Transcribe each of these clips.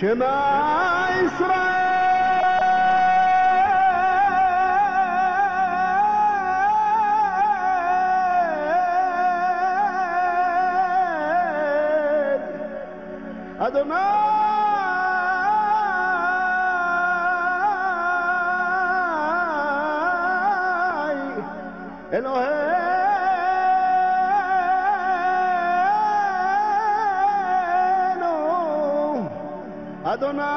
شما إسرائيل أدوناي إلهي أدوناي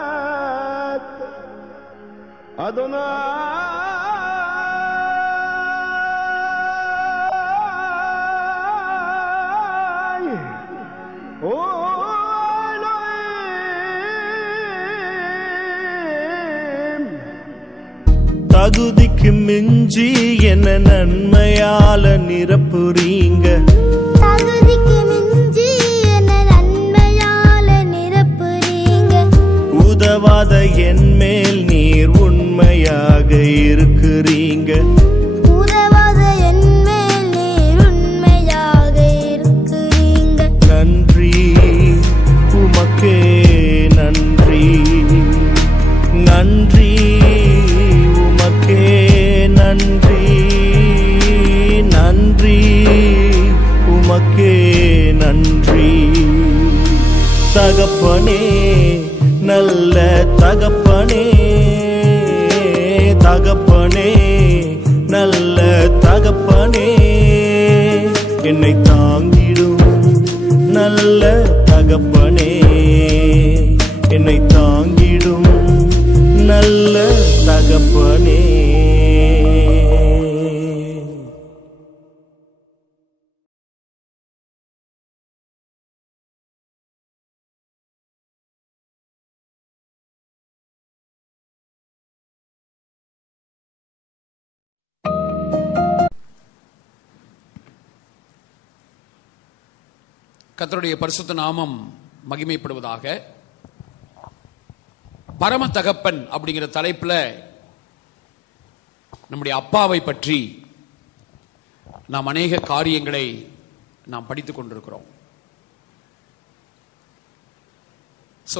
حاد أدوناي أولئيم தகுதிக்கு மிஞ்சி என்ன நன்மையால நிரப்புறீங்க, தகுதிக்கு மிஞ்சி என்ன நன்மையால நிரப்புறீங்க, உதவாத என் மேல் நீர் உண்மையாக இருக்கிறீங்க, உதவாத என் மேல் நீர் உண்மையாக இருக்கிறீங்க. நன்றி உமக்கே நன்றி, நன்றி உமக்கே நன்றி, நன்றி உமக்கே நன்றி. தகப்பனே நல்ல தகப்பனே, தகப்பனே நல்ல தகப்பனே, என்னை தாங்கிடும் நல்ல தகப்பனே, என்னை தாங்கிடும் நல்ல தகப்பனே. கர்த்தருடைய பரிசுத்த நாமம் மகிமைப்படுவதாக. பரம தகப்பன் அப்படிங்கிற தலைப்புல நம்முடைய அப்பாவை பற்றி நாம் அநேக காரியங்களை நாம் படித்துக் கொண்டிருக்கிறோம்.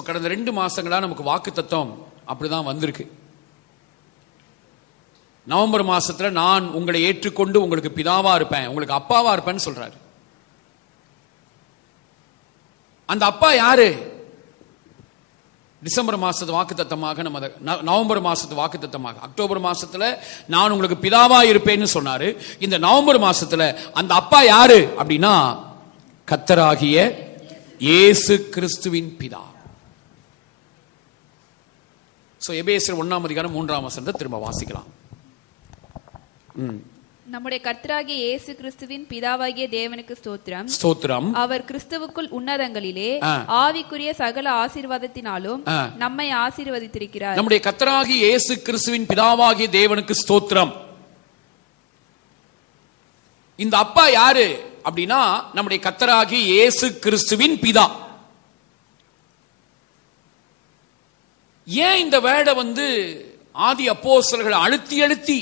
கடந்த 2 மாசங்களா நமக்கு வாக்கு தத்துவம் அப்படிதான் வந்திருக்கு. நவம்பர் மாசத்துல நான் உங்களை ஏற்றுக்கொண்டு உங்களுக்கு பிதாவா இருப்பேன், உங்களுக்கு அப்பாவா இருப்பேன்னு சொல்றாரு. அந்த அப்பா யாரு? டிசம்பர் மாசத்து வாக்குத்தத்தமாக, நம்ம நவம்பர் மாசத்து வாக்குத்தத்தமாக, அக்டோபர் மாசத்துல நான் உங்களுக்கு பிதாவா இருப்பேன்னு சொன்னாரு. இந்த நவம்பர் மாசத்துல அந்த அப்பா யாரு அப்படின்னா கர்த்தராகிய இயேசு கிறிஸ்துவின் பிதா. எபேசியர் 1:3 திரும்ப வாசிக்கலாம். நம்முடைய கர்த்தராகிய இயேசு கிறிஸ்துவின் பிதாவாகிய தேவனுக்கு ஸ்தோத்திரம். ஸ்தோத்திரம். அவர் கிறிஸ்துவுக்குள் உன்னதங்களிலே ஆவிக்குரிய சகல ஆசீர்வாதத்தினாலும் நம்மை ஆசீர்வதித்திருக்கிறார். நம்முடைய கர்த்தராகிய இயேசு கிறிஸ்துவின் பிதாவாகிய தேவனுக்கு ஸ்தோத்திரம். இந்த அப்பா யாரு அப்படின்னா நம்முடைய கர்த்தராகிய இயேசு கிறிஸ்துவின் பிதா. ஏன் இந்த வேர்டை ஆதி அப்போஸ்தலர்கள் அழுத்தி அழுத்தி,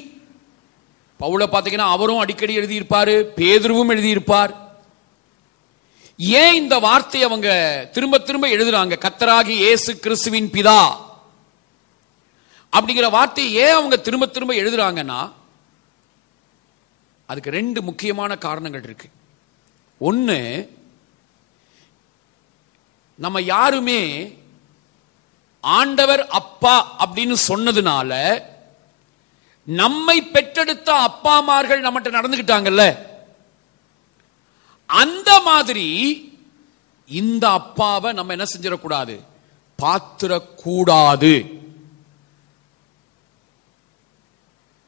பவுல பாத்தீங்கன்னா அவரும் அடிக்கடி எழுதியிருப்பாரு, பேதுருவும் எழுதியிருப்பார். ஏன் இந்த வார்த்தையை அவங்க திரும்ப திரும்ப எழுதுறாங்க? கர்த்தராகிய இயேசு கிறிஸ்துவின் பிதா அப்படிங்கிற வார்த்தையை ஏன் அவங்க திரும்ப திரும்ப எழுதுறாங்கன்னா, அதுக்கு 2 முக்கியமான காரணங்கள் இருக்கு. ஒன்னு, நம்ம யாருமே ஆண்டவர் அப்பா அப்படின்னு சொன்னதுனால நம்மை பெற்றெடுத்த அப்பாமார்கள் நம்மகிட்ட நடந்துகிட்டாங்கல்ல, அந்த மாதிரி இந்த அப்பாவை நம்ம என்ன செஞ்சிடக்கூடாது? பாத்திரக்கூடாது.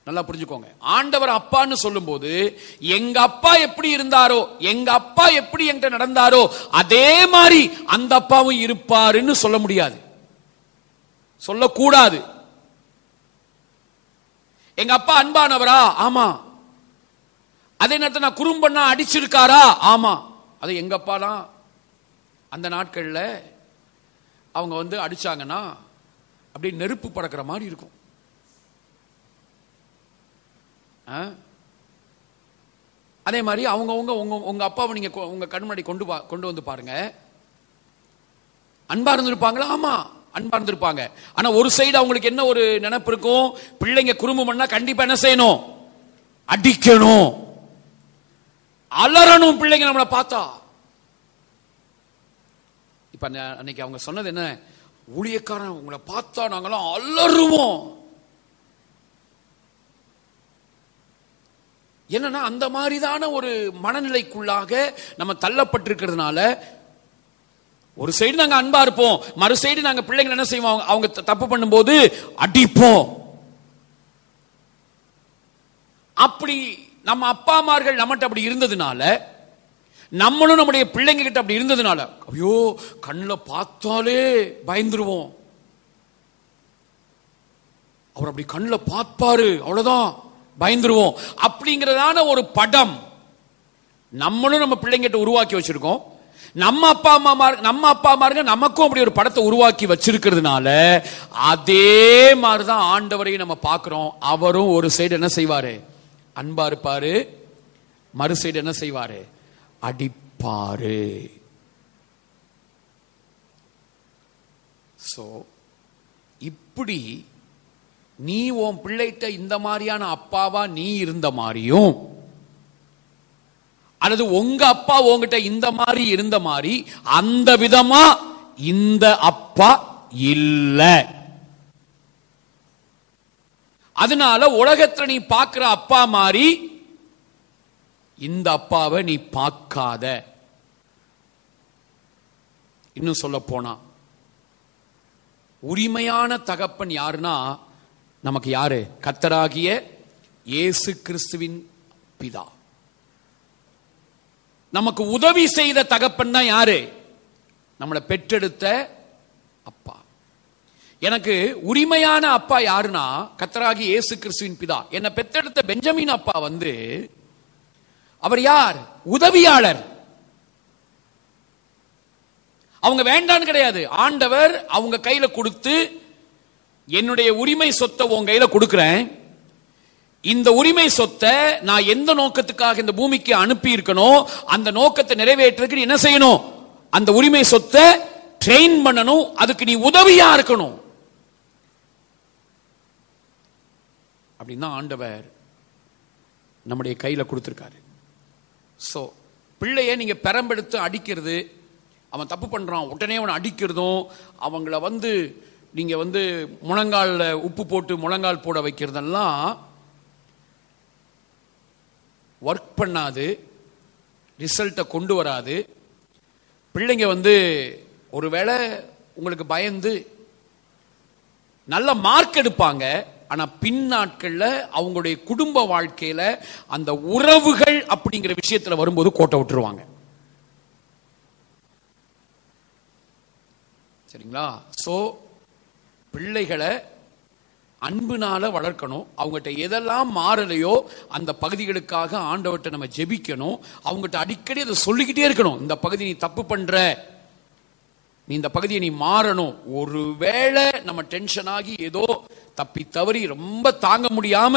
நல்லா புரிஞ்சுக்கோங்க. ஆண்டவர் அப்பான்னு சொல்லும் போது எங்க அப்பா எப்படி இருந்தாரோ, எங்க அப்பா எப்படி என்கிட்ட நடந்தாரோ அதே மாதிரி அந்த அப்பாவும் இருப்பாருன்னு சொல்ல முடியாது, சொல்லக்கூடாது. எங்க அப்பா அன்பானவரா? ஆமா. அதே நேரத்தில் நான் குறும்பண்ணா அடிச்சிருக்காரா? ஆமா. அது எங்க அப்பா தான் அந்த நாட்கள்ல அவங்க அடிச்சாங்கன்னா அப்படியே நெருப்பு பறக்கிற மாதிரி இருக்கும். அதே மாதிரி அவங்கவுங்க உங்க அப்பாவை நீங்க உங்க கண் முன்னாடி கொண்டு வந்து பாருங்க. அன்பா இருந்திருப்பாங்களா? ஆமா, அன்பா இருந்திருப்பாங்க. ஆனா ஒரு சைடு அவங்களுக்கு என்ன ஒரு நினைப்பு இருக்கும்? பிள்ளைங்க குறும்பு பண்ணா கண்டிப்பா என்ன செய்யணும்? அடிக்கணும், அலறணும் பிள்ளைங்க நம்மளை பார்த்தா. இப்ப அன்னைக்கு அவங்க சொன்னது என்ன? ஊழியக்காரன் உங்களை பார்த்தா நாங்களாம் அலறுவோம். என்னன்னா அந்த மாதிரிதான ஒரு மனநிலைக்குள்ளாக நம்ம தள்ளப்பட்டிருக்கிறதுனால ஒரு சைடு நாங்க அன்பா இருப்போம், மறு சைடு நாங்க பிள்ளைங்க என்ன செய்வோம்? அவங்க தப்பு பண்ணும்போது அடிப்போம். அப்படி நம்ம அப்பா அம்மார்கள் நம்மகிட்ட அப்படி இருந்ததுனால, நம்மளும் நம்முடைய பிள்ளைங்க கிட்ட அப்படி இருந்ததுனால, ஐயோ கண்ணில் பார்த்தாலே பயந்துருவோம். அவர் அப்படி கண்ணில் பார்ப்பாரு, அவ்வளவுதான் பயந்துருவோம். அப்படிங்கிறதான ஒரு படம் நம்மளும் நம்ம பிள்ளைங்கிட்ட உருவாக்கி வச்சிருக்கோம். நம்ம அப்பா அம்மாருங்க நமக்கும் அப்படி ஒரு படத்தை உருவாக்கி வச்சிருக்கிறதுனால அதே மாதிரிதான் ஆண்டவரையும் நம்ம பார்க்கிறோம். அவரும் ஒரு சைடு என்ன செய்வாரு? அன்பா இருப்பாரு, மறு சைடு என்ன செய்வாரு? அடிப்பாரு. சோ இப்படி நீ உன் பிள்ளைகிட்ட இந்த மாதிரியான அப்பாவா நீ இருந்த மாதிரியும், அல்லது உங்க அப்பா உங்ககிட்ட இந்த மாதிரி இருந்த மாதிரி அந்த விதமா இந்த அப்பா இல்ல. அதனால உலகத்துல நீ பார்க்கிற அப்பா மாதிரி இந்த அப்பாவை நீ பார்க்காத. இன்னும் சொல்ல போனா உரிமையான தகப்பன் யாருன்னா நமக்கு யாரு? கர்த்தராகிய இயேசு கிறிஸ்துவின் பிதா. நமக்கு உதவி செய்த தகப்பன் தான் யாரு? நம்மளை பெற்றெடுத்த அப்பா. எனக்கு உரிமையான அப்பா யாருன்னா கர்த்தராகிய இயேசு கிறிஸ்துவின் பிதா. என்னை பெற்றெடுத்த பெஞ்சமின் அப்பா அவர் யார்? உதவியாளர். அவங்க வேண்டான்னு கிடையாது. ஆண்டவர் அவங்க கையில கொடுத்து, என்னுடைய உரிமை சொத்தை உன் கையில கொடுக்கிறேன், இந்த உரிமை சொத்தை நான் எந்த நோக்கத்துக்காக இந்த பூமிக்கு அனுப்பி இருக்கணும், அந்த நோக்கத்தை நிறைவேற்றுறதுக்கு என்ன செய்யணும்? அந்த உரிமை சொத்தை ட்ரெயின் பண்ணணும், அதுக்கு நீ உதவியா இருக்கணும். அப்படின்னா ஆண்டவர் நம்முடைய கையில கொடுத்திருக்காரு. சோ பிள்ளைய நீங்க பெரம்பெடுத்து அடிக்கிறது, அவன் தப்பு பண்றான் உடனே அவனை அடிக்கிறதும், அவங்கள நீங்க முழங்கால உப்பு போட்டு முழங்கால் போட வைக்கிறதெல்லாம் ஒர்க் பண்ணாது, ரிசல்ட்டை கொண்டு வராது. பிள்ளைங்க ஒருவேளை உங்களுக்கு பயந்து நல்ல மார்க் எடுப்பாங்க, ஆனா பின் நாட்கள்ல அவங்களுடைய குடும்ப வாழ்க்கையில அந்த உறவுகள் அப்படிங்கிற விஷயத்துல வரும்போது கோட்டை விட்டுருவாங்க. சரிங்களா? சோ பிள்ளைகளை அன்புனால வளர்க்கணும். அவங்ககிட்ட எதெல்லாம் மாறலையோ அந்த பகுதிகளுக்காக ஆண்டவர்கிட்ட நம்ம ஜெபிக்கணும். அவங்ககிட்ட அடிக்கடி அதை சொல்லிக்கிட்டே இருக்கணும். இந்த பகுதி நீ தப்பு பண்ற, நீ இந்த பகுதியை நீ மாறணும். ஒருவேளை நம்ம டென்ஷன் ஆகி ஏதோ தப்பி தவறி ரொம்ப தாங்க முடியாம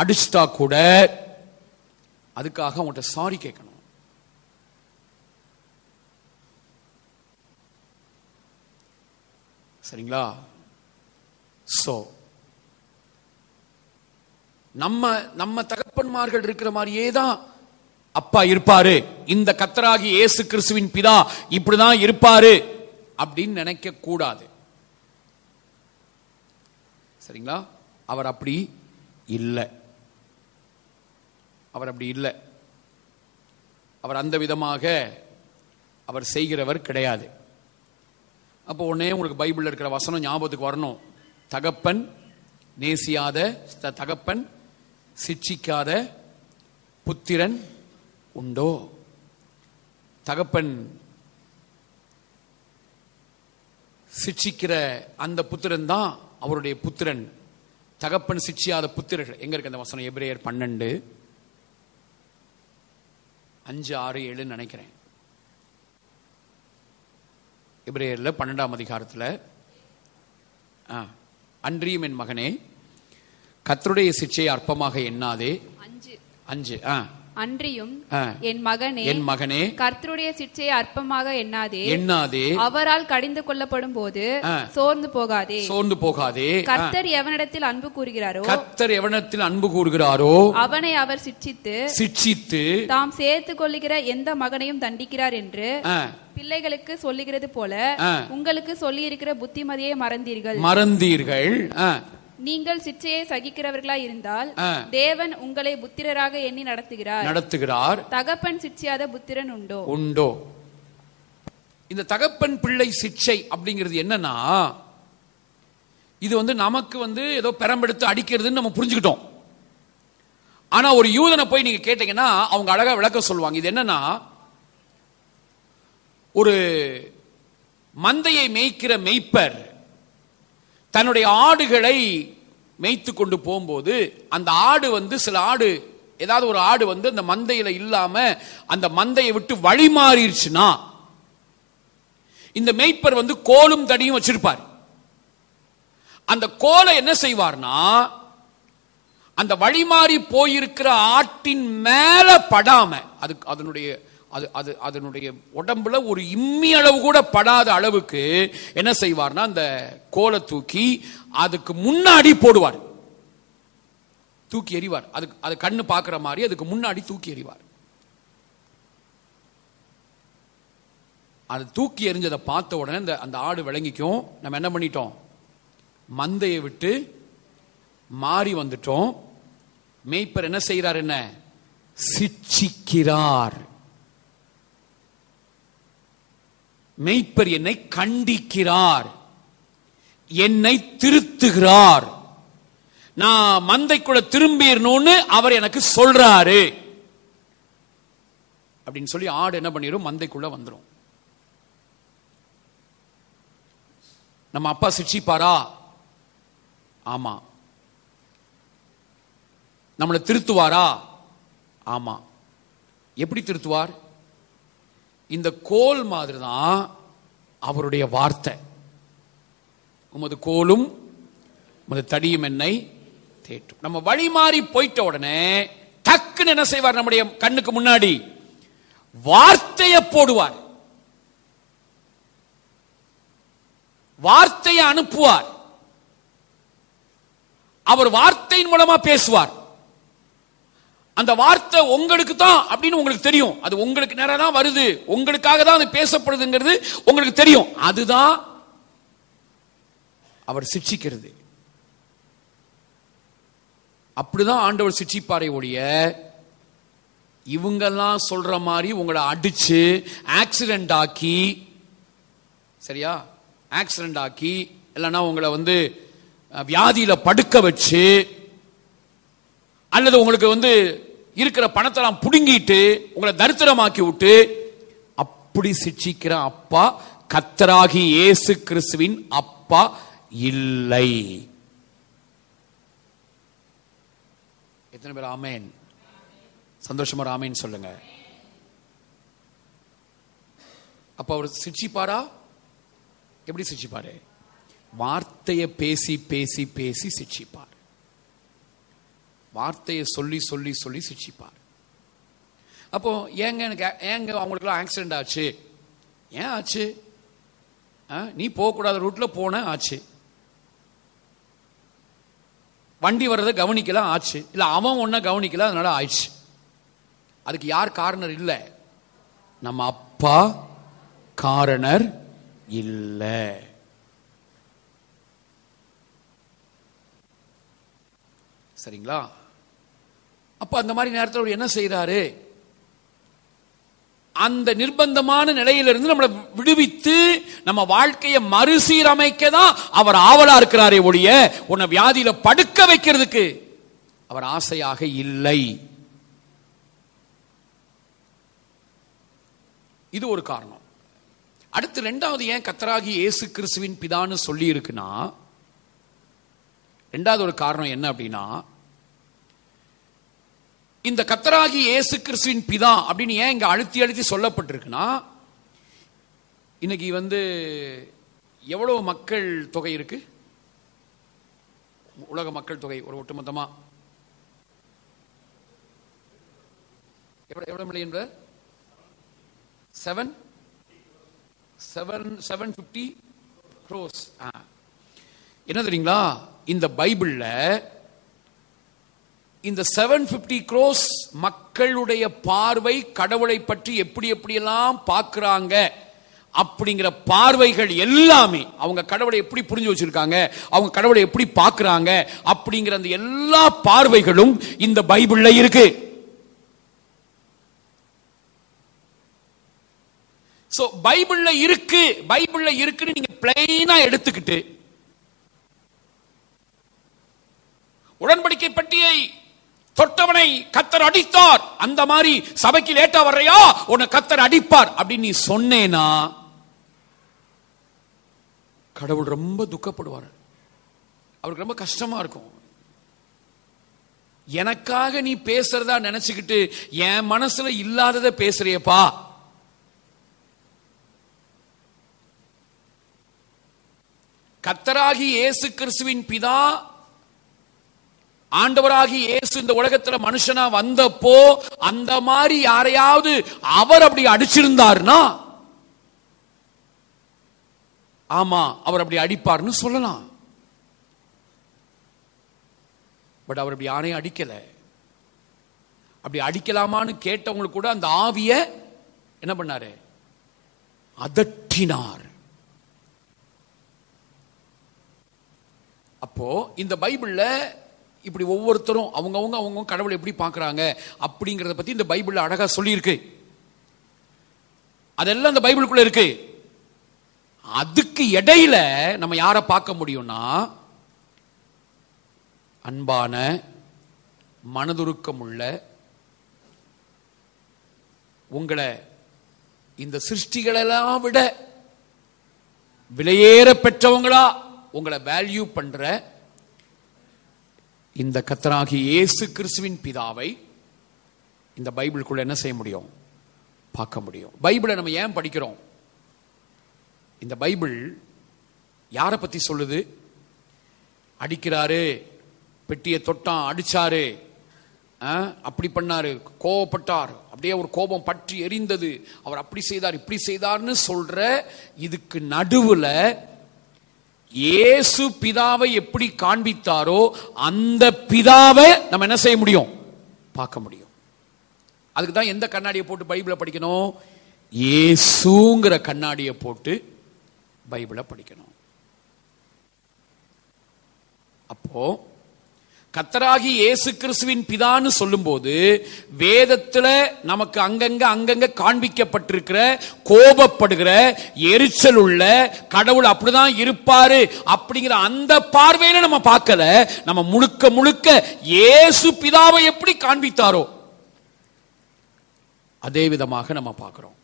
அடிச்சுட்டா கூட அதுக்காக அவங்ககிட்ட சாரி கேட்கணும். சரிங்களா? சோ நம்ம தகப்பன்மார்கள் இருக்கிற மாதிரியே தான் அப்பா இருப்பாரு. இந்த கர்த்தராகிய இயேசு கிறிஸ்துவின் பிதா இப்படிதான் இருப்பாரு அப்படின்னு நினைக்க கூடாது. சரிங்களா? அவர் அப்படி இல்லை. அவர் அப்படி இல்லை. அவர் அந்த விதமாக அவர் செய்கிறவர் கிடையாது. அப்போ உடனே உங்களுக்கு பைபிள்ல இருக்கிற வசனம் ஞாபகத்துக்கு வரணும். தகப்பன் நேசியாத, தகப்பன் சிட்சிக்காத புத்திரன் உண்டோ? தகப்பன் சிட்சிக்கிற அந்த புத்திரன் தான் அவருடைய புத்திரன். தகப்பன் சிட்சியாத புத்திரர்கள் எங்க இருக்கு அந்த வசனம்? எபிரேயர் 12:5-6-7 நினைக்கிறேன். எபிரேயர்ல 12ஆம் அதிகாரத்துல அன்றியும் என் மகனே கர்த்தருடைய சிட்சையை அற்பமாக எண்ணாதே. 5 அன்றியும் என் மகனே கர்த்தருடைய சிட்சையை அற்பமாக எண்ணாதே அவரால் கடிந்து கொள்ளப்படும் போது சோர்ந்து போகாதே கர்த்தர் எவனிடத்தில் அன்பு கூறுகிறாரோ அவனை அவர் சிட்சித்து தாம் சேர்த்து கொள்ளுகிற எந்த மகனையும் தண்டிக்கிறார் என்று பிள்ளைகளுக்கு சொல்லுகிறது போல உங்களுக்கு சொல்லி இருக்கிற புத்திமதியை மறந்தீர்கள். நீங்கள் சிட்சையை சகிக்கிறவர்களாய் இருந்தால் தேவன் உங்களை புத்திரராக எண்ணி நடத்துகிறார். தகப்பன் சிட்சையாத புத்திரன் உண்டோ? இந்த தகப்பன் பிள்ளை சிட்சை அப்படிங்கிறது என்னன்னா, இது நமக்கு ஏதோ பெரம்பெடுத்து அடிக்கிறதுன்னு நம்ம புரிஞ்சுக்கிட்டோம். ஆனா ஒரு யூதனை போய் நீங்க கேட்டீங்கன்னா அவங்க அழகா விளக்க சொல்லுவாங்க. இது என்னன்னா, ஒரு மந்தையை மேய்க்கிற மேய்ப்பர் தன்னுடைய ஆடுகளை மேய்த்து கொண்டு போகும்போது அந்த ஆடு சில ஆடு, ஏதாவது ஒரு ஆடு அந்த மந்தையில இல்லாம அந்த மந்தையை விட்டு வழி மாறிடுச்சுன்னா இந்த மேய்ப்பர் கோலும் தடியும் வச்சிருப்பார். அந்த கோலை என்ன செய்வார்னா, அந்த வழிமாறி போயிருக்கிற ஆட்டின் மேல படாம அதனுடைய உடம்புல ஒரு இம்மி அளவு கூட படாத அளவுக்கு என்ன செய்வார்னா, அந்த கோலை தூக்கி அதுக்கு முன்னாடி போடுவார், தூக்கி எறிவார். அது கண்ணு பார்க்கிற மாதிரி அதுக்கு முன்னாடி தூக்கி எறிவார். அது தூக்கி எறிஞ்சதை பார்த்த உடனே அந்த ஆடு விளங்கிக்கும், நம்ம என்ன பண்ணிட்டோம், மந்தையை விட்டு மாறி வந்துட்டோம். மேய்ப்பர் என்ன செய்யறார், என்ன சிட்சிக்கிறார். மேய்ப்பர் என்னை கண்டிக்கிறார், என்னை திருத்துகிறார், நான் மந்தைக்குள்ள திரும்பிடணும்னு அவர் எனக்கு சொல்றாரு அப்படின்னு சொல்லி ஆடு என்ன பண்ணிரும், மந்தைக்குள்ள வந்துரும். நம்ம அப்பா சிட்சிப்பாரா? ஆமா. நம்மளை திருத்துவாரா? ஆமா. எப்படி திருத்துவார்? இந்த கோல் மாதிரி தான் அவருடைய வார்த்தை. உமது கோலும் உமது தடியும் என்னை தேற்றும். நம்ம வழி மாறி போயிட்ட உடனே டக்குன்னு என்ன செய்வார், நம்முடைய கண்ணுக்கு முன்னாடி வார்த்தையை போடுவார், வார்த்தையை அனுப்புவார். அவர் வார்த்தையின் மூலமா பேசுவார். அந்த வார்த்தை உங்களுக்கு தான் அப்படின்னு உங்களுக்கு தெரியும். அது உங்களுக்கு நேரா தான் வருது, உங்களுக்காக தான் அது பேசப்படுதுங்கிறது உங்களுக்கு தெரியும். அதுதான் அவர் சிட்சிக்கிறது. அப்படிதான் ஆண்டவர் சிட்சிப்பாரே ஒழிய இவங்கெல்லாம் சொல்ற மாதிரி உங்களை அடிச்சு ஆக்சிடென்ட் ஆக்கி, சரியா, ஆக்சிடென்ட் ஆக்கி இல்லைன்னா உங்களை வியாதியில படுக்க வச்சு அல்லது உங்களுக்கு இருக்கிற பணத்தெல்லாம் புடுங்கிட்டு உங்களை தரித்திரமாக்கி விட்டு அப்படி சிட்சிக்கிற அப்பா கர்த்தராகி இயேசு கிறிஸ்துவின் அப்பா இல்லை. எத்தனை பேர் ஆமென்? சந்தோஷமா ஆமென் சொல்லுங்க. அப்ப அவர் சிட்சிப்பாரா? எப்படி சிட்சிப்பாரு? வார்த்தையை பேசி பேசி பேசி சிட்சிப்பார். வார்த்தையை சொல்லி சொல்லி சொல்லி சிட்சிப்பார். அப்போ ஏங்க அவங்களுக்குலாம் ஆக்சிடென்ட் ஆச்சு? ஏன் ஆச்சு? நீ போகக்கூடாத ரூட்ல போன ஆச்சு, வண்டி வர்றதை கவனிக்கல ஆச்சு, இல்ல அவன் ஒன்ன கவனிக்கல அதனால ஆயிடுச்சு. அதுக்கு யார் காரணர்? இல்ல, நம்ம அப்பா காரணர் இல்ல. சரிங்களா? அப்ப அந்த மாதிரி நேரத்தில் என்ன செய்யறாரு? அந்த நிர்பந்தமான நிலையிலிருந்து நம்மளை விடுவித்து நம்ம வாழ்க்கையை மறுசீரமைக்க தான் அவர் ஆவலா இருக்கிறாரே ஒழிய உன்னை வியாதியில படுக்க வைக்கிறதுக்கு அவர் ஆசையாக இல்லை. இது ஒரு காரணம். அடுத்து இரண்டாவது ஏன் கர்த்தராகி இயேசு கிறிஸ்துவின் பிதான்னு சொல்லி இருக்குன்னா, இரண்டாவது ஒரு காரணம் என்ன அப்படின்னா, இந்த கர்த்தராகி இயேசு கிறிஸ்துவின் பிதா அப்படின்னு ஏன் இங்க அழுத்தி அழுத்தி சொல்லப்பட்டிருக்குன்னா, இன்னைக்கு எவ்வளவு மக்கள் தொகை இருக்கு? உலக மக்கள் தொகை ஒரு ஒட்டுமொத்தமா எவ்வளவு மில்லியன்? 750 crores. என்ன தெரியுங்களா, இந்த பைபிள்ல இந்த 750 crores மக்களுடைய பார்வை கடவுளை பற்றி எப்படி எப்படியெல்லாம் பார்க்கிறாங்க அப்படிங்கிற பார்வைகள் எல்லாமே, அவங்க கடவுளை எப்படி புரிஞ்சு வச்சிருக்காங்க, அவங்க கடவுளை எப்படி பார்க்கிறாங்க அப்படிங்கிற அந்த எல்லா பார்வைகளும் இந்த பைபிள்ல இருக்கு. சோ பைபிள்ல இருக்குன்னு நீங்க பிளைனா எடுத்துக்கிட்டு உடன்படிக்கை பட்டியை தொட்டவனை கர்த்தர் அடித்தார், அந்த மாதிரி சபைக்கு லேட்டா வர்றையா உன்னை கர்த்தர் அடிப்பார் அப்படின்னு நீ சொன்னேனா கடவுள் ரொம்ப துக்கப்படுவார். அவருக்கு ரொம்ப கஷ்டமா இருக்கும். எனக்காக நீ பேசுறதா நினைச்சுக்கிட்டு என் மனசுல இல்லாததை பேசுறியப்பா. கர்த்தராகி இயேசு கிறிஸ்துவின் பிதா, ஆண்டவராகி இயேசு இந்த உலகத்துல மனுஷனா வந்தப்போ அந்த மாதிரி யாரையாவது அவர் அப்படி அடிச்சிருந்தார்னா ஆமா அவர் அப்படி அடிப்பார்னு சொல்லலாம். பட் அவர் அப்படி யாரையும் அடிக்கல. அப்படி அடிக்கலாமான்னு கேட்டவங்களுக்கு கூட அந்த ஆவிய என்ன பண்ணாரு? அதட்டினார். அப்போ இந்த பைபிள்ல இப்படி ஒவ்வொருத்தரும் அவங்க கடவுளை எப்படி பார்க்கறாங்க அப்படிங்கறத பத்தி இந்த பைபிள்ல அழகா சொல்லி இருக்கு. அதெல்லாம் இந்த பைபிளுக்குள்ள இருக்கு. அதுக்கு இடையில நம்ம யாரை பார்க்க முடியும்னா, அன்பான மனதுருக்கம் உள்ள உங்களை இந்த சிருஷ்டிகளெல்லாம் விட விலையேற பெற்றவங்களா உங்களை வேல்யூ பண்ற இந்த கர்த்தராகிய இயேசு கிறிஸ்துவின் பிதாவை இந்த பைபிளுக்குள்ள என்ன செய்ய முடியும்? பார்க்க முடியும். பைபிளை நம்ம ஏன் படிக்கிறோம்? இந்த பைபிள் யாரை பத்தி சொல்லுது? அடிக்கிறாரு, பெட்டியை தொட்டான், அடிச்சாரு, அப்படி பண்ணாரு, கோபப்பட்டார், அப்படியே ஒரு கோபம் பற்றி எரிந்தது, அவர் அப்படி செய்தார் இப்படி செய்தார்னு சொல்ற இதுக்கு நடுவுல இயேசு பிதாவை எப்படி காண்பித்தாரோ அந்த பிதாவை நம்ம என்ன செய்ய முடியும்? பார்க்க முடியும். அதுக்கு தான் எந்த கண்ணாடியை போட்டு பைபிளை படிக்கணும்? இயேசுங்கிற கண்ணாடியை போட்டு பைபிளை படிக்கணும். அப்போ கர்த்தராகி இயேசு கிறிஸ்துவின் பிதான்னு சொல்லும்போது வேதத்துல நமக்கு அங்கங்க காண்பிக்கப்பட்டிருக்கிற கோபப்படுகிற, எரிச்சல் உள்ள கடவுள் அப்படிதான் இருப்பாரு அப்படிங்கிற அந்த பார்வையில நம்ம பார்க்கல. நம்ம முழுக்க முழுக்க இயேசு பிதாவை எப்படி காண்பித்தாரோ அதே விதமாக நம்ம பார்க்கிறோம்.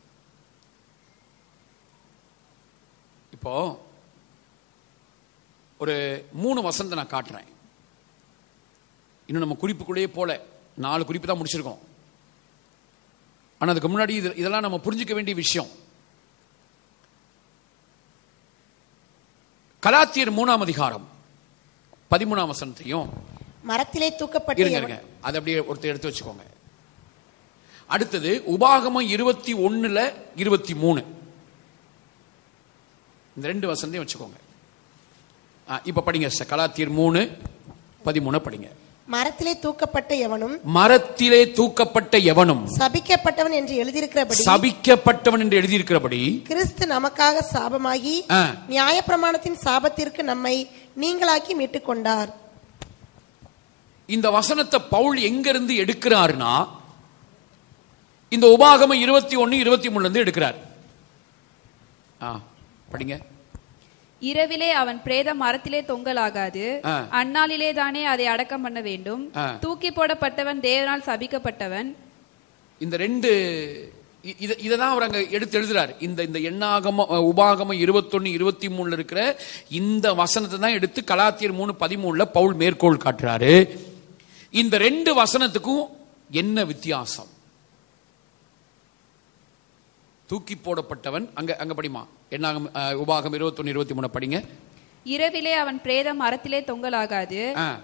இப்போ ஒரு 3 வசனத்தை நான் காட்டுறேன். இன்னும் நம்ம குறிப்புக்குள்ளேயே போல 4 குறிப்பு தான் முடிச்சிருக்கோம். ஆனா அதுக்கு முன்னாடி இதெல்லாம் நம்ம புரிஞ்சுக்க வேண்டிய விஷயம். கலாத்தியர் 3ஆம் அதிகாரம் 13ஆம் வசனத்தையும் மரத்திலே தூக்கப்பட்ட இருங்க அதை அப்படியே ஒருத்தர் எடுத்து வச்சுக்கோங்க. அடுத்தது உபாகமம் 21:23 இந்த 2 வசனத்தையும் வச்சுக்கோங்க. இப்ப படிங்க. கலாத்தியர் 3:13 படிங்க. மரத்திலே தூக்கப்பட்ட எவனும் சபிக்கப்பட்டவன் என்று எழுதியிருக்கிறபடி கிறிஸ்து நமக்காக சாபமாகி நியாயப்பிரமாணத்தின் சாபத்திற்கு நம்மை நீங்களாக்கி மீட்டுக் கொண்டார். இந்த வசனத்தை பவுல் எங்க இருந்து எடுக்கிறார்னா இந்த உபாகமம் 21:23 இருந்து எடுக்கிறார். படிங்க. இரவிலே அவன் பிரேதம் மரத்திலே தொங்கலாகாது, அந்நாளிலே தானே அதை அடக்கம் பண்ண வேண்டும். தூக்கி போடப்பட்டவன் தேவனால் சபிக்கப்பட்டவன். இந்த 2 இததான் அவர் அங்க எடுத்து எழுதுறாரு. இந்த எண்ணாகம உபாகமம் 21:23 இருக்கிற இந்த வசனத்தை தான் எடுத்து கலாத்தியர் 3:13 பவுல் மேற்கோள் காட்டுறாரு. இந்த 2 வசனத்துக்கும் என்ன வித்தியாசம்? தூக்கி போடப்பட்டவன் அங்க படிமா. என்னாகும் உபாகம் 21:23 படிங்க. இரவிலே அவன் பிரேதம் மரத்திலே தொங்கலாகாது,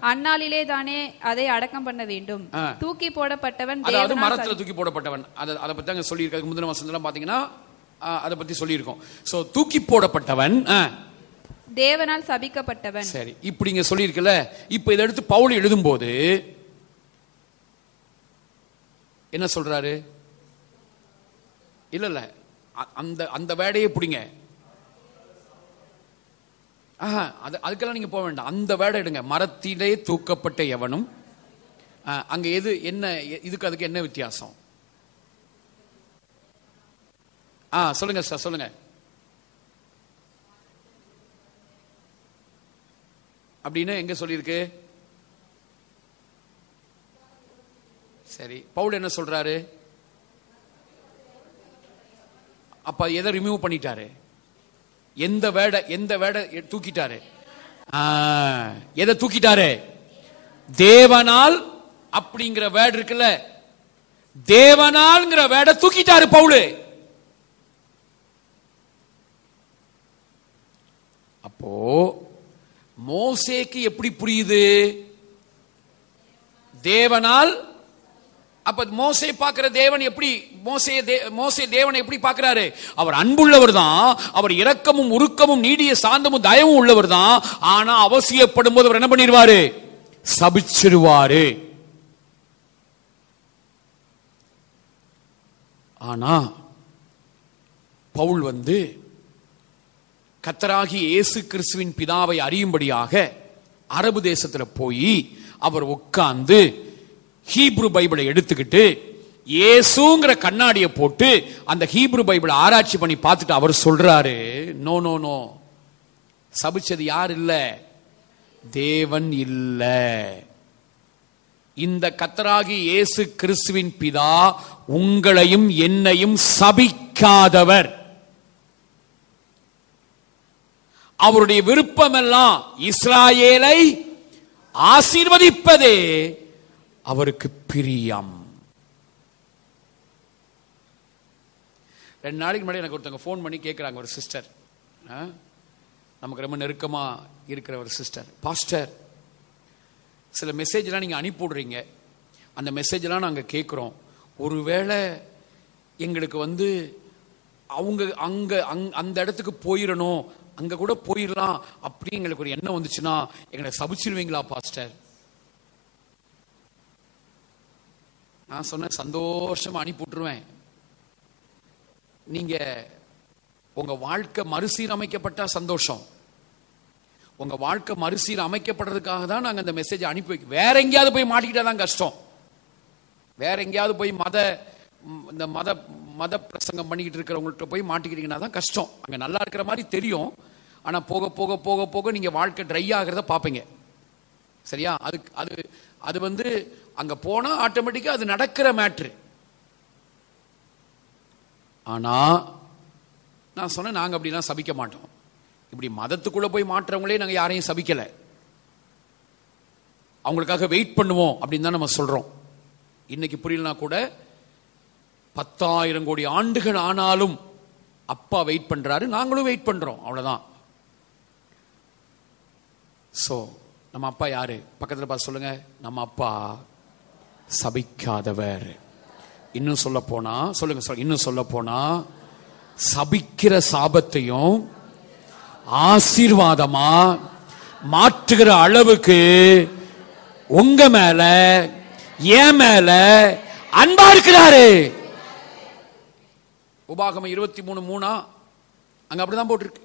அந்நாளிலே தானே அதை அடக்கம் பண்ண வேண்டும். தூக்கி போடப்பட்டவன், அதாவது மரத்துல தூக்கி போடப்பட்டவன், அதை பத்தி அங்க சொல்லி இருக்க முந்தின வசனத்துல பாத்தீங்கன்னா அதை பத்தி சொல்லி இருக்கோம். சோ தூக்கி போடப்பட்டவன் தேவனால் சபிக்கப்பட்டவன். சரி, இப்படி இங்க சொல்லி இருக்கல. இப்ப இதை எடுத்து பவுல் எழுதும் போது என்ன சொல்றாரு? இல்ல இல்ல, அந்த அந்த வேடையே பிடிங்க. அதுக்கெல்லாம் நீங்க போக வேண்டாம். அந்த வேடை எடுங்க. மரத்திலே தூக்கப்பட்ட எவனும். அங்க எது என்ன, இதுக்கு அதுக்கு என்ன வித்தியாசம்? சொல்லுங்க சார், சொல்லுங்க. அப்படின்னு எங்க சொல்லியிருக்கு? சரி, பவுல் என்ன சொல்றாரு? அப்ப எதை ரிமூவ் பண்ணிட்டாரு? எந்த வேடை தூக்கிட்டாரு? எதை தூக்கிட்டாரு? தேவனால் அப்படிங்கிற வேர்ட் இருக்குல்ல, தேவனால்ங்கிற வேர்டை தூக்கிட்டாரு பவுல். அப்போ மோசேக்கு எப்படி புரியுது? தேவனால். அப்ப மோசே பார்க்கிற தேவன் எப்படி, மோசே தேவனை எப்படி பார்க்கிறாரு? அவர் அன்புள்ளவர் தான், அவர் இரக்கமும் உருக்கமும் நீடிய சாந்தமும் தயவும் உள்ளவர் தான். ஆனா அவசியப்படும் போது அவர் என்ன பண்ணிடுவாரு? சபிச்சிருவாரு. ஆனா பவுல் கர்த்தராகிய இயேசு கிறிஸ்துவின் பிதாவை அறியும்படியாக அரபு தேசத்துல போய் அவர் உட்கார்ந்து ஹீப்ரு பைபிளை எடுத்துக்கிட்டு இயேசுங்கிற கண்ணாடியை போட்டு அந்த ஹீப்ரு பைபிளை ஆராய்ச்சி பண்ணி பார்த்துட்டு அவர் சொல்றாரு, நோ நோ நோ, சபிச்சது யார் இல்ல? தேவன் இல்ல. இந்த கர்த்தராகிய இயேசு கிறிஸ்துவின் பிதா உங்களையும் என்னையும் சபிக்காதவர். அவருடைய விருப்பமெல்லாம் இஸ்ராயேலை ஆசீர்வதிப்பதே அவருக்கு பிரியம். 2 நாளைக்கு முன்னாடி எனக்கு ஒருத்தவங்க ஃபோன் பண்ணி கேட்குறாங்க, ஒரு சிஸ்டர், நமக்கு ரொம்ப நெருக்கமா இருக்கிற ஒரு சிஸ்டர், பாஸ்டர் சில மெசேஜ்லாம் நீங்க அனுப்பிவிடுறீங்க, அந்த மெசேஜ்லாம் நாங்க கேட்குறோம், ஒருவேளை எங்களுக்கு அவங்க அந்த இடத்துக்கு போயிடணும், அங்க கூட போயிடலாம் அப்படி எங்களுக்கு ஒரு எண்ணம் வந்துச்சுன்னா எங்களை சபிச்சிருவீங்களா பாஸ்டர்? நான் சொன்ன சந்தோஷமா அனுப்பி விட்டுருவேன். நீங்க உங்க வாழ்க்கை மறுசீரமைக்கப்பட்டா சந்தோஷம். உங்க வாழ்க்கை மறுசீரமைக்கப்படுறதுக்காக தான் நாங்க அந்த மெசேஜ் அனுப்பி வைக்க. வேற எங்கேயாவது போய் மாட்டிக்கிட்டாதான் கஷ்டம். வேற எங்கேயாவது போய் இந்த மத பிரசங்கம் பண்ணிக்கிட்டு இருக்கிறவங்கள்ட்ட போய் மாட்டிக்கிட்டீங்கன்னா தான் கஷ்டம். அங்க நல்லா இருக்கிற மாதிரி தெரியும், ஆனா போக போக போக போக நீங்க வாழ்க்கை ட்ரை ஆகிறத பாப்பீங்க. சரியா? அது அங்க போனா ஆட்டோமேட்டிக்கா அது நடக்கிற மேட்ரு. ஆனா நான் சொன்னேன், நாங்க அப்படிலாம் சபிக்க மாட்டோம். இப்படி மதத்துக்குள்ள போய் மாற்றவங்களே நாங்க யாரையும் சபிக்கல. அவங்களுக்காக வெயிட் பண்ணுவோம் அப்படின்னு தான் நம்ம சொல்றோம். இன்னைக்கு புரியலனா கூட 10,000 கோடி ஆண்டுகள் ஆனாலும் அப்பா வெயிட் பண்றாரு, நாங்களும் வெயிட் பண்றோம், அவ்வளவுதான். சோ நம்ம அப்பா யாரு? பக்கத்துல பார்த்து சொல்லுங்க, நம்ம அப்பா சபிக்காதவர். இன்னும் சொல்ல போனா சொல்லுங்க, இன்னும் சொல்ல போனா சபிக்கிற சாபத்தையும் ஆசீர்வாதமா மாற்றுகிற அளவுக்கு உங்க மேல என் மேல அன்பா இருக்கிறாரு. உபாகமம் 23:3 அங்க அப்படிதான் போட்டிருக்கு.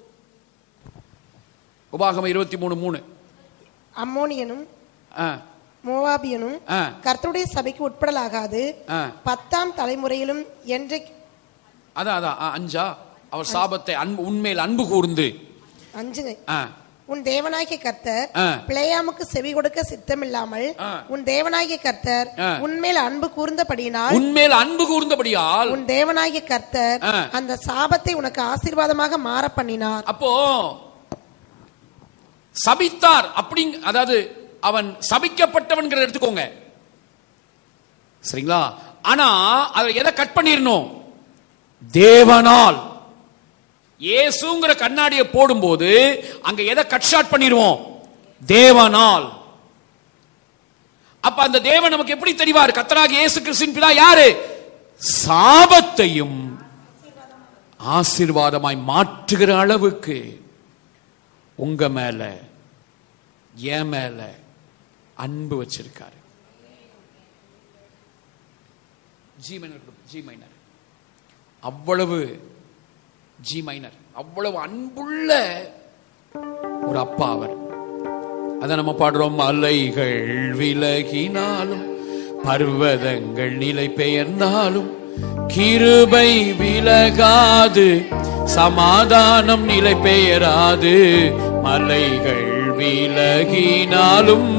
உபாகமம் 23:3 அம்மோனியனும் மோவாபியனும் கர்த்தருடைய சபைக்கு உட்படலாகாது, 10ஆம் தலைமுறையிலும் என்றைக்கு அதான் 5 அவர் சாபத்தை உண்மையில் அன்பு கூர்ந்து 5 உன் தேவனாகிய கர்த்தர் பிளேயாமுக்கு செவி கொடுக்க சித்தமில்லாமல் உன் தேவனாகிய கர்த்தர் உன்மேல் அன்பு கூர்ந்தபடியால் உன் தேவனாகிய கர்த்தர் அந்த சாபத்தை உனக்கு ஆசீர்வாதமாக மாற பண்ணினார். அப்போ சபித்தார் அப்படி, அதாவது அவன் சபிக்கப்பட்டவன் எடுத்துக்கோங்க, சரிங்களா? ஆனா அதை எதை கட் பண்ணிடணும்? தேவனால். இயேசுங்கிற கண்ணாடியை போடும்போது அங்க எதை கட் ஷாட் பண்ணிடுவோம்? தேவனால். அப்ப அந்த தேவன் நமக்கு எப்படி தெரிவார்? கர்த்தராகிய இயேசு கிறிஸ்துவின் பிதா யாரு? சாபத்தையும் ஆசீர்வாதமாய் மாற்றுகிற அளவுக்கு உங்க மேல என் மேல அன்பு வச்சிருக்காரு. ஜி மைனர் அவ்வளவு ஜி மைனர் அவ்வளவு அன்புள்ள ஒரு அப்பா அவர். அத நம்ம பாடுறோம். மலைகள் விலகினாலும் பர்வதங்கள் நிலை பெயர்ந்தாலும் கிருபை விலகாது, சமாதானம் நிலை பெயராது. மலைகள் விலகினாலும்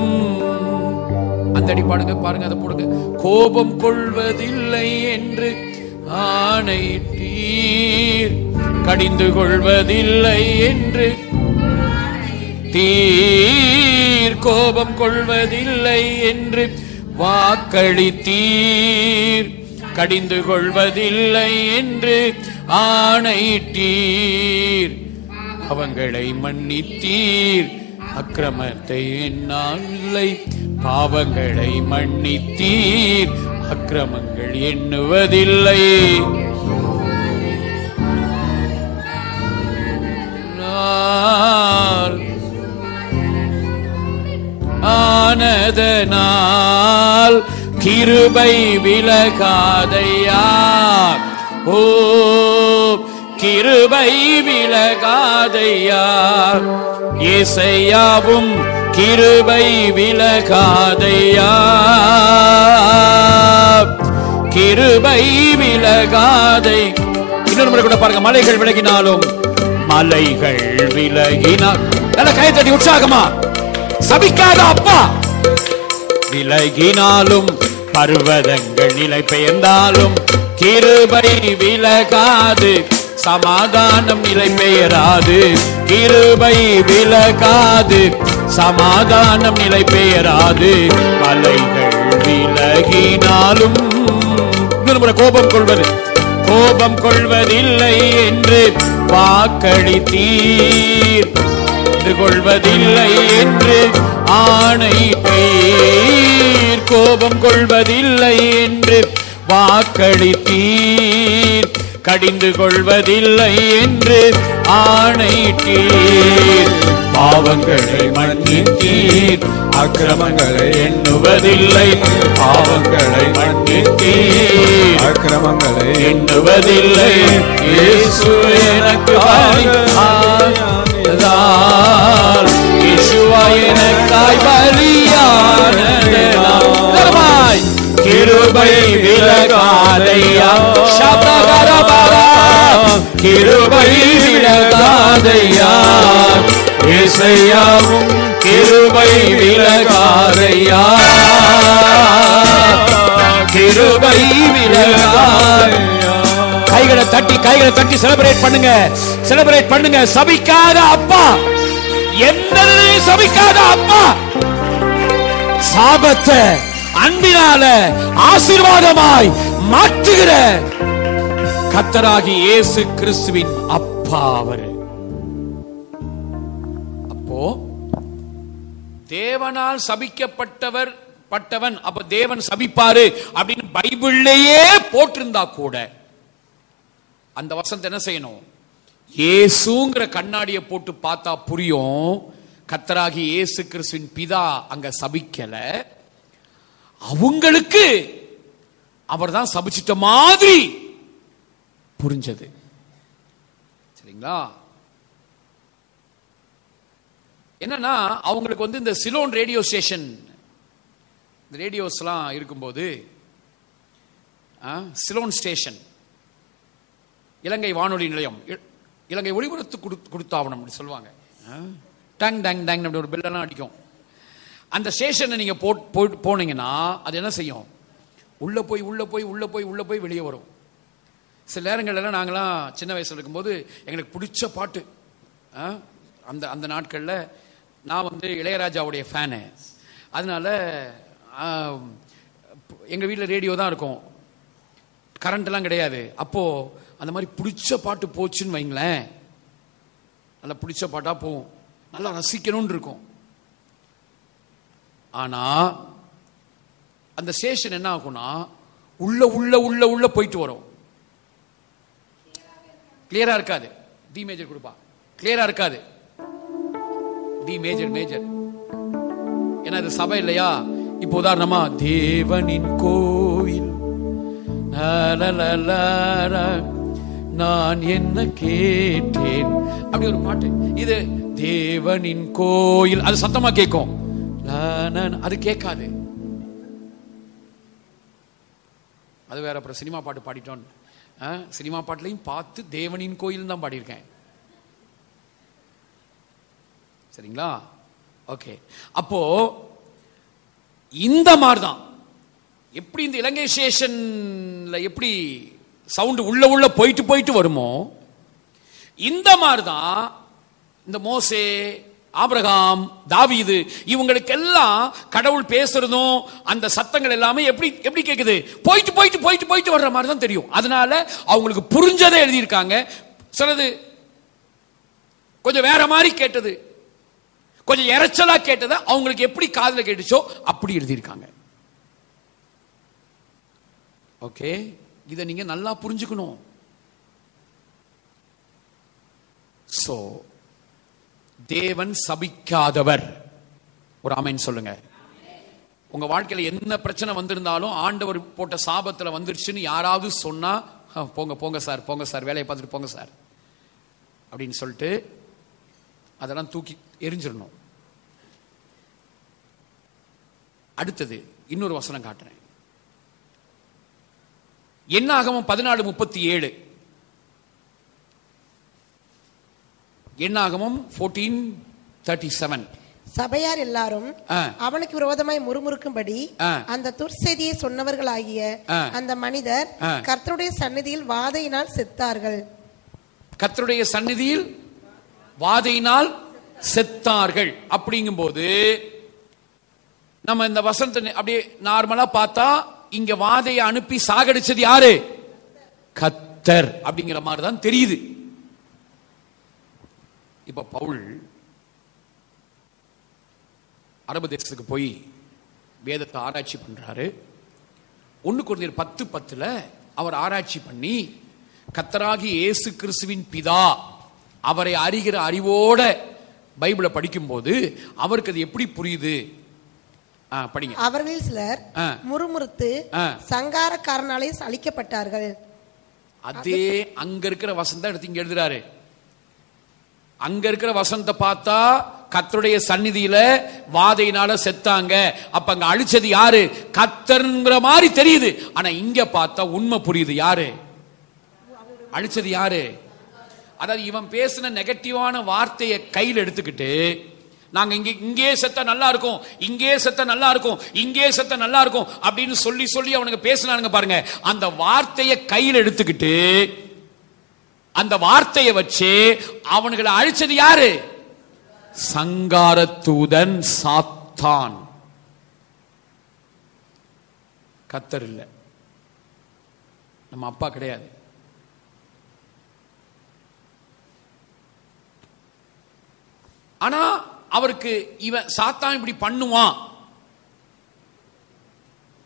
அந்த அடி பாடுங்க, பாருங்க, அதை போடுங்க. கோபம் கொள்வதில்லை என்று ஆணையிட்டீர், கடிந்து கொள்வதில்லை என்று தீர், கோபம் கொள்வதில்லை என்று வாக்களித்தீர், கடிந்து கொள்வதில்லை என்று ஆணையிட்டீர். அவங்களை மன்னித்தீர், அக்கிரமத்தை எண்ணாலை, பாவங்களை மன்னித்தீர், அக்கிரமங்கள் எண்ணுவதில்லை. ஆனதனால் கிருபை விலகாதையா, ஓ கிருபை விலகாதையா. ஏசையாவும் கிருபை விலகாதையா, கிருபை விலகாதை. இன்னொரு முறை கூட பாருங்க. மலைகள் விலகினாலும், மலைகள் விலகினால், நல்ல கை தட்டி உற்சாகமா. சபிக்காத அப்பா. விலகினாலும் பர்வதங்கள் நிலை பெயர்ந்தாலும் கிருபை விலகாது, சமாதானம் நிலை பெயராது. கிருபை விலகாது, சமாதானம் நிலை பெயராது. மலைகள் விலகினாலும், இன்னொரு முறை கோபம் கொள்வது, கோபம் கொள்வதில்லை என்று வாக்களித்தீர், கொள்வதில்லை என்று ஆணைத்தீர், கோபம் கொள்வதில்லை என்று வாக்களித்தீர், கடிந்து கொள்வதில்லை என்று ஆணைத்தீர். பாவங்களை மன்னித்தீர், அக்கிரமங்களை எண்ணுவதில்லை, பாவங்களை மன்னித்தீர், அக்கிரமங்களை எண்ணுவதில்லை. இயேசு எனக்கு பலியானதால், இயேசுவா எனக்காய் பலியானதால், கிருபை விலகாதையா, கிருபை விலகாதையா. இயேசையாவும் கிருபை விலகாதையா, கிருபை விலகாதையா. கைகளை தட்டி செலிப்ரேட் பண்ணுங்க, செலிப்ரேட் பண்ணுங்க. சபிக்காத அப்பா, எந்த சபிக்காத அப்பா, சாபத்தை அன்பினால ஆசீர்வாதமாய் மாற்றுகிற கர்த்தராகி இயேசு கிறிஸ்துவின் அப்பா அவரு. அப்போ தேவனால் சபிக்கப்பட்டவர் பட்டவன், அப்ப தேவன் சபிப்பாரு அப்படின்னு பைபிள்லயே போட்டிருந்தா கூட அந்த வசனத்தை என்ன செய்யணும்? இயேசுங்கிற கண்ணாடியை போட்டு பார்த்தா புரியும். கர்த்தராகி இயேசு கிறிஸ்துவின் பிதா அங்க சபிக்கல, அவங்களுக்கு அவர்தான் சபிச்சிட்ட மாதிரி புரிஞ்சது. சரிங்களா? என்னன்னா அவங்களுக்கு வந்து இந்த சிலோன் ரேடியோ ஸ்டேஷன், இந்த ரேடியோஸ்லாம் இருக்கும்போது, சிலோன் ஸ்டேஷன் இலங்கை வானொலி நிலையம், இலங்கை ஒளிபரத்து கொடுத்தாவணும் அப்படி சொல்லுவாங்க. டங் டங் டங் அப்படி ஒரு பெல்லெல்லாம் அடிக்கும். அந்த ஸ்டேஷனை நீங்க போனீங்கன்னா அது என்ன செய்யும்? உள்ள போய் உள்ள போய் உள்ள போய் உள்ள போய் வெளியே வரும். சில நேரங்கள்லாம் நாங்களாம் சின்ன வயசுல இருக்கும்போது எங்களுக்கு பிடிச்ச பாட்டு, அந்த அந்த நாட்களில் நான் வந்து இளையராஜாவுடைய ஃபேனு, அதனால எங்கள் வீட்டில் ரேடியோ தான் இருக்கும், கரண்ட்லாம் கிடையாது. அப்போது அந்த மாதிரி பிடிச்ச பாட்டு போச்சுன்னு வைங்களேன், நல்லா பிடிச்ச பாட்டா போகும், நல்லா ரசிக்கணும்னு இருக்கும். ஆனா அந்த ஸ்டேஷன் என்ன ஆகும்னா உள்ள உள்ள உள்ள உள்ள போயிட்டு வரும். கிளியரா இருக்காது. டி மேஜர் கொடுப்பா, கிளியரா இருக்காது. டி மேஜர் மேஜர், ஏன்னா இது சபை இல்லையா. இப்போ உதாரணமா தேவனின் கோயில் நான் என்ன கேட்டேன் அப்படி ஒரு பாட்டு. இது தேவனின் கோயில், அது சத்தமா கேட்கும், அது கேட்காது. அது வேற. அப்புறம் சினிமா பாட்டு பாடிட்டோம். சினிமா பாட்டுலையும் பார்த்து தேவனின் கோயில் தான் பாடியிருக்கேன். சரிங்களா? ஓகே. அப்போ இந்த மாதிரிதான் எப்படி இந்த இலங்கை ஸ்டேஷன்ல எப்படி சவுண்ட் உள்ள உள்ள போயிட்டு போயிட்டு வருமோ, இந்த மாதிரிதான் இந்த மோசே, ஆபிரகாம், தாவீது இவங்களுக்கெல்லாம் கடவுள் பேசுறதும் அந்த சத்தங்கள் எல்லாமே எப்படி எப்படி கேக்குது, போயிட்டு போயிட்டு போயிட்டு போயிட்டு வர்ற மாதிரி தான் தெரியும். அதனால அவங்களுக்கு புரிஞ்சதை எழுதியிருக்காங்க. சிலது கொஞ்சம் வேற மாதிரி கேட்டது, கொஞ்சம் இறைச்சலா கேட்டதை அவங்களுக்கு எப்படி காதுல கேட்டுச்சோ அப்படி எழுதியிருக்காங்க. ஓகே, இதை நீங்க நல்லா புரிஞ்சுக்கணும். சோ தேவன் சபிக்காதவர். ஒரு ஆமென் சொல்லுங்க. உங்க வாழ்க்கையில என்ன பிரச்சனை வந்திருந்தாலும் ஆண்டவர் போட்ட சாபத்துல வந்துருச்சுன்னு யாராவது சொன்னா போங்க போங்க சார், போங்க சார், வேலையை பார்த்துட்டு போங்க சார் அப்படின்னு சொல்லிட்டு அதெல்லாம் தூக்கி எரிஞ்சிடணும். அடுத்தது இன்னொரு வசனம் காட்டுறேன். என்னாகமம் 14:37. என்னாகமம் 14:37. சபையார் எல்லாரும் அவனுக்கு விரோதமாய் முறுமுறுக்கும்படி அந்த துர்செய்தியை சொன்னவர்களாகிய அந்த மனிதர் கர்த்தருடைய சந்நிதியில் வாதையினால் செத்தார்கள். கர்த்தருடைய சந்நிதியில் வாதையினால் செத்தார்கள். அப்படிங்கும் போது நம்ம இந்த வசனத்தை அப்படியே நார்மலா பார்த்தா இங்க வாதையை அனுப்பி சாகடிச்சது யாரு? கர்த்தர் அப்படிங்கிற மாதிரி தான் தெரியுது. இப்ப பவுல் அரபு தேசத்துக்கு போய் வேதத்தை ஆராய்ச்சி பண்றாரு. 1 கொரிந்தியர் 10:10 அவர் ஆராய்ச்சி பண்ணி கர்த்தராகிய இயேசு கிறிஸ்துவின் பிதா அவரை அறிகிற அறிவோட பைபிளை படிக்கும் போது அவருக்கு அது எப்படி புரியுது? படிங்க. அவர்களில் சிலர் முறுமுறுத்து சங்காரக்காரனாலே அழிக்கப்பட்டார்கள். அதே அங்க இருக்கிற வசனத்தை எடுத்து இங்க எழுதுறாரு. அங்க இருக்கிற வசனத்தை பார்த்தா கர்த்தருடைய சந்நிதியில வாதையினால செத்தாங்க. அப்ப அங்க அழிச்சது யாரு? கர்த்தர்ங்கிற மாதிரி தெரியுது. ஆனா இங்க பார்த்தா உண்மை புரியுது. யாரு அழிச்சது? யாரு? அதாவது இவன் பேசின நெகட்டிவான வார்த்தையை கையில் எடுத்துக்கிட்டு நாங்க இங்கே செத்த நல்லா இருக்கும், இங்கே செத்த நல்லா இருக்கும், இங்கே செத்த நல்லா இருக்கும் அப்படின்னு சொல்லி சொல்லி அவனுக்கு பேசினானுங்க பாருங்க. அந்த வார்த்தையை கையில் எடுத்துக்கிட்டு அந்த வார்த்தையை வச்சு அவனுங்களை அழிச்சது யாரு? சங்காரத்தூதன் சாத்தான். கர்த்தர் இல்ல, நம்ம அப்பா கிடையாது. ஆனா அவருக்கு இவன் சாத்தான் இப்படி பண்ணுவான்,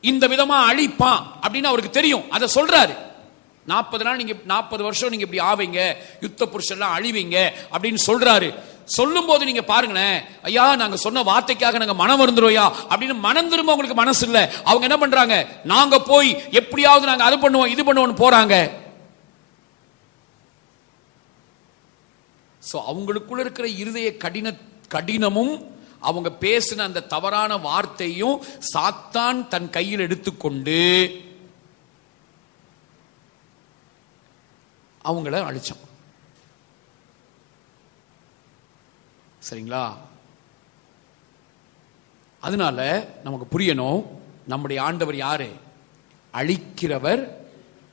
இந்த விதமா அழிப்பான் அப்படின்னு அவருக்கு தெரியும். அதை சொல்றாரு. 40 நாள் நீங்க 40 வருஷம் நீங்க இப்படி ஆவீங்க, யுத்த புருஷன்லாம் அழிவீங்க அப்படின்னு சொல்றாரு. சொல்லும் போது நீங்க பாருங்களேன், ஐயா நாங்க சொன்ன வார்த்தைக்காக நாங்க மனம் வருந்துருவோயா அப்படின்னு மனம் திரும்ப உங்களுக்கு மனசு இல்ல. அவங்க என்ன பண்றாங்க? நாங்க போய் எப்படியாவது நாங்க அது பண்ணுவோம் இது பண்ணுவோம்னு போறாங்க. சோ அவங்களுக்குள்ள இருக்கிற இருதய கடினமும் அவங்க பேசின அந்த தவறான வார்த்தையும் சாத்தான் தன் கையில் எடுத்துக்கொண்டு அவங்கள அழிச்சான். சரிங்களா? அதனால நமக்கு புரியணும், நம்முடைய ஆண்டவர் யாரு? அழிக்கிறவர்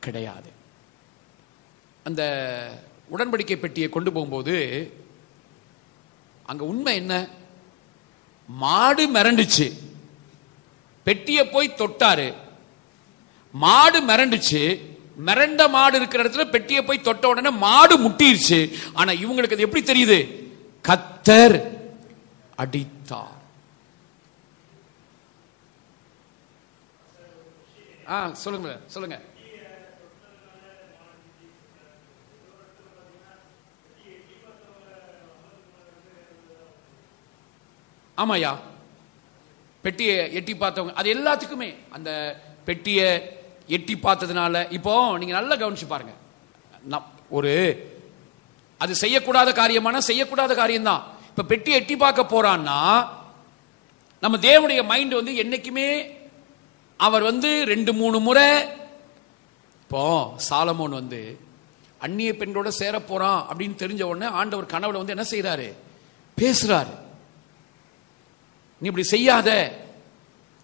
கிடையாது. அந்த உடன்படிக்கை பெட்டியை கொண்டு போகும்போது அங்க உண்மை என்ன? மாடு மிரண்டுச்சு, பெட்டியை போய் தொட்டாரு, மாடு மிரண்டுச்சு, மிரண்ட மாடு இருக்கிற இடத்துல பெட்டியை போய் தொட்ட உடனே மாடு முட்டிருச்சு. ஆனா இவங்களுக்கு அது எப்படி தெரியுது? கர்த்தர் அடித்தார். சொல்லுங்க சொல்லுங்க. ஆமாயா, பெட்டியை எட்டி பார்த்தவங்க அது எல்லாத்துக்குமே அந்த பெட்டியை எட்டி பார்த்ததுனால. இப்போ நீங்க நல்லா கவனிச்சு பாருங்க, ஒரு அது செய்யக்கூடாத காரியமான செய்யக்கூடாத காரியம் தான். இப்ப பெட்டி எட்டி பார்க்க போறான்னா நம்ம தேவனுடைய மைண்ட் வந்து என்னைக்குமே அவர் வந்து 2-3 முறை. இப்போ சாலமோன் வந்து அந்நிய பெண்களோட சேர போறான் அப்படின்னு தெரிஞ்ச உடனே ஆண்டவர் கனவுல வந்து என்ன செய்யறாரு? பேசுறாரு. நீ இப்படி செய்யாத,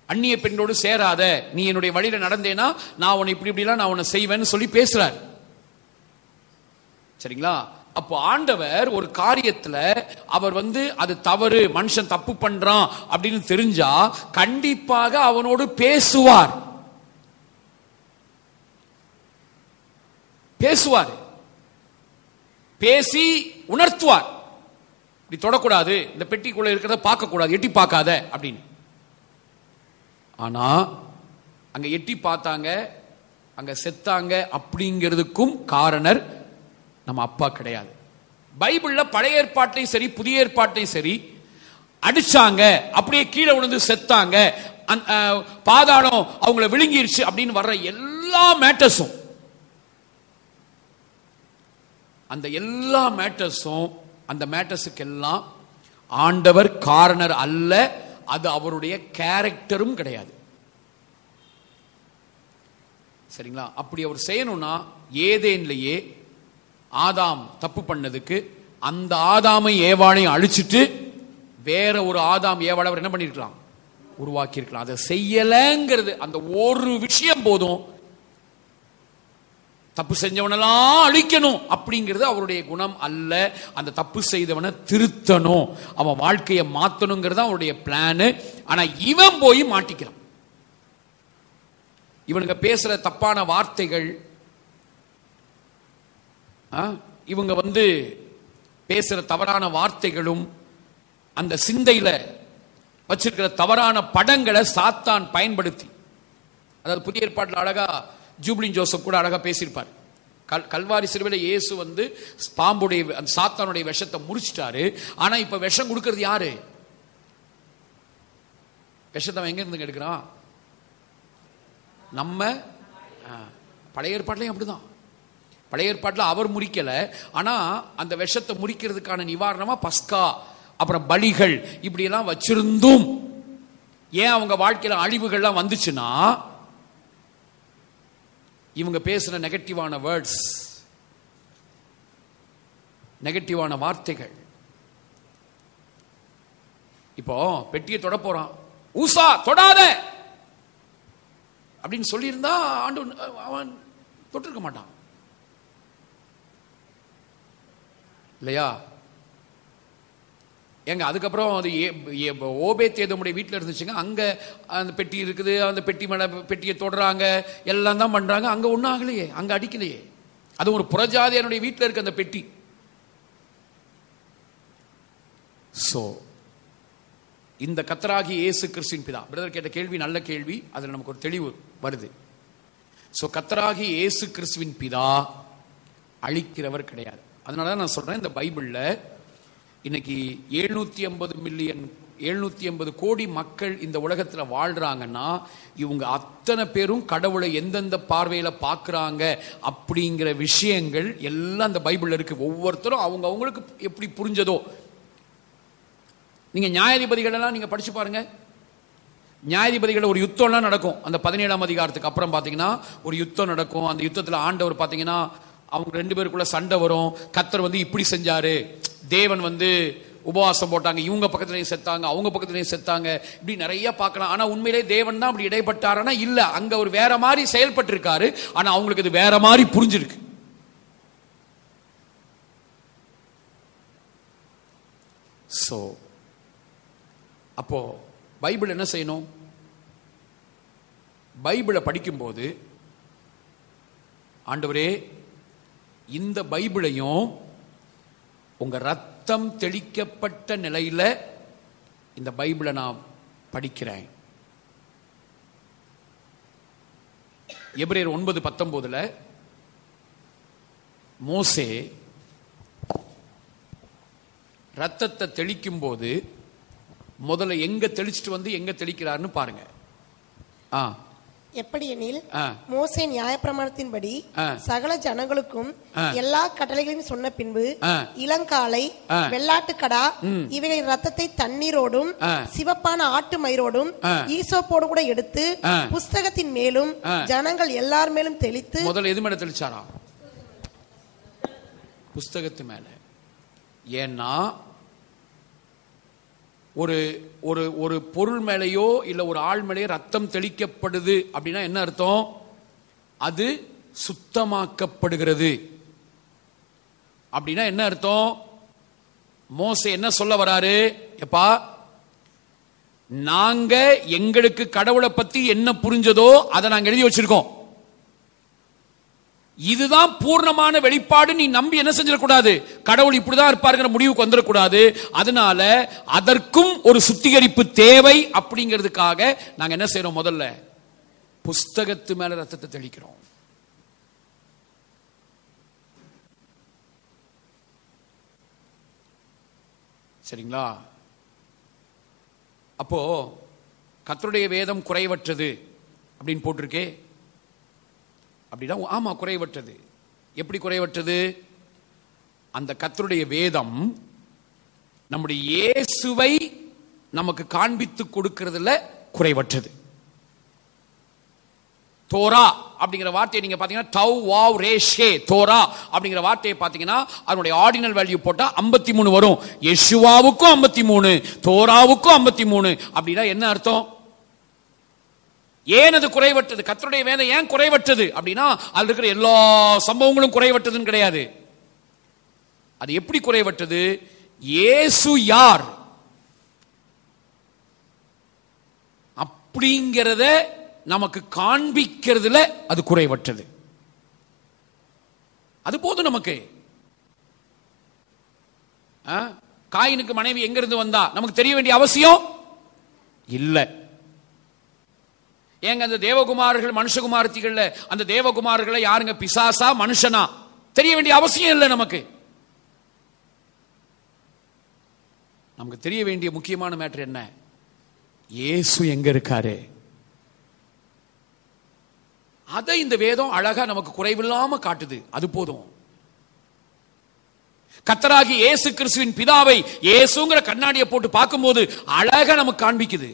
அந்நிய பெண்ணோடு சேராத, நீ என்னுடைய வழியில நடந்தேனா நான் உன்னை இப்படி இப்படிலாம் நான் உன்னை செய்வேன்னு சொல்லி பேசுறார். சரிங்களா? அப்போ ஆண்டவர் ஒரு காரியத்துல அவர் வந்து அது தவறு, மனுஷன் தப்பு பண்றான் அப்படின்னு தெரிஞ்சா கண்டிப்பாக அவனோடு பேசுவார். பேசி உணர்த்துவார். இப்படி தொடக்கூடாது, இந்த பெட்டிக்குள்ள இருக்கிறத பார்க்க கூடாது, எட்டி பார்க்காத அப்படின்னு. ஆனா அங்க எட்டி பார்த்தாங்க, அங்க செத்தாங்க அப்படிங்கிறதுக்கும் காரணர் நம்ம அப்பா கிடையாது. பைபிள்ல பழைய ஏற்பாட்டையும் சரி புதிய ஏற்பாட்டையும் சரி அடிச்சாங்க, அப்படியே கீழே விழுந்து செத்தாங்க, பாதாளம் அவங்கள விழுங்கிருச்சு அப்படின்னு வர்ற எல்லா மேட்டர்ஸும், அந்த எல்லா மேட்டர்ஸும் அந்த மேட்டர்ஸுக்கெல்லாம் ஆண்டவர் காரணர் அல்ல, அது அவருடைய கேரக்டரும் கிடையாது. சரிங்களா? அப்படி அவர் செய்யணும்னா ஏதேன்லயே ஆதாம் தப்பு பண்ணதுக்கு அந்த ஆதாமை ஏவாளையும் அழிச்சிட்டு வேற ஒரு ஆதாம் ஏவாளை அவர் என்ன பண்ணிருக்கலாம்? உருவாக்கி இருக்கலாம். அதை செய்யலங்கிறது அந்த ஒரு விஷயம் போதும். தப்பு செஞ்சவனெல்லாம் அழிக்கணும் அப்படிங்கிறது அவருடைய குணம் அல்ல. அந்த தப்பு செய்தவனை திருத்தணும், அவன் வாழ்க்கையை மாத்தணுங்கிறது அவருடைய பிளான். ஆனா இவன் போய் மாட்டிக்கிறான். இவனுங்க பேசுற தப்பான வார்த்தைகள், இவங்க வந்து பேசுற தவறான வார்த்தைகளும் அந்த சிந்தையில வச்சிருக்கிற தவறான படங்களை சாத்தான் பயன்படுத்தி, அதாவது புதிய ஏற்பாட்டில் அழகா ஜூப்ளின் ஜோசப் கூட அழகா பேசியிருப்பார். கல்வாரி சிலுவையில இயேசு வந்து பாம்புடைய சாத்தானுடைய விஷத்தை முறிச்சிட்டாரு. ஆனா இப்ப விஷம் கொடுக்கிறது யாரு? விஷத்தை எங்க இருந்து எடுக்கிறான்? நம்ம பழைய ஏற்பாட்டிலையும் அப்படிதான். பழைய ஏற்பாட்டில் அவர் முறிக்கல, ஆனா அந்த விஷத்தை முறிக்கிறதுக்கான நிவாரணமா பஸ்கா அப்புறம் பலிகள் இப்படி எல்லாம் வச்சிருந்தும் ஏன் அவங்க வாழ்க்கையில அழிவுகள்லாம் வந்துச்சுன்னா இவங்க பேசுற நெகட்டிவான வேர்ட்ஸ், நெகட்டிவான வார்த்தைகள். இப்போ பெட்டியை தொட போறான், ஊசா தொடாத அப்படின்னு சொல்லியிருந்தா ஆண்டு அவன் தொட்டிருக்க மாட்டான் இல்லையா? ஏங்க அதுக்கப்புறம் அது ஓபேத்ஏதோமுடைய வீட்டில் இருந்துச்சுங்க. அங்க அந்த பெட்டி இருக்குது, அந்த பெட்டி மேல பெட்டியை தொடுறாங்க, எல்லாம் தான் பண்றாங்க. அங்க ஒன்றும் ஆகலையே, அங்க அடிக்கலையே. அது ஒரு புறஜாதியனுடைய வீட்டில் இருக்கு அந்த பெட்டி. சோ இந்த கர்த்தராகிய இயேசு கிறிஸ்துவின் பிதா, பிரதர் கேட்ட கேள்வி நல்ல கேள்வி, அதுல நமக்கு ஒரு தெளிவு வருது. சோ கர்த்தராகிய இயேசு கிறிஸ்துவின் பிதா அழிக்கிறவர் கிடையாது. அதனால நான் சொல்றேன், இந்த பைபிள்ல இன்னைக்கு 750 கோடி மக்கள் இந்த உலகத்துல வாழ்றாங்கன்னா இவங்க அத்தனை பேரும் கடவுளை எந்தெந்த பார்வையில பாக்குறாங்க அப்படிங்கிற விஷயங்கள் எல்லாம் இந்த பைபிள்ல இருக்கு. ஒவ்வொருத்தரும் அவங்க அவங்களுக்கு எப்படி புரிஞ்சதோ. நீங்க நியாயாதிபதிகள் எல்லாம் நீங்க படிச்சு பாருங்க. நியாயாதிபதிகள் ஒரு யுத்தம்லாம் நடக்கும். அந்த 17ஆம் அதிகாரத்துக்கு அப்புறம் பாத்தீங்கன்னா ஒரு யுத்தம் நடக்கும். அந்த யுத்தத்துல ஆண்டவர் பாத்தீங்கன்னா அவங்க 2 பேருக்குள்ள சண்டை வரும். கர்த்தர் வந்து இப்படி செஞ்சாரு, தேவன் வந்து உபவாசம் போட்டாங்க, இவங்க பக்கத்துலயும் செத்தாங்க, அவங்க பக்கத்துலயும் செத்தாங்க, இப்படி நிறைய பார்க்கலாம். ஆனா உண்மையிலே தேவன் தான் அப்படி இடைப்பட்டாருன்னா இல்ல, அங்க ஒரு வேற மாதிரி செயல்பட்டு இருக்காரு. ஆனா அவங்களுக்கு இது வேற மாதிரி புரிஞ்சிருக்கு. சோ அப்போ பைபிள் என்ன செய்யணும்? பைபிளை படிக்கும்போது ஆண்டவரே, இந்த பைபிளையும் உங்க ரத்தம் தெளிக்கப்பட்ட நிலையில இந்த பைபிளை நான் படிக்கிறேன். எபிரேயர் 9:19 மோசே ரத்தத்தை தெளிக்கும் போது முதல்ல எங்க தெளிச்சுட்டு வந்து எங்க தெளிக்கிறாருன்னு பாருங்க. எப்படி எனில், மோசே நியாயப்பிரமாணத்தின்படி சகல ஜனங்களுக்கும் எல்லா கட்டளைகளையும் சொன்ன பின்பு இளங்காளை, வெள்ளாட்டுக்கடா இவைகளின் ரத்தத்தை தண்ணீரோடும் சிவப்பான ஆட்டு மயிரோடும் ஈசோப்போடு கூட எடுத்து புஸ்தகத்தின் மேலும் ஜனங்கள் எல்லார் மேலும் தெளித்து. முதல்ல எது மேல தெளிச்சாரா? புஸ்தகத்து மேல. ஏன்னா ஒரு ஒரு ஒரு பொருள் மேலேயோ இல்ல ஒரு ஆள் மேலேயோ ரத்தம் தெளிக்கப்படுது அப்படின்னா என்ன அர்த்தம்? அது சுத்தமாக்கப்படுகிறது அப்படின்னா என்ன அர்த்தம்? மோசே என்ன சொல்ல வராரு? எப்பா, நாங்க எங்களுக்கு கடவுளை பத்தி என்ன புரிஞ்சதோ அதை நாங்க எழுதி வச்சிருக்கோம். இதுதான் பூர்ணமான வெளிப்பாடு. நீ நம்பி என்ன செஞ்சிடக்கூடாது? கடவுள் இப்படிதான் இருப்பாருங்கிற முடிவுக்கு வந்துடக்கூடாது. அதனால அதற்கும் ஒரு சுத்திகரிப்பு தேவை. அப்படிங்கிறதுக்காக நாங்க என்ன செய்யறோம்? முதல்ல புஸ்தகத்து மேல ரத்தத்தை தெளிக்கிறோம். சரிங்களா? அப்போ கர்த்தருடைய வேதம் குறைவற்றது அப்படின்னு போட்டிருக்கே. அப்படின்னா ஆமா, குறைவற்றது. எப்படி குறைவற்றது? அந்த கர்த்தருடைய வேதம் நம்முடைய இயேசுவை நமக்கு காண்பித்து கொடுக்கிறதுல குறைவற்றது. தோரா அப்படிங்கிற வார்த்தையை நீங்க பாத்தீங்கன்னா டவ் வாவ் ரேஷே தோரா அப்படிங்கிற வார்த்தையை பாத்தீங்கன்னா அதனுடைய ஆர்டினல் வேல்யூ போட்டா 53 வரும். யெஷுவாவுக்கும் 53, தோராவுக்கும் 53. அப்படின்னா என்ன அர்த்தம்? ஏன் அது குறைவற்றது? கர்த்தருடைய வேதம் ஏன் குறைவற்றது அப்படின்னா அதுல இருக்கிற எல்லா சம்பவங்களும் குறைவற்றதுன்னு கிடையாது. அது எப்படி குறைவற்றது? இயேசு யார் அப்படிங்கிறத நமக்கு காண்பிக்கிறதுல அது குறைவற்றது. அது போதும் நமக்கு. காயினுக்கு மனைவி எங்க இருந்து வந்தா நமக்கு தெரிய வேண்டிய அவசியம் இல்லை. ஏங்க அந்த தேவகுமாரர்கள் மனுஷகுமாரத்திகள், அந்த தேவகுமாரர்களை யாருங்க? பிசாசா மனுஷனா? தெரிய வேண்டிய அவசியம் இல்லை நமக்கு. நமக்கு தெரிய வேண்டிய முக்கியமான மேட்டர் என்ன? இயேசு எங்க இருக்காரு? அதை இந்த வேதம் அழகா நமக்கு குறைவில்லாம காட்டுது. அது போதும். கர்த்தராகிய இயேசு கிறிஸ்துவின் பிதாவை இயேசுங்கிற கண்ணாடியை போட்டு பார்க்கும்போது அழகா நமக்கு காண்பிக்குது.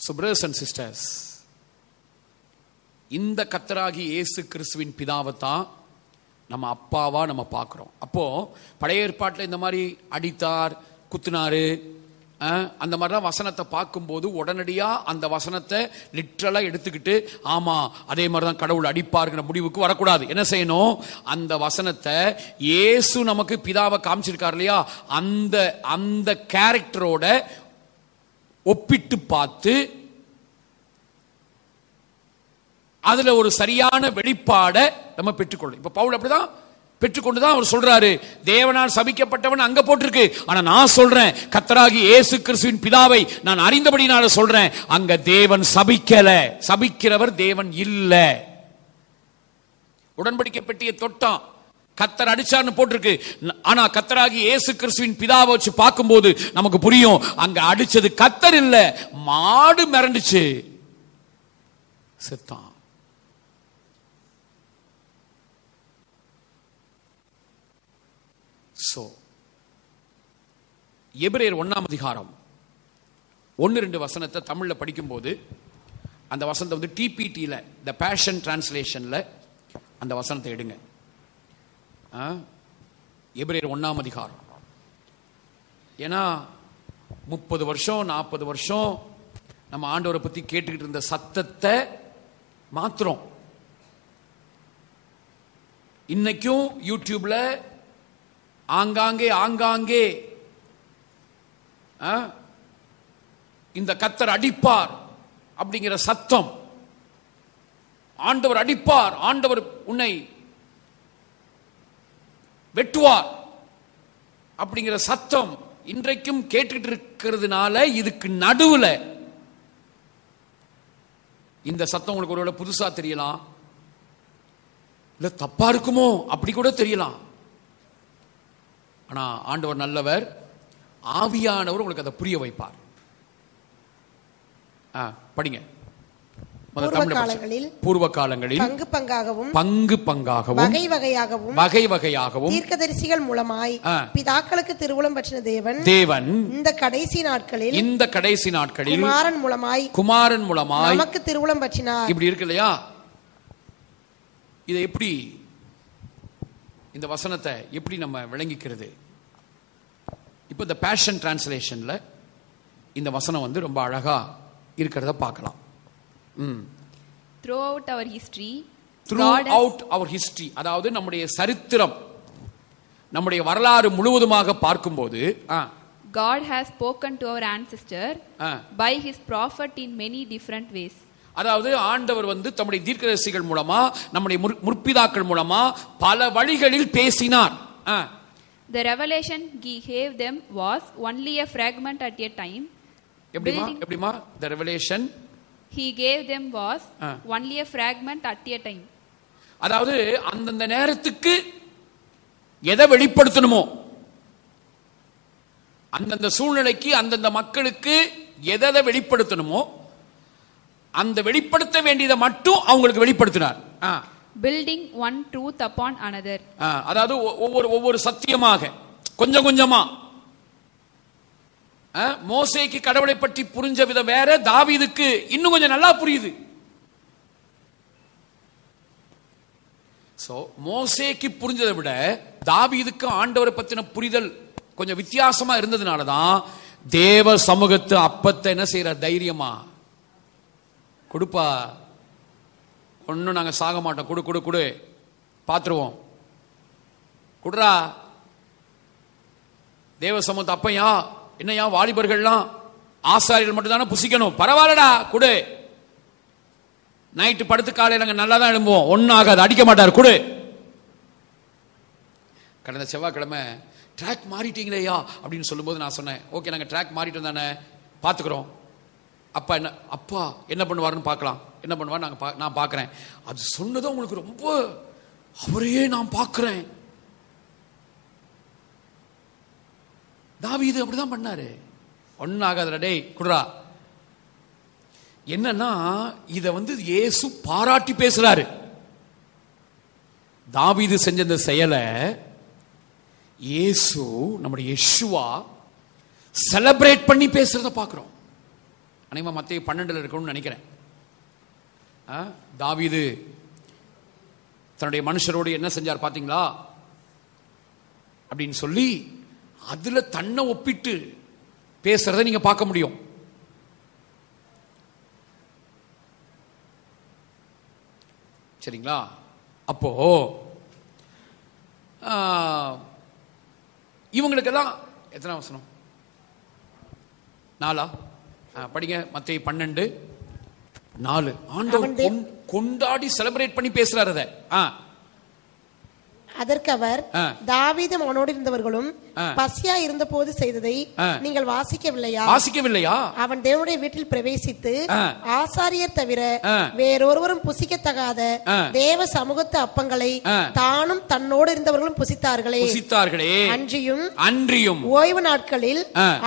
So brothers and sisters, இந்த கர்த்தராகிய இயேசு கிறிஸ்துவின் பிதாவை தான் நம்ம அப்பாவா நம்ம பார்க்கிறோம். அப்போ பழைய ஏற்பாட்டில் இந்த மாதிரி அடித்தார், குத்துனாரு, அந்த மாதிரிலாம் வசனத்தை பார்க்கும்போது உடனடியா அந்த வசனத்தை லிட்டரலா எடுத்துக்கிட்டு ஆமா அதே மாதிரிதான் கடவுள் அடிப்பார்ங்கிற முடிவுக்கு வரக்கூடாது. என்ன செய்யணும்? அந்த வசனத்தை இயேசு நமக்கு பிதாவை காமிச்சிருக்காரு இல்லையா, அந்த அந்த கேரக்டரோட ஒப்பிட்டு பார்த்து அதுல ஒரு சரியான வெளிப்பாடை நம்ம பெற்றுக்கொள்ளும். இப்ப பவுல் அப்படிதான் பெற்றுக்கொண்டுதான் அவர் சொல்றாரு, தேவனால் சபிக்கப்பட்டவன் அங்க போட்டிருக்கு, ஆனா நான் சொல்றேன் கர்த்தராகிய இயேசு கிறிஸ்துவின் பிதாவை நான் அறிந்தபடினால சொல்றேன், அங்க தேவன் சபிக்கல, சபிக்கிறவர் தேவன் இல்ல. உடன்படிக்கை பெட்டியை தொட்டான், கர்த்தர் அடிச்சார்னு போட்டிருக்கு, ஆனா கர்த்தராகிய இயேசு கிறிஸ்துவின் பிதாவை வச்சு பார்க்கும்போது நமக்கு புரியும் அங்க அடிச்சது கர்த்தர் இல்ல, மாடு மிரண்டுச்சு, செத்தான். எபிரேயர் 1ஆம் அதிகாரம் 1-2 வசனத்தை தமிழ்ல படிக்கும்போது அந்த வசனத்தை வந்து டிபிடில தி பேஷன் டிரான்ஸ்லேஷன்ல அந்த வசனத்தை எடுங்க. எபிரேயர் 1ஆம் அதிகாரம். ஏன்னா 30 வருஷம் 40 வருஷம் நம்ம ஆண்டவரை பத்தி கேட்டுக்கிட்டு இருந்த சத்தத்தை மாத்திரம் இன்னைக்கும் யூடியூப்ல ஆங்காங்கே ஆங்காங்கே இந்த கர்த்தர் அடிப்பார் அப்படிங்கிற சத்தம் ஆண்டவர் அடிப்பார், ஆண்டவர் உன்னை வெட்டுவார் அப்படிங்கிற சத்தம் இன்றைக்கும் கேட்டுட்டு இருக்கிறதுனால இதுக்கு நடுவுல இந்த சத்தம் உங்களுக்கு ஒருவேளை புதுசா தெரியலாம், இல்ல தப்பா இருக்குமோ அப்படி கூட தெரியலாம். ஆனா ஆண்டவர் நல்லவர், ஆவியானவர் உங்களுக்கு அதை புரிய வைப்பார். படிங்க. பூர்வ காலங்களில் பங்கு பங்காகவும் வகை வகையாகவும் தீர்க்கதரிசிகள் மூலமாய் பிதாக்களுக்கு திருவுளம் பற்றின தேவன் இந்த கடைசி நாட்களில் குமாரன் மூலமாய் நமக்கு திருவுளம் பற்றினார். இப்படி இருக்கு இல்லையா? இதை எப்படி, இந்த வசனத்தை எப்படி நம்ம விளங்கிக்கிறது? இப்போ இந்த பேஷன் டிரான்ஸ்லேஷன்ல இந்த வசனம் வந்து ரொம்ப அழகா இருக்கிறத பார்க்கலாம். Throughout our history, அதாவது நம்முடைய சரித்திரம், நம்முடைய வரலாறு முழுவதுமாக பார்க்கும்போது God has spoken to our ancestor by his prophet in many different ways. அதாவது ஆண்டவர் வந்து தம்முடைய தீர்க்கதரிசிகள் மூலமா, நம்முடைய முற்பிதாக்கள் மூலமா பல வழிகளில் பேசினார். The revelation he gave them was only a fragment at a time. எப்படிமா? The revelation he gave them was only a fragment at a time. அதாவது அந்தந்த நேரத்துக்கு எதை வெளிப்படுத்தணுமோ, அந்தந்த சூழ்நிலைக்கு அந்தந்த மக்களுக்கு எதை வெளிப்படுத்தணுமோ அந்த வெளிப்படுத்த வேண்டியதை மட்டும் அவங்களுக்கு வெளிப்படுத்தினார். building one truth upon another. அதாவது ஒவ்வொரு சத்தியமாக கொஞ்சம் கொஞ்சமா. மோசேக்கு கடவுளை பற்றி புரிஞ்ச விதம் வேற, தாவீதுக்கு இன்னும் கொஞ்சம் நல்லா புரியுது. சோ மோசேக்கு புரிஞ்சதை விட தாவீதுக்கு ஆண்டவரை பத்தின புரிதல் கொஞ்சம் வித்தியாசமா இருந்ததுனாலதான் தேவ சமூகத்து அப்பத்தை என்ன செய்யற தைரியமா கொடுப்பா, ஒன்னும் நாங்க சாக மாட்டோம், குடு குடு குடு பாத்துருவோம், குடுறா. தேவ சமூகத்து அப்பையா என்னையா வாலிபர்கள்லாம் ஆசாரியர்கள் மட்டும் தானே புசிக்கணும், பரவாயில்லடா குடு, நைட்டு படுத்து காலையில் நாங்கள் நல்லா தான் எழும்புவோம், ஒன்னும் ஆகாது, அடிக்க மாட்டார், குடு. கடந்த செவ்வாய்க்கிழமை ட்ராக் மாறிட்டீங்களேயா அப்படின்னு சொல்லும்போது நான் சொன்னேன், ஓகே நாங்கள் ட்ராக் மாறிட்டோம் தானே, பார்த்துக்கிறோம். அப்பா என்ன பண்ணுவாருன்னு பார்க்கலாம், என்ன பண்ணுவார் நான் பார்க்குறேன். அது சொன்னதும் உங்களுக்கு ரொம்ப, அவரையே நான் பார்க்குறேன். தாவீது அப்படிதான் பண்ணாரு, ஒன்னும் ஆகாதுடா டேய் குடுறா. என்னன்னா இத வந்து இயேசு பாராட்டி பேசுறாரு. தாவீது செஞ்ச இந்த செயலை இயேசு, நம்முடைய யெஷுவா செலிப்ரேட் பண்ணி பேசுறத பார்க்கிறோம். அநேகமா மத்தேயு 12 இருக்கணும்னு நினைக்கிறேன். தாவீது தன்னுடைய மனுஷரோடு என்ன செஞ்சார் பாத்தீங்களா அப்படின்னு சொல்லி அதுல தன்னை ஒப்பிட்டு பேசுறத நீங்க பார்க்க முடியும். சரிங்களா? அப்போ இவங்களுக்கெல்லாம் எத்தனை வசனம்? 4 படிங்க. மத்தேயு 12:4. ஆண்டவர் கொண்டாடி செலிப்ரேட் பண்ணி பேசுறாரு அத. அதற்கு அவர், தாவீதும் அவனோடு இருந்தவர்களும் பசியா இருந்த போது செய்ததை நீங்கள் வாசிக்கவில்லையா? அவன் தேவனுடைய வீட்டில் பிரவேசித்து ஆசாரியர் தவிர வேறொருவரும் புசிக்கத்தகாத தேவ சமூகத்து அப்பங்களை தானும் தன்னோடு இருந்தவர்களும் புசித்தார்களே. அன்றியும் ஓய்வு நாட்களில்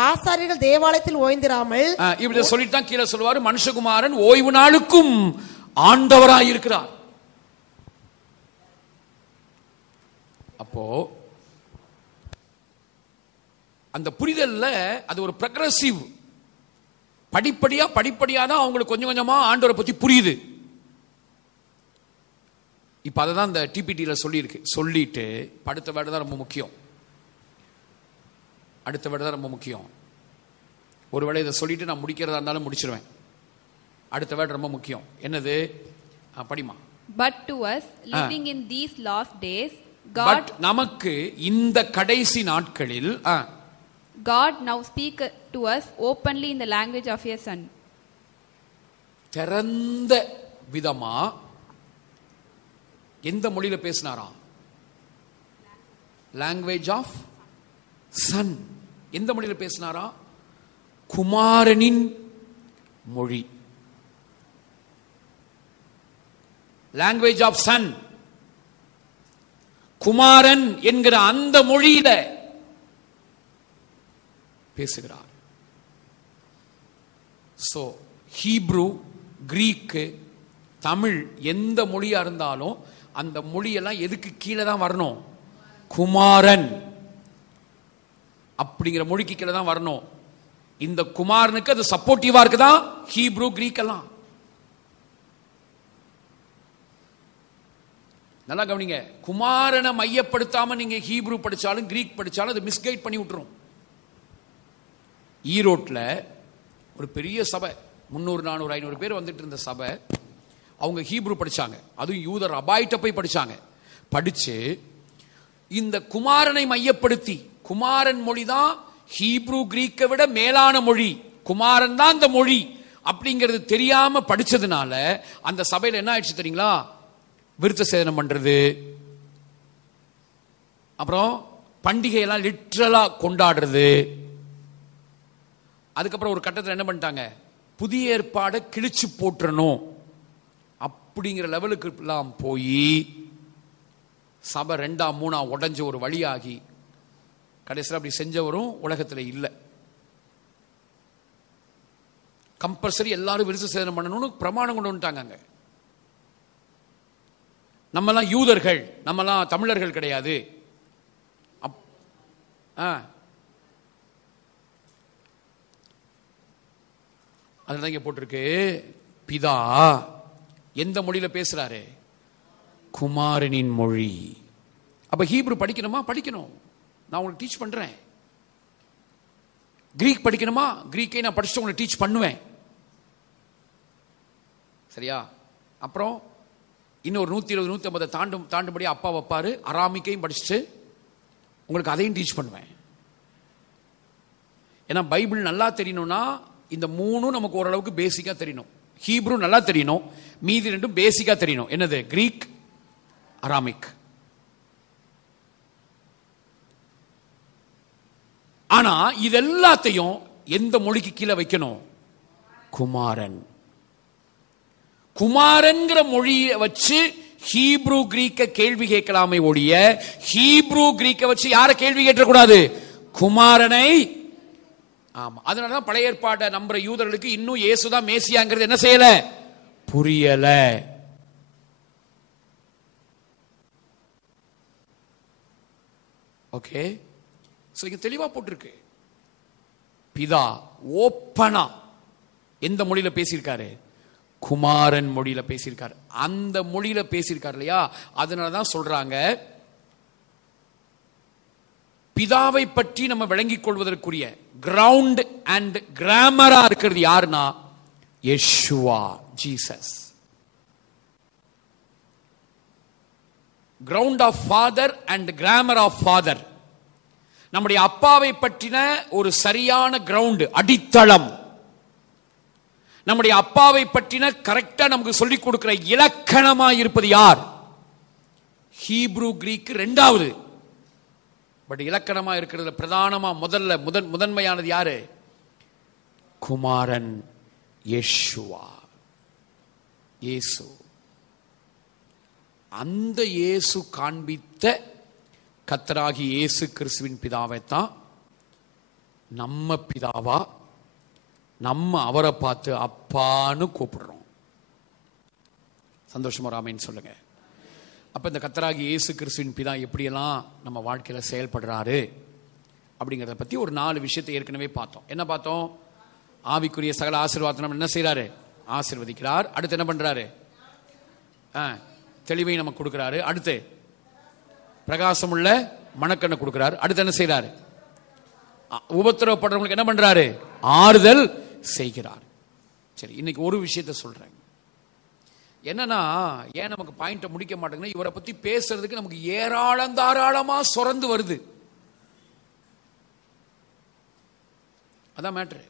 ஆசாரியர்கள் தேவாலயத்தில் ஓய்ந்திராமல், இப்படி சொல்லிட்டு தான் கீழே சொல்லுவாரு, மனுஷகுமாரன் ஓய்வு நாளுக்கும் ஆண்டவராயிருக்கிறார். அப்போ அந்த புரிதல்ல அது ஒரு ப்ரக்ரெசிவ், படிப்படியா தான் அவங்களுக்கு கொஞ்சம் கொஞ்சமா ஆண்டவரை பத்தி புரியுது. இப்ப அததான் இந்த டிபிடில சொல்லிட்டு அடுத்த வேர்டு தான் ரொம்ப முக்கியம். ஒருவேளை இதை சொல்லிட்டு நான் முடிக்கிறதா இருந்தாலும் முடிச்சிருவேன். அடுத்த வேர்டு ரொம்ப முக்கியம். என்னது? படிமா. But to us living in these last days, God, நமக்கு இந்த கடைசி நாட்களில் God now speak to us openly in the language of his son. திறந்த விதமா எந்த மொழியில பேசினாராம்? Language of Sun. எந்த மொழியில பேசினாரா? குமாரனின் மொழி. லாங்குவேஜ் ஆஃப் சன், குமாரன் என்கிற அந்த மொழியில பேசுகிறார். சோ ஹீப்ரு, கிரீக்கு, தமிழ் எந்த மொழியா இருந்தாலும் அந்த மொழியெல்லாம் எதுக்கு கீழே தான் வரணும்? குமாரன் அப்படிங்கிற மொழிக்கு கீழே தான் வரணும். இந்த குமாரனுக்கு அது சப்போர்ட்டிவா இருக்குதான் ஹீப்ரு, கிரீக் எல்லாம். நல்லா கவனிங்க. குமாரனை மையப்படுத்தாம நீங்க ஹீப்ரு படிச்சாலும் கிரீக் படிச்சாலும் அது மிஸ்கைட் பண்ணி விட்டுரும். ஈரோட்ல ஒரு பெரிய சபை, 300, 400, 500 பேர் வந்துட்டு இருந்த சபை. அவங்க ஹீப்ரு படிச்சாங்க, அதுவும் யூதர் அபாயிட்ட போய் படிச்சாங்க. படிச்சு இந்த குமாரனை மையப்படுத்தி, குமாரன் மொழி தான் ஹீப்ரு கிரீக்கை விட மேலான மொழி, குமாரன் தான் அந்த மொழி அப்படிங்கிறது தெரியாம படிச்சதுனால அந்த சபையில் என்ன ஆயிடுச்சு தெரியுங்களா? விருத்த சேதனம் பண்றது, அப்புறம் பண்டிகையெல்லாம் லிட்ரலா கொண்டாடுறது. அதுக்கப்புறம் ஒரு கட்டத்தில் என்ன பண்ணிட்டாங்க? புதிய ஏற்பாடை கிழிச்சு போட்டுறணும் அப்படிங்கிற லெவலுக்கு எல்லாம் போய் சபை 2ஆ 3ஆ உடஞ்ச ஒரு வழியாகி கடைசியில் அப்படி செஞ்சவரும் உலகத்தில் இல்லை. கம்பல்சரி எல்லாரும் விருத்த சேதனம் பண்ணணும்னு பிரமாணம் கொண்டு வந்துட்டாங்க. நம்மெல்லாம் யூதர்கள், நம்மெல்லாம் தமிழர்கள் கிடையாது. அதுதான் இங்க போட்டிருக்கு. பிதா எந்த மொழியில பேசுறாரு? குமாரனின் மொழி. அப்ப ஹீப்ரு படிக்கணுமா? படிக்கணும். நான் உங்களுக்கு டீச் பண்றேன். கிரீக் படிக்கணுமா? கிரீக்கை நான் படிச்சுட்டு உங்களுக்கு டீச் பண்ணுவேன். சரியா? அப்புறம் இன்னொரு 120, 150 தாண்டும்படி அப்பா வைப்பாரு. அராமிக்கையும் படிச்சுட்டு உங்களுக்கு அதையும் டீச் பண்ணுவேன். ஏன்னா பைபிள் நல்லா தெரியணும்னா இந்த 3 நமக்கு ஓரளவுக்கு பேசிக்கா தெரியணும். ஹீப்ரு நல்லா தெரியணும், மீதி 2 பேசிக்கா தெரியணும். என்னது? Greek, Aramaic. ஆனா இது எல்லாத்தையும் எந்த மொழிக்கு கீழே வைக்கணும்? குமாரன். குமாரன்கிற மொழியை வச்சு ஹீப்ரு கிரீக்க கேள்வி கேட்கலாமே ஒழிய ஹீப்ரு கிரீக்க வச்சு யார கேள்வி கேட்டக்கூடாது? குமாரனை. ஆமா, அதனாலதான் பழைய ஏற்பாட்டை நம்புற யூதர்களுக்கு இன்னும் இயேசுதான் மேசியாங்கிறது என்ன செய்யல? புரியல. ஓகே, இங்க தெளிவா போட்டிருக்கு. பிதா ஓப்பனா எந்த மொழியில பேசியிருக்காரு? குமாரன் மொழியில பேசியிருக்காரு. அந்த மொழியில பேசியிருக்காரு இல்லையா? அதனாலதான் சொல்றாங்க பிதாவை பற்றி நம்ம விளங்கிக் கொள்வதற்குரிய கிரவுண்ட் அண்ட் கிராமரா இருக்கிறது யாருன்னா Yeshua, Jesus. Ground of father and grammar of father. நம்முடைய அப்பாவை பற்றின ஒரு சரியான கிரவுண்ட், அடித்தளம். நம்முடைய அப்பாவை பற்றின கரெக்டா நமக்கு சொல்லிக் கொடுக்கிற இலக்கணமா இருப்பது யார்? ஹீப்ரு, கிரீக் 2வது. பட் இலக்கணமா இருக்கிறது பிரதானமா முதன்மையானது யாரு? குமாரன், யெஷுவா, இயேசு. அந்த இயேசு காண்பித்த கர்த்தராகிய இயேசு கிறிஸ்துவின் பிதாவைத்தான் நம்ம பிதாவா, நம்ம அவரை பார்த்து அப்பான்னு கூப்பிடுறோம். சந்தோஷமா ராமேன்னு சொல்லுங்க. அப்ப இந்த கர்த்தராகிய இயேசு கிறிஸ்துவின் பிதா எப்படியெல்லாம் நம்ம வாழ்க்கையில செயல்படுறாரு அப்படிங்கிறத பத்தி ஒரு 4 விஷயத்தை ஏற்கனவே பார்த்தோம். என்ன பார்த்தோம்? ஆவிக்குரிய சகல ஆசீர்வாதத்தை நம்ம என்ன செய்யறாரு? ஆசீர்வதிக்கிறார். அடுத்து என்ன பண்றாரு? தெளிவை நமக்கு கொடுக்கிறாரு. அடுத்து பிரகாசமுள்ள மனக்கண்ணை கொடுக்கிறார். அடுத்து என்ன செய்யறாரு? உபத்திரவப்படுறவங்களுக்கு என்ன பண்றாரு? ஆறுதல் செய்கிறார். சரி, இன்னைக்கு ஒரு விஷயத்தை சொல்றேன். என்னன்னா, ஏன் நமக்கு பாயிண்ட முடிக்க மாட்டேங்குது? இவரை பத்தி பேசுறதுக்கு நமக்கு ஏராளம் தாராளமா சுரந்து வருது. அதான் மேட்ரு.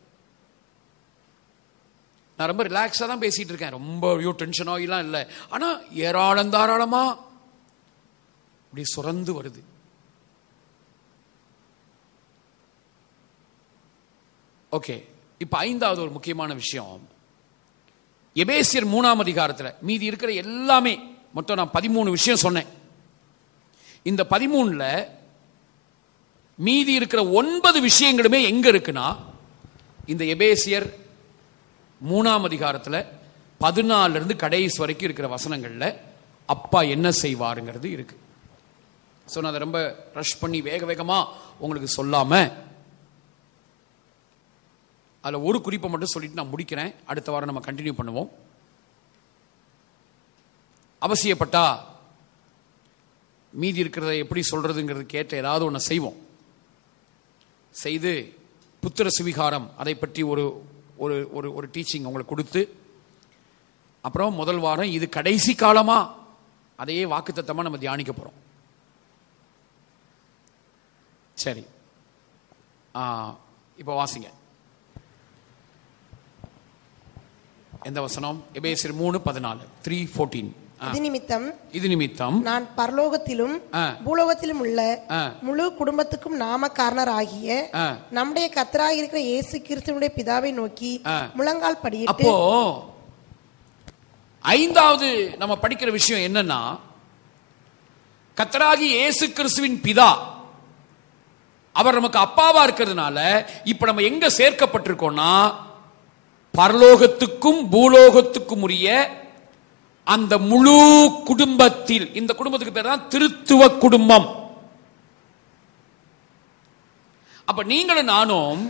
நான் ரொம்ப ரிலாக்ஸா தான் பேசிட்டு இருக்கேன், ரொம்ப டென்ஷன் ஆகிலாம் இல்லை. ஆனா ஏராளம் தாராளமா அப்படி சுரந்து வருது. ஓகே, இப்ப ஐந்தாவது ஒரு முக்கியமான விஷயம், எபேசியர் 3ஆம் அதிகாரத்தில் மீதி இருக்கிற எல்லாமே மொத்தம் நான் 13 விஷயம் சொன்னேன். இந்த 13ல மீதி இருக்கிற 9 விஷயங்களுமே எங்க இருக்குன்னா, இந்த எபேசியர் 3ஆம் அதிகாரத்தில் 14 இருந்து கடைசி வரைக்கும் இருக்கிற வசனங்கள்ல அப்பா என்ன செய்வாருங்கிறது இருக்கு. ஸோ நான் அதை ரொம்ப ரஷ் பண்ணி வேக வேகமா உங்களுக்கு சொல்லாம அதில் ஒரு குறிப்பை மட்டும் சொல்லிட்டு நான் முடிக்கிறேன். அடுத்த வாரம் நம்ம கண்டினியூ பண்ணுவோம். அவசியப்பட்டா மீதி இருக்கிறத எப்படி சொல்றதுங்கிறது கேட்ட ஏதாவது ஒன்று செய்வோம். செய்து புத்திர சுவிகாரம் அதை பற்றி ஒரு ஒரு ஒரு டீச்சிங் உங்களுக்கு கொடுத்து, அப்புறம் முதல் வாரம் இது கடைசி காலமா அதையே வாக்குத்தத்தமா நம்ம தியானிக்க போறோம். சரி, இப்போ வாசிங்க. எந்த வசனம்? எபேசியர் 3:14, 3:14. இது நிமித்தம் நான் பரலோகத்திலும் பூலோகத்திலும் உள்ள முழு குடும்பத்துக்கும் நாமக்காரராகிய நம்முடைய கர்த்தராக இருக்கிற இயேசு கிறிஸ்துவினுடைய பிதாவை நோக்கி முழங்கால் படியிட்டு. அப்போ ஐந்தாவது நம்ம படிக்கிற விஷயம் என்னன்னா, கர்த்தராகி இயேசு கிறிஸ்துவின் பிதா அவர் நமக்கு அப்பாவா இருக்கிறதுனால இப்ப நம்ம எங்க சேர்க்கப்பட்டிருக்கோம்னா, பரலோகத்துக்கும் பூலோகத்துக்கும் உரிய அந்த முழு குடும்பத்தில். இந்த குடும்பத்துக்கு பேர் தான் திருத்துவ குடும்பம். அப்ப நீங்களும் நானும்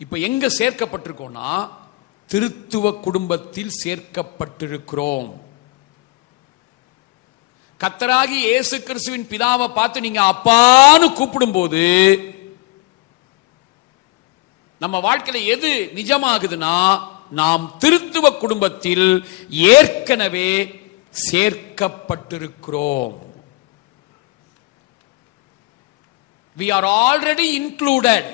இப்ப எங்க சேர்க்கப்பட்டிருக்கோம்னா, திருத்துவ குடும்பத்தில் சேர்க்கப்பட்டிருக்கிறோம். கர்த்தராகி இயேசு கிறிஸ்துவின் பிதாவை பார்த்து நீங்க அப்பான்னு கூப்பிடும் போது நம்ம வாழ்க்கையில எது நிஜமாகுதுன்னா, நாம் திருத்துவ குடும்பத்தில் ஏற்கனவே சேர்க்கப்பட்டிருக்கிறோம். We are already included.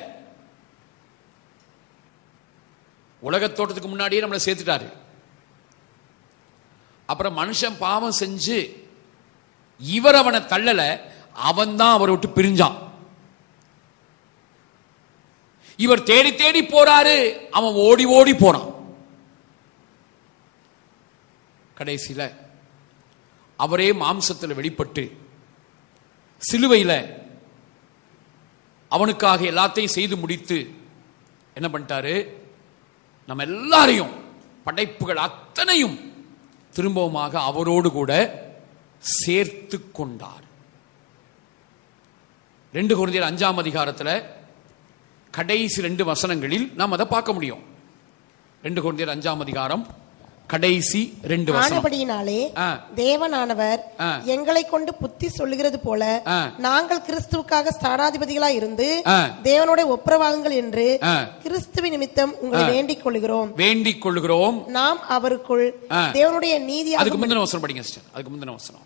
உலகத்தோட்டத்துக்கு முன்னாடியே நம்மளை சேர்த்துட்டாரு. அப்புறம் மனுஷன் பாவம் செஞ்சு இவர் அவனை தள்ளல, அவன் தான் அவரை விட்டு பிரிஞ்சான். இவர் தேடி தேடி போறாரு, அவன் ஓடி ஓடி போறான். கடைசியில அவரே மாம்சத்தில் வெளிப்பட்டு சிலுவையில் அவனுக்காக எல்லாத்தையும் செய்து முடித்து என்ன பண்ணிட்டாரு? நம்ம எல்லாரையும், படைப்புகள் அத்தனையும் திரும்பவுமாக அவரோடு கூட சேர்த்து கொண்டார். 2 கொரிந்தியர் 5ஆம் அதிகாரத்தில் கடைசி 2 வசனங்களில் நாம் அதை பார்க்க முடியும். 2 கொரிந்தியர் 5ஆம் அதிகாரம் கடைசி 2 வசனம். ஆனபடியினாலே தேவனானவர் எங்களை கொண்டு புத்தி சொல்லுகிறது போல நாங்கள் கிறிஸ்துவுக்காக ஸ்தானாதிபதிகளாய் இருந்து தேவனோட ஒப்புரவாகுங்கள் என்று கிறிஸ்துவின் நிமித்தம் உங்களை வேண்டிக் கொள்கிறோம். நாம் அவருக்குள் தேவனுடைய நீதி. அதுக்கு முந்தின வசனம் படிங்க சிஸ்டர். அதுக்கு முந்தின வசனம்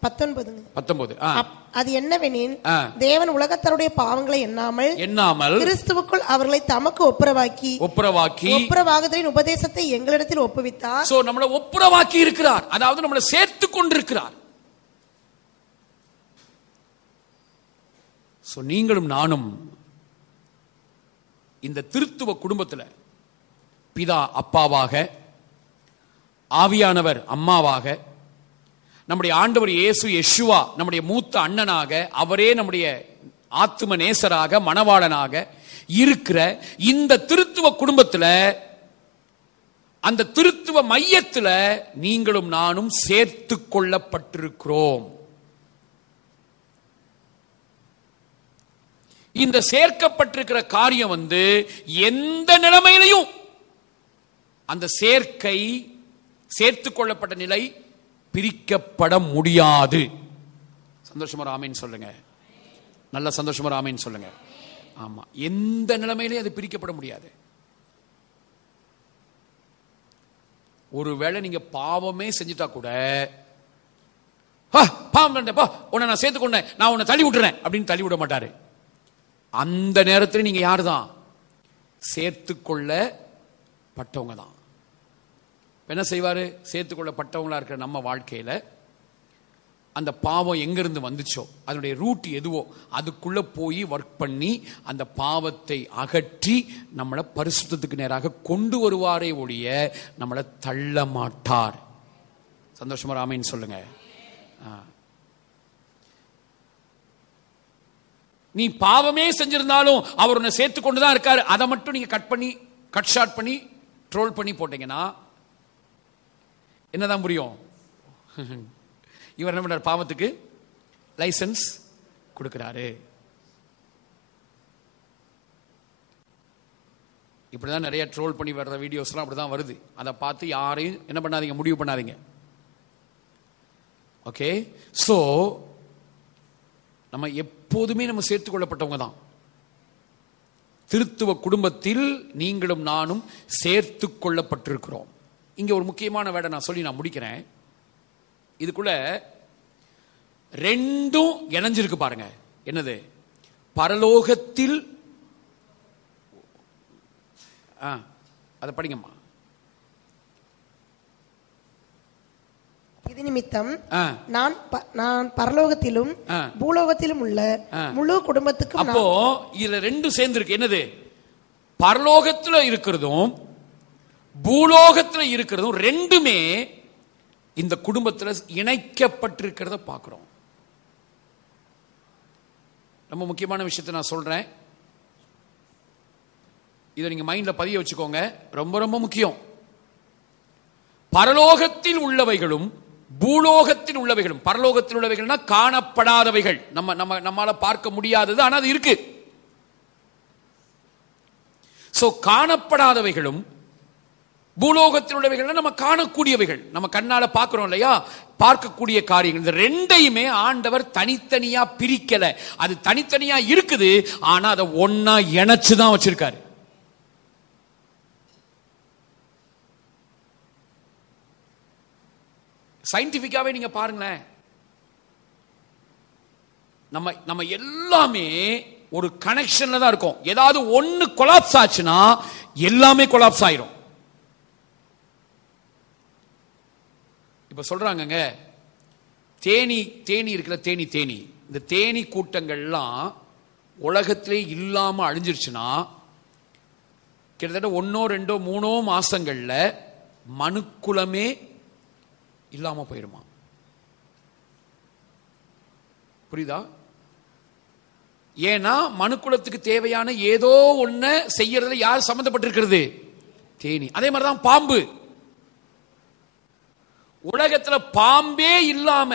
19. அது என்னவெனில், தேவன் உலகத்தாருடைய பாவங்களை எண்ணாமல் கிறிஸ்துவுக்குள் அவர்களை தமக்கு ஒப்புரவாக்குதலின் உபதேசத்தை எங்களிடத்தில் ஒப்புவித்தார். சோ நம்மளை ஒப்புரவாக்கி இருக்கிறார், அதாவது நம்மளை சேர்த்து கொண்டிருக்கிறார். சோ நீங்களும் நானும் இந்த திருத்துவ குடும்பத்தில் பிதா அப்பாவாக, ஆவியானவர் அம்மாவாக, நம்முடைய ஆண்டவர் இயேசு யெஷுவா நம்முடைய மூத்த அண்ணனாக, அவரே நம்முடைய ஆத்தும நேசராக, மணவாளனாக இருக்கிற இந்த திருத்துவ குடும்பத்தில், அந்த திருத்துவ மையத்தில் நீங்களும் நானும் சேர்த்து கொள்ளப்பட்டிருக்கிறோம். இந்த சேர்க்கப்பட்டிருக்கிற காரியம் எந்த நிலைமையிலையும் அந்த சேர்த்து கொள்ளப்பட்ட நிலை பிரிக்கப்பட முடியாது. சந்தோஷமா ஆமீன் சொல்லுங்க. நல்ல சந்தோஷமா ஆமீன் சொல்லுங்க. ஆமா, எந்த நிலைமையிலே அது பிரிக்கப்பட முடியாது. ஒருவேளை நீங்க பாவமே செஞ்சுட்டா கூட, பாவம் உன்னை நான் சேர்த்து கொண்டேன், நான் உன்னை தள்ளி விட்டுறேன் அப்படின்னு தள்ளி விட மாட்டாரு. அந்த நேரத்தில் நீங்க யாரு தான்? சேர்த்து கொள்ளப்பட்டவங்க தான். என்ன செய்வாரு? சேர்த்து கொள்ளப்பட்டவங்களா இருக்கிற நம்ம வாழ்க்கையில அந்த பாவம் எங்கிருந்து வந்துச்சோ, அதனுடைய ரூட் எதுவோ அதுக்குள்ள போய் ஒர்க் பண்ணி அந்த பாவத்தை அகற்றி நம்மளை பரிசுத்தத்துக்கு நேராக கொண்டு வருவாரே ஒழிய நம்மளை தள்ள மாட்டார். சந்தோஷமா ஆமென் சொல்லுங்க. நீ பாவமே செஞ்சிருந்தாலும் அவர் உன்னை சேர்த்து கொண்டுதான் இருக்காரு. அதை மட்டும் நீங்க கட் ஷாட் பண்ணி ட்ரோல் பண்ணி போட்டீங்கன்னா என்னதான் புரியும்? இவர் என்ன பண்றாரு? பாவத்துக்கு லைசன்ஸ் கொடுக்கிறாரு. இப்படிதான் நிறைய ட்ரோல் பண்ணி வர்ற வீடியோஸ்லாம் அப்படிதான் வருது. அதை பார்த்து யாரையும் என்ன பண்ணாதீங்க, முடிவு பண்ணாதீங்க. ஓகே, சோ நம்ம எப்போதுமே நம்ம சேர்த்துக் கொள்ளப்பட்டவங்க தான். திருத்துவ குடும்பத்தில் நீங்களும் நானும் சேர்த்து கொள்ளப்பட்டிருக்கிறோம். இங்க ஒரு முக்கியமான வேடை நான் சொல்லி நான் முடிக்கிறேன். இதுக்குள்ள ரெண்டும் இணைஞ்சிருக்கு பாருங்க. என்னது? பரலோகத்தில், அதை படிங்கம்மா. இது நிமித்தம் நான் பரலோகத்திலும் பூலோகத்திலும் உள்ள முழு குடும்பத்துக்கும். அப்போ இதுல ரெண்டும் சேர்ந்து இருக்கு. என்னது? பரலோகத்துல இருக்கிறதும் பூலோகத்துல இருக்கிறதும் ரெண்டுமே இந்த குடும்பத்துல இணைக்கப்பட்டிருக்கிறத பார்க்கிறோம். ரொம்ப முக்கியமான விஷயத்தை நான் சொல்றேன். இதை நீங்க மைண்ட்ல பதிய வச்சுக்கோங்க. ரொம்ப ரொம்ப முக்கியம். பரலோகத்தில் உள்ளவைகளும் பூலோகத்தில் உள்ளவைகளும். பரலோகத்தில் உள்ளவைகள்னா காணப்படாதவைகள், நம்மால பார்க்க முடியாதது, ஆனா அது இருக்கு. சோ காணப்படாதவைகளும் பூலோகத்தில் உள்ளவைகள் நம்ம காணக்கூடியவைகள், நம்ம கண்ணால பார்க்கிறோம் இல்லையா, பார்க்கக்கூடிய காரியங்கள். இந்த ரெண்டையுமே ஆண்டவர் தனித்தனியா பிரிக்கல. அது தனித்தனியா இருக்குது, ஆனா அதை ஒன்னா இணைச்சுதான் வச்சிருக்காரு. சயின்டிபிக்காவே நீங்க பாருங்களேன். நம்ம எல்லாமே ஒரு கனெக்ஷன்ல தான் இருக்கும். ஏதாவது ஒன்னு கொலாப்ஸ் ஆச்சுன்னா எல்லாமே கொலாப்ஸ் ஆயிரும். இப்ப சொல்றாங்க தேனி இருக்குல்ல, தேனி இந்த தேனி கூட்டங்கள்லாம் உலகத்திலே இல்லாம அழிஞ்சிருச்சுன்னா கிட்டத்தட்ட 1 2 3 மாசங்கள்ல மனுக்குலமே இல்லாம போயிருமா? புரியுதா? ஏன்னா மனுக்குலத்துக்கு தேவையான ஏதோ ஒண்ணு செய்யறதுல யார் சம்பந்தப்பட்டிருக்கிறது? தேனி. அதே மாதிரிதான் பாம்பு. உலகத்துல பாம்பே இல்லாம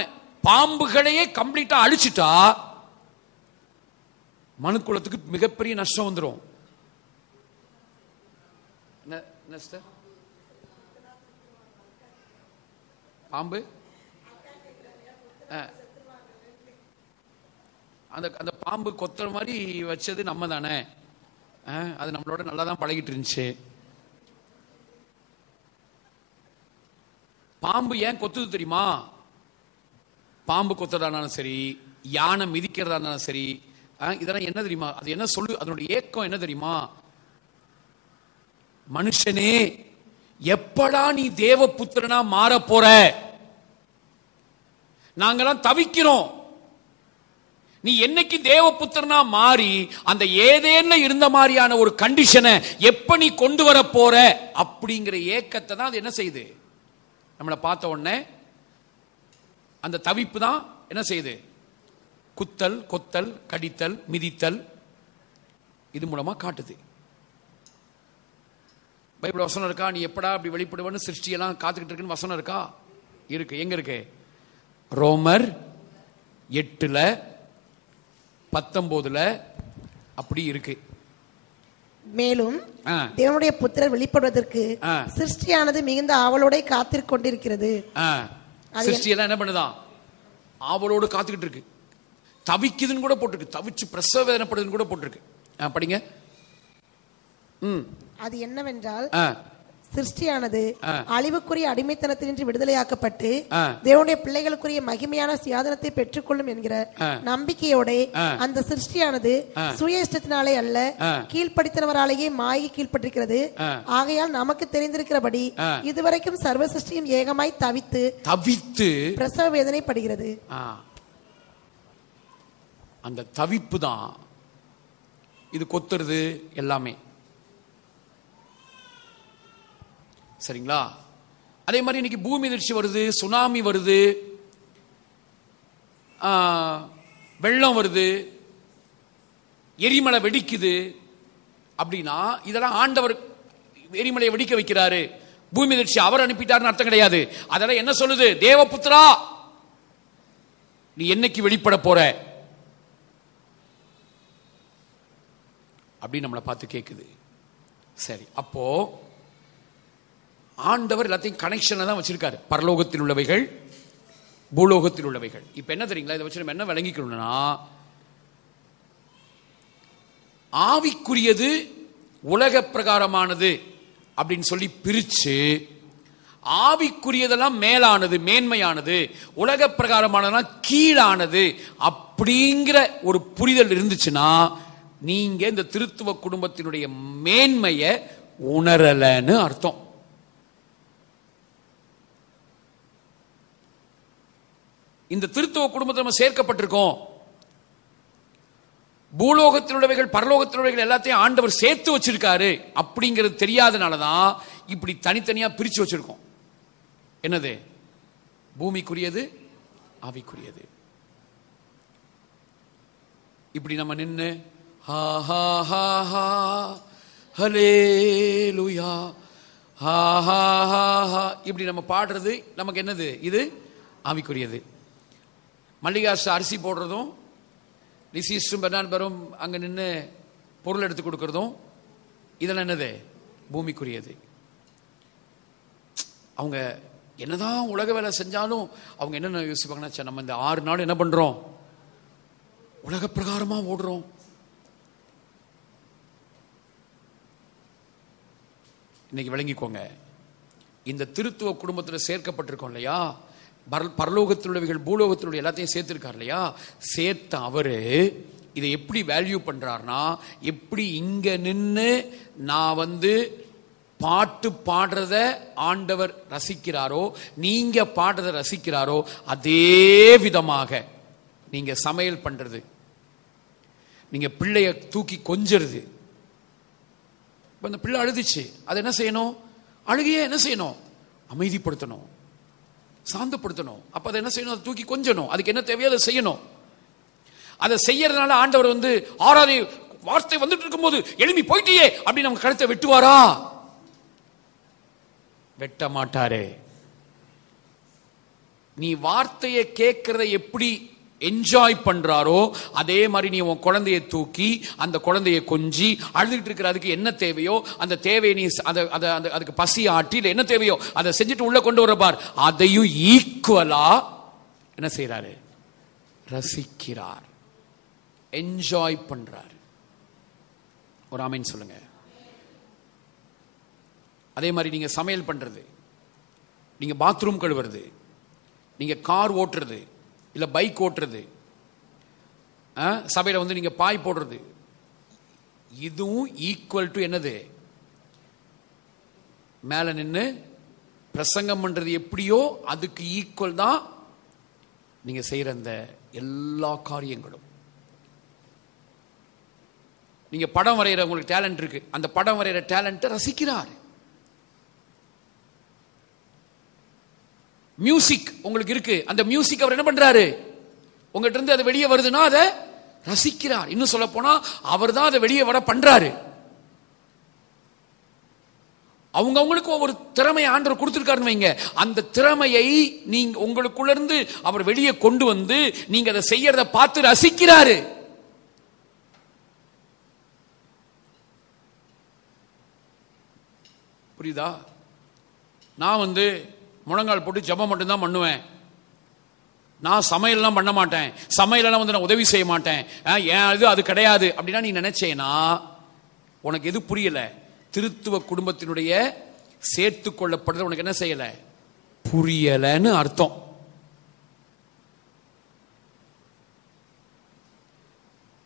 பாம்புகளையே கம்ப்ளீட்டா அழிச்சிட்டா மனுக்குலத்துக்கு மிகப்பெரிய நஷ்டம் வந்துடும். பாம்பு அந்த பாம்பு கொத்துற மாதிரி வச்சது நம்ம தானே. அது நம்மளோட நல்லா தான் பழகிட்டு இருந்துச்சு. பாம்பு ஏன் கொத்துது தெரியுமா? பாம்பு கொத்துறதானாலும் சரி, யானை மிதிக்கிறதா இருந்தாலும் சரி, இதெல்லாம் என்ன தெரியுமா? அது என்ன சொல்லு, அதனுடைய ஏக்கம் என்ன தெரியுமா? மனுஷனே, எப்படா நீ தேவபுத்திரனா மாற போற? நாங்கெல்லாம் தவிக்கிறோம். நீ என்னைக்கு தேவபுத்திரனா மாறி அந்த ஏதேன்ல இருந்த மாதிரியான ஒரு கண்டிஷனை எப்ப நீ கொண்டு வர போற அப்படிங்கிற ஏக்கத்தை தான் அது என்ன செய்யுது? நம்மளை பார்த்த உடனே அந்த தவிப்பு தான் என்ன செய்யுது? குத்தல், கொத்தல், கடித்தல், மிதித்தல், இது மூலமா காட்டுது. பைபிள் வசனம் இருக்கா? நீ எப்படா அப்படி வெளிப்படுவன்னு சிருஷ்டியெல்லாம் காத்துக்கிட்டு இருக்குன்னு வசனம் இருக்கா? இருக்கு. எங்க இருக்கு? ரோமர் 8:19 அப்படி இருக்கு. மேலும் தேவனுடைய புத்திரர் வெளிப்படுவதற்கு சிருஷ்டியானது மிகுந்த ஆவலோட காத்துக் கொண்டிருக்கிறது. சிருஷ்டியெல்லாம் என்ன பண்ணுதான்? ஆவலோடு காத்துக்கிட்டு இருக்கு. தவிக்குதுன்னு கூட போட்டிருக்கு. தவிச்சு பிரசவ வேதனைப்படுதுன்னு கூட போட்டிருக்கு. படிங்க. அது என்னவென்றால் சிருஷ்டியானது அழிவுக்குரிய அடிமைத்தனத்தினின்று விடுதலையாக்கப்பட்டு தேவனுடைய பிள்ளைகளுக்குரிய மகிமையான சுயாதனத்தை பெற்றுக்கொள்ளும் என்கிற நம்பிக்கையோட அந்த சிருஷ்டியானது சுய இஷ்டத்தினாலே அல்ல கீழ்ப்படித்தனவராலேயே மாயை கீழ்ப்பட்டிருக்கிறது. ஆகையால் நமக்கு தெரிந்திருக்கிறபடி இதுவரைக்கும் சர்வ சிருஷ்டியும் ஏகமாய் தவித்து பிரசவ வேதனை படுகிறது. அந்த தவிப்பு தான் இது கொத்துறது எல்லாமே. சரிங்களா? அதே மாதிரி இன்னைக்கு பூமி அதிர்ச்சி வருது, சுனாமி வருது, வெள்ளம் வருது, எரிமலை வெடிக்குது அப்படின்னா இதெல்லாம் ஆண்டவர் எரிமலையை வெடிக்க வைக்கிறாரு, பூமி அதிர்ச்சி அவர் அனுப்பிட்டாருன்னு அர்த்தம் கிடையாது. அதெல்லாம் என்ன சொல்லுது? தேவபுத்திரா, நீ என்னைக்கு வெளிப்பட போற அப்படின்னு நம்மளை பார்த்து கேட்குது. சரி, அப்போ ஆண்டவர் எல்லாத்தையும் கனெக்ஷன்ல தான் வச்சிருக்காரு. பரலோகத்தில் உள்ளவைகள், பூலோகத்தில் உள்ளவைகள். இப்ப என்ன தெரியுங்களா, இதை வச்சு நம்ம என்ன விளங்கிக்கணும்னா, ஆவிக்குரியது உலக பிரகாரமானது அப்படின்னு சொல்லி பிரிச்சு, ஆவிக்குரியதெல்லாம் மேலானது மேன்மையானது, உலக பிரகாரமானதெல்லாம் கீழானது அப்படிங்கிற ஒரு புரிதல் இருந்துச்சுன்னா நீங்க இந்த திருத்துவ குடும்பத்தினுடைய மேன்மையை உணரலன்னு அர்த்தம். இந்த திருத்துவ குடும்பத்தில் நம்ம சேர்க்கப்பட்டிருக்கோம். பூலோகத்தில் உள்ளவைகள் பரலோகத்தில் உள்ளவைகள் எல்லாத்தையும் ஆண்டவர் சேர்த்து வச்சிருக்காரு அப்படிங்கிறது தெரியாதனாலதான் இப்படி தனித்தனியா பிரிச்சு வச்சிருக்கோம். என்னது? பூமிக்குரியது, ஆவிக்குரியது. இப்படி நம்ம நின்று ஹா ஹா ஹா ஹா ஹல்லேலூயா ஹா ஹா ஹா ஹா இப்படி நம்ம பாடுறது நமக்கு என்னது? இது ஆவிக்குரியது. மல்லிகாசு அரிசி போடுறதும், லிசிஸ்டும் பெர்னான்பரும் அங்க நின்று பொருள் எடுத்து கொடுக்கறதும் இதெல்லாம் என்னது? பூமிக்குரியது. அவங்க என்னதான் உலக வேலை செஞ்சாலும் அவங்க என்ன யோசிப்பாங்கன்னா, நம்ம இந்த 6 நாள் என்ன பண்றோம்? உலக பிரகாரமா ஓடுறோம். இன்னைக்கு விளங்கிக்கோங்க, இந்த திருத்துவ குடும்பத்தில் சேர்க்கப்பட்டிருக்கோம் இல்லையா, பரலோகத்தில் உள்ளவைகள் பூலோகத்தில் உள்ள எல்லாத்தையும் சேர்த்திருக்கார் இல்லையா, சேர்த்த அவரு இதை எப்படி வேல்யூ பண்றாருனா, எப்படி இங்க நின்று நான் பாட்டு பாடுறத ஆண்டவர் ரசிக்கிறாரோ, நீங்க பாடுறத ரசிக்கிறாரோ, அதே விதமாக நீங்க சமையல் பண்றது, நீங்க பிள்ளைய தூக்கி கொஞ்சறது. அந்த பிள்ளை அழுதுச்சு, அதை என்ன செய்யணும்? அழுகையே என்ன செய்யணும்? அமைதிப்படுத்தணும், சாந்தப்படுத்தணும். அப்ப அதை என்ன செய்யணும்? அதை தூக்கி கொஞ்சணும். அதுக்கு என்ன தேவையோ அதை செய்யணும். அதை செய்யறதுனால ஆண்டவர் ஆராதனை வார்த்தை வந்துட்டு இருக்கும் போது எழுப்பி போயிட்டியே அப்படி நம்ம கழுத்தை வெட்டுவாரா? வெட்ட மாட்டாரே. நீ வார்த்தையை கேட்கிறத எப்படி என்ஜாய் பண்றாரோ அதே மாதிரி நீ உன் குழந்தையை தூக்கி அந்த குழந்தையை கொஞ்சி அழுதுகிட்டு இருக்கிற அதுக்கு என்ன தேவையோ அந்த தேவையை நீ அதுக்கு பசி ஆட்டி என்ன தேவையோ அதை செஞ்சுட்டு உள்ள கொண்டு வர பார். அதையும் ஈக்குவலா என்ன செய்யறாரு? ரசிக்கிறார், என்ஜாய் பண்றார். ஒரு ஆமீன் சொல்லுங்க. அதே மாதிரி நீங்க சமையல் பண்றது, நீங்க பாத்ரூம் கழுவுறது, நீங்க கார் ஓட்டுறது, இல்ல பைக் ஓட்டுறது, சபையில நீங்க பாய் போடுறது, இதுவும் ஈக்குவல் டு என்னது? மேல நின்று பிரசங்கம் பண்றது எப்படியோ அதுக்கு ஈக்குவல் தான் நீங்க செய்யற அந்த எல்லா காரியங்களும். நீங்க படம் வரைகிற உங்களுக்கு டேலண்ட் இருக்கு, அந்த படம் வரைகிற டேலண்ட்டை ரசிக்கிறார். மியூசிக் உங்களுக்கு இருக்கு, அந்த மியூசிக் அவர் என்ன பண்றாரு? உங்ககிட்ட இருந்து அது வெளியே வருதுன்னா அதை ரசிக்கிறார். இன்னும் சொல்ல போனா அவர் தான் அதை வெளியே வர பண்றாரு. அவங்களுக்கு ஒவ்வொரு திறமையை ஆண்டவர் கொடுத்திருக்காருன்னு வைங்க, அந்த திறமையை நீங்க உங்களுக்குள்ள இருந்து அவர் வெளியே கொண்டு வந்து நீங்க அதை செய்யறத பார்த்து ரசிக்கிறாரு. புரியுதா? நான் முழங்கால் போட்டு ஜெபம் மட்டும்தான் பண்ணுவேன், நான் சமையல்லாம் பண்ண மாட்டேன், சமையலாம் நான் உதவி செய்ய மாட்டேன், ஏன் அது கிடையாது அப்படின்னா நீ நினைச்சேனா உனக்கு எது புரியல? திருத்துவ குடும்பத்தினுடைய சேர்த்து கொள்ளப்படுறது உனக்கு என்ன செய்யல, புரியலன்னு அர்த்தம்.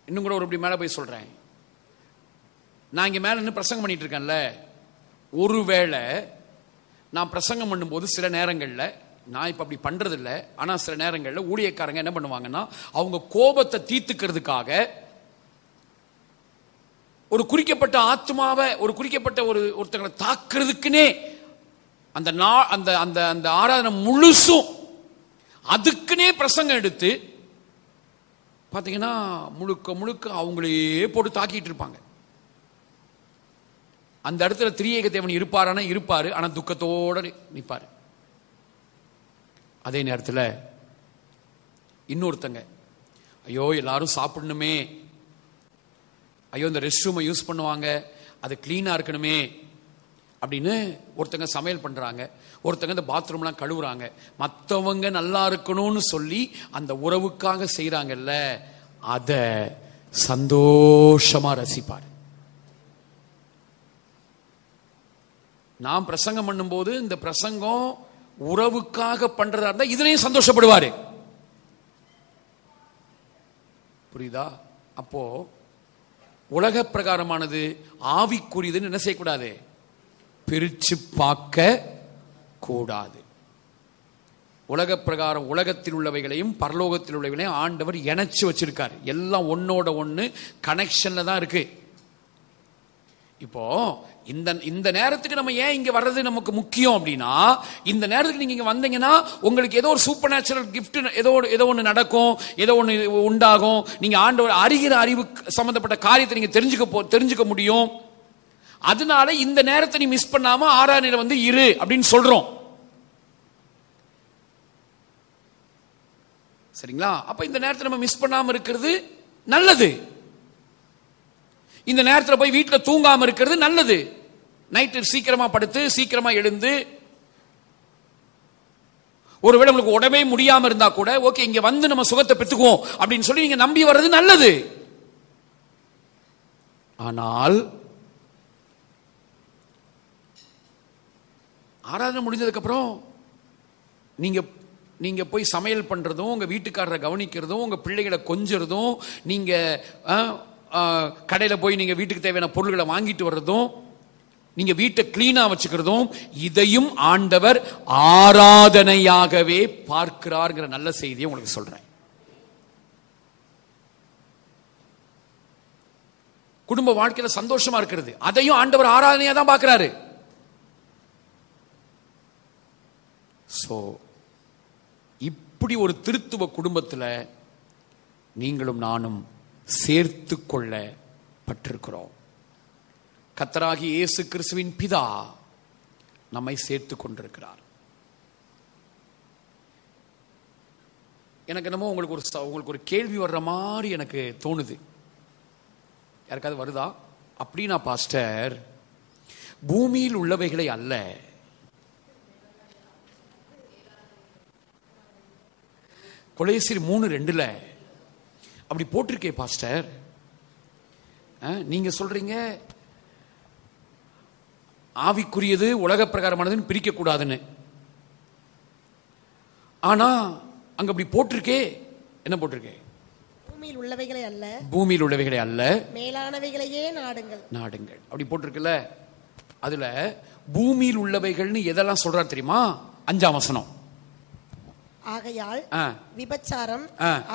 இன்னும் கூட ஒரு இப்படி மேல போய் சொல்றேன். நான் இங்க மேல இன்னும் பிரசங்கம் பண்ணிட்டு இருக்கேன்ல, ஒருவேளை நான் பிரசங்கம் பண்ணும்போது சில நேரங்கள்ல, நான் இப்ப அப்படி பண்றது இல்லை, ஆனா சில நேரங்கள்ல ஊழியக்காரங்க என்ன பண்ணுவாங்கன்னா, அவங்க கோபத்தை தீர்த்துக்கிறதுக்காக ஒரு குறிக்கப்பட்ட ஆத்மாவை, ஒரு குறிக்கப்பட்ட ஒருத்தங்களை தாக்குறதுக்குன்னே அந்த அந்த அந்த அந்த ஆராதனை முழுசும் அதுக்குன்னே பிரசங்கம் எடுத்து பாத்தீங்கன்னா முழுக்க முழுக்க அவங்களே போட்டு தாக்கிட்டு இருப்பாங்க. அந்த இடத்துல திரியேக தேவன் இருப்பாரானா இருப்பாரு, ஆனா துக்கத்தோட நிற்பாரு. அதே நேரத்தில் இன்னொருத்தங்க, ஐயோ எல்லாரும் சாப்பிடணுமே, ஐயோ இந்த ரெஸ்ட் ரூமை யூஸ் பண்ணுவாங்க, அது கிளீனா இருக்கணுமே அப்படின்னு ஒருத்தங்க சமையல் பண்றாங்க, ஒருத்தங்க இந்த பாத்ரூம்லாம் கழுவுறாங்க. மற்றவங்க நல்லா இருக்கணும்னு சொல்லி அந்த உறவுக்காக செய்யறாங்கல்ல, அத சந்தோஷமா ரசிப்பார். நாம் பிரசங்கம் பண்ணும்போது இந்த பிரசங்கம் உறவுக்காக பண்றதா இருந்தா இதுலயும் சந்தோஷப்படுவாரு. புரியுதா? அப்போ உலக பிரகாரமானது ஆவிக்குரியதுன்னு என்ன செய்யக்கூடாது, பிரிச்சு பார்க்க கூடாது. உலக பிரகாரம் உலகத்தில் உள்ளவைகளையும் பரலோகத்தில் உள்ளவைகளையும் ஆண்டவர் இணைச்சு வச்சிருக்காரு. எல்லாம் ஒன்னோட ஒண்ணு கனெக்ஷன்ல தான் இருக்கு. இப்போ இந்த நேரத்துக்கு நம்ம ஏன் இங்க வர்றது நமக்கு முக்கியம் அப்படின்னா, இந்த நேரத்துக்கு நீங்க இங்க வந்தீங்கன்னா உங்களுக்கு ஏதோ ஒரு சூப்பர் நேச்சுரல் கிஃப்ட் ஏதோ ஒன்று நடக்கும், ஏதோ ஒன்று உண்டாகும். நீங்க ஆண்டவர் அறிகிற அறிவு சம்பந்தப்பட்ட காரியத்தை நீங்க தெரிஞ்சுக்க முடியும். அதனால இந்த நேரத்தை நீ மிஸ் பண்ணாம ஆராதனையில வந்து இரு அப்படின்னு சொல்றோம். சரிங்களா? அப்ப இந்த நேரத்தை நம்ம மிஸ் பண்ணாம இருக்கிறது நல்லது. இந்த நேரத்தில் போய் வீட்டில் தூங்காம இருக்கிறது நல்லது. நைட்டு சீக்கிரமா படுத்து சீக்கிரமா எழுந்து, ஒருவேளை உங்களுக்கு உடம்பே முடியாம இருந்தா கூட ஓகே இங்க வந்து நம்ம சுகத்தை பெற்றுக்குவோம் அப்படின்னு சொல்லி நீங்க நம்பி வர்றது நல்லது. ஆனால் ஆராதனை முடிஞ்சதுக்கு அப்புறம் நீங்க போய் சமையல் பண்றதும், உங்க வீட்டுக்காரரை கவனிக்கிறதும், உங்க பிள்ளைகளை கொஞ்சறதும், நீங்க கடையில் போய் நீங்க வீட்டுக்கு தேவையான பொருள்களை வாங்கிட்டு வர்றதும், நீங்க வீட்டை கிளீனா வச்சுக்கிறதும், இதையும் ஆண்டவர் ஆராதனையாகவே பார்க்கிறார்ங்கிற நல்ல செய்தியை உங்களுக்கு சொல்றேன். குடும்ப வாழ்க்கையில சந்தோஷமா இருக்கிறது, அதையும் ஆண்டவர் ஆராதனையா தான் பார்க்கிறாரு. சோ இப்படி ஒரு திருத்துவ குடும்பத்தில் நீங்களும் நானும் சேர்த்து கொள்ளப்பட்டிருக்கிறோம். கர்த்தராகிய இயேசு கிறிஸ்துவின் பிதா நம்மை சேர்த்து கொண்டிருக்கிறார். எனக்கு என்னமோ உங்களுக்கு ஒரு கேள்வி வர்ற மாதிரி எனக்கு தோணுது. யாருக்காவது வருதா? அப்படின்னா பாஸ்டர், பூமியில் உள்ளவைகளை அல்ல, கொலேசியர் 3:2 அப்படி போட்டிருக்கே பாஸ்டர். நீங்க சொல்றீங்க ஆவிக்குரியது உலக பிரகாரமானதுன்னு பிரிக்க கூடாதுன்னு. ஆனா அங்க அப்படி போட்டிருக்கே, என்ன போட்டிருக்கே? பூமியில் உள்ளவைகளை அல்ல, பூமியில் உள்ளவைகளை அல்ல, மேலானவைகளையே நாடுங்கள் அப்படி போட்டிருக்குல்ல. அதுல பூமியில் உள்ளவைகள்னு எதெல்லாம் சொல்றாரு தெரியுமா? 5ஆம் வசனம். ஆகையால் விபச்சாரம்,